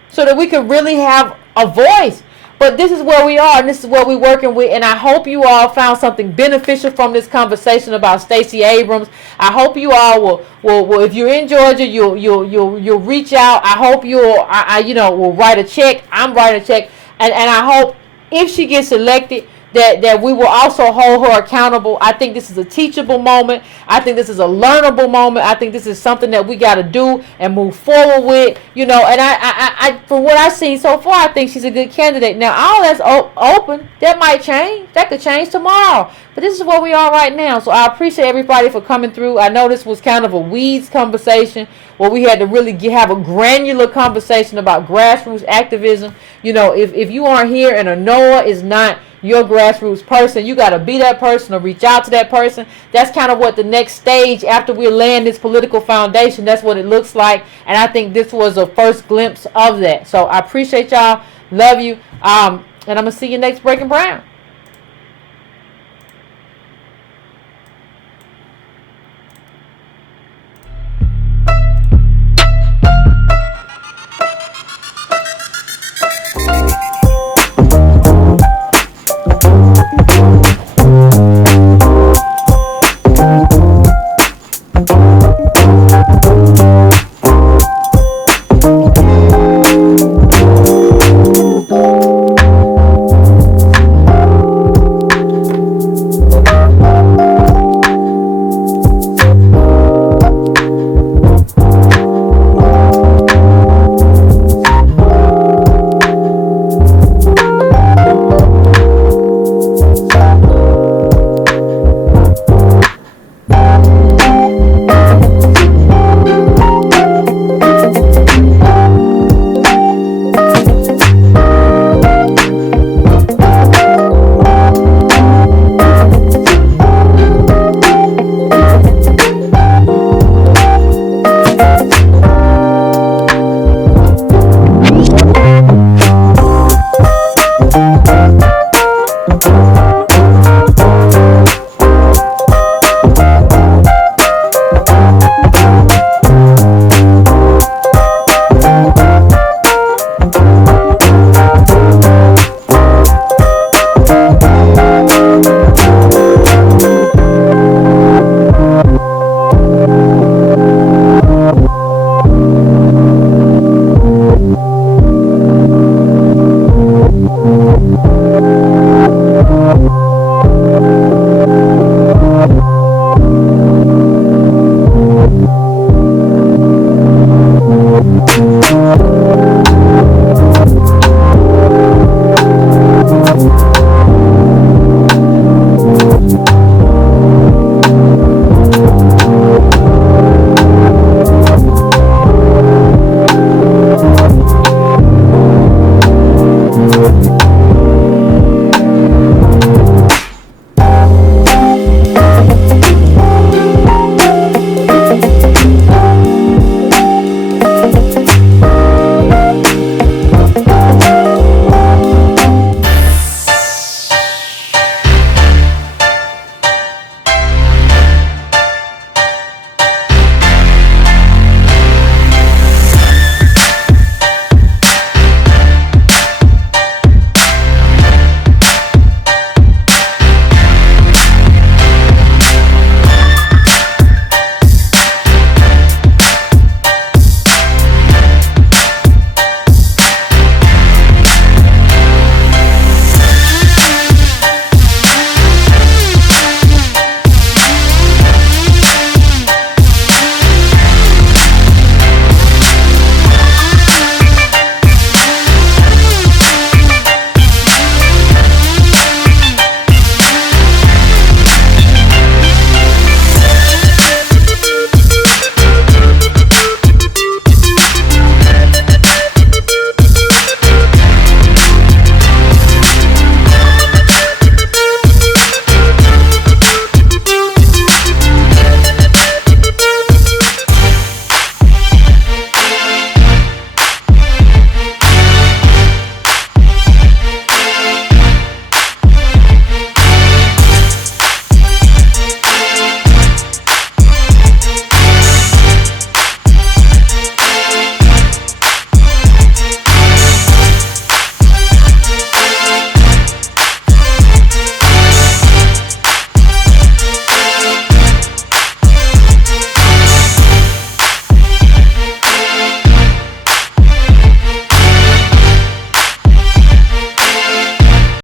so that we could really have a voice. But this is where we are, and this is what we're working with. And I hope you all found something beneficial from this conversation about Stacey Abrams. I hope you all will if you're in Georgia, you'll reach out. I hope will write a check. I'm writing a check, and I hope if she gets elected, that we will also hold her accountable. I think this is a teachable moment. I think this is a learnable moment. I think this is something that we got to do and move forward with. And I from what I've seen so far, I think she's a good candidate. Now, all that's open. That might change. That could change tomorrow. But this is where we are right now. So I appreciate everybody for coming through. I know this was kind of a weeds conversation where we had to really have a granular conversation about grassroots activism. If you aren't here and Anoa is not your grassroots person, you got to be that person or reach out to that person. That's kind of what the next stage after we land this political foundation, that's what it looks like. And I think this was a first glimpse of that. So I appreciate y'all. Love you. And I'm going to see you next Breaking Brown.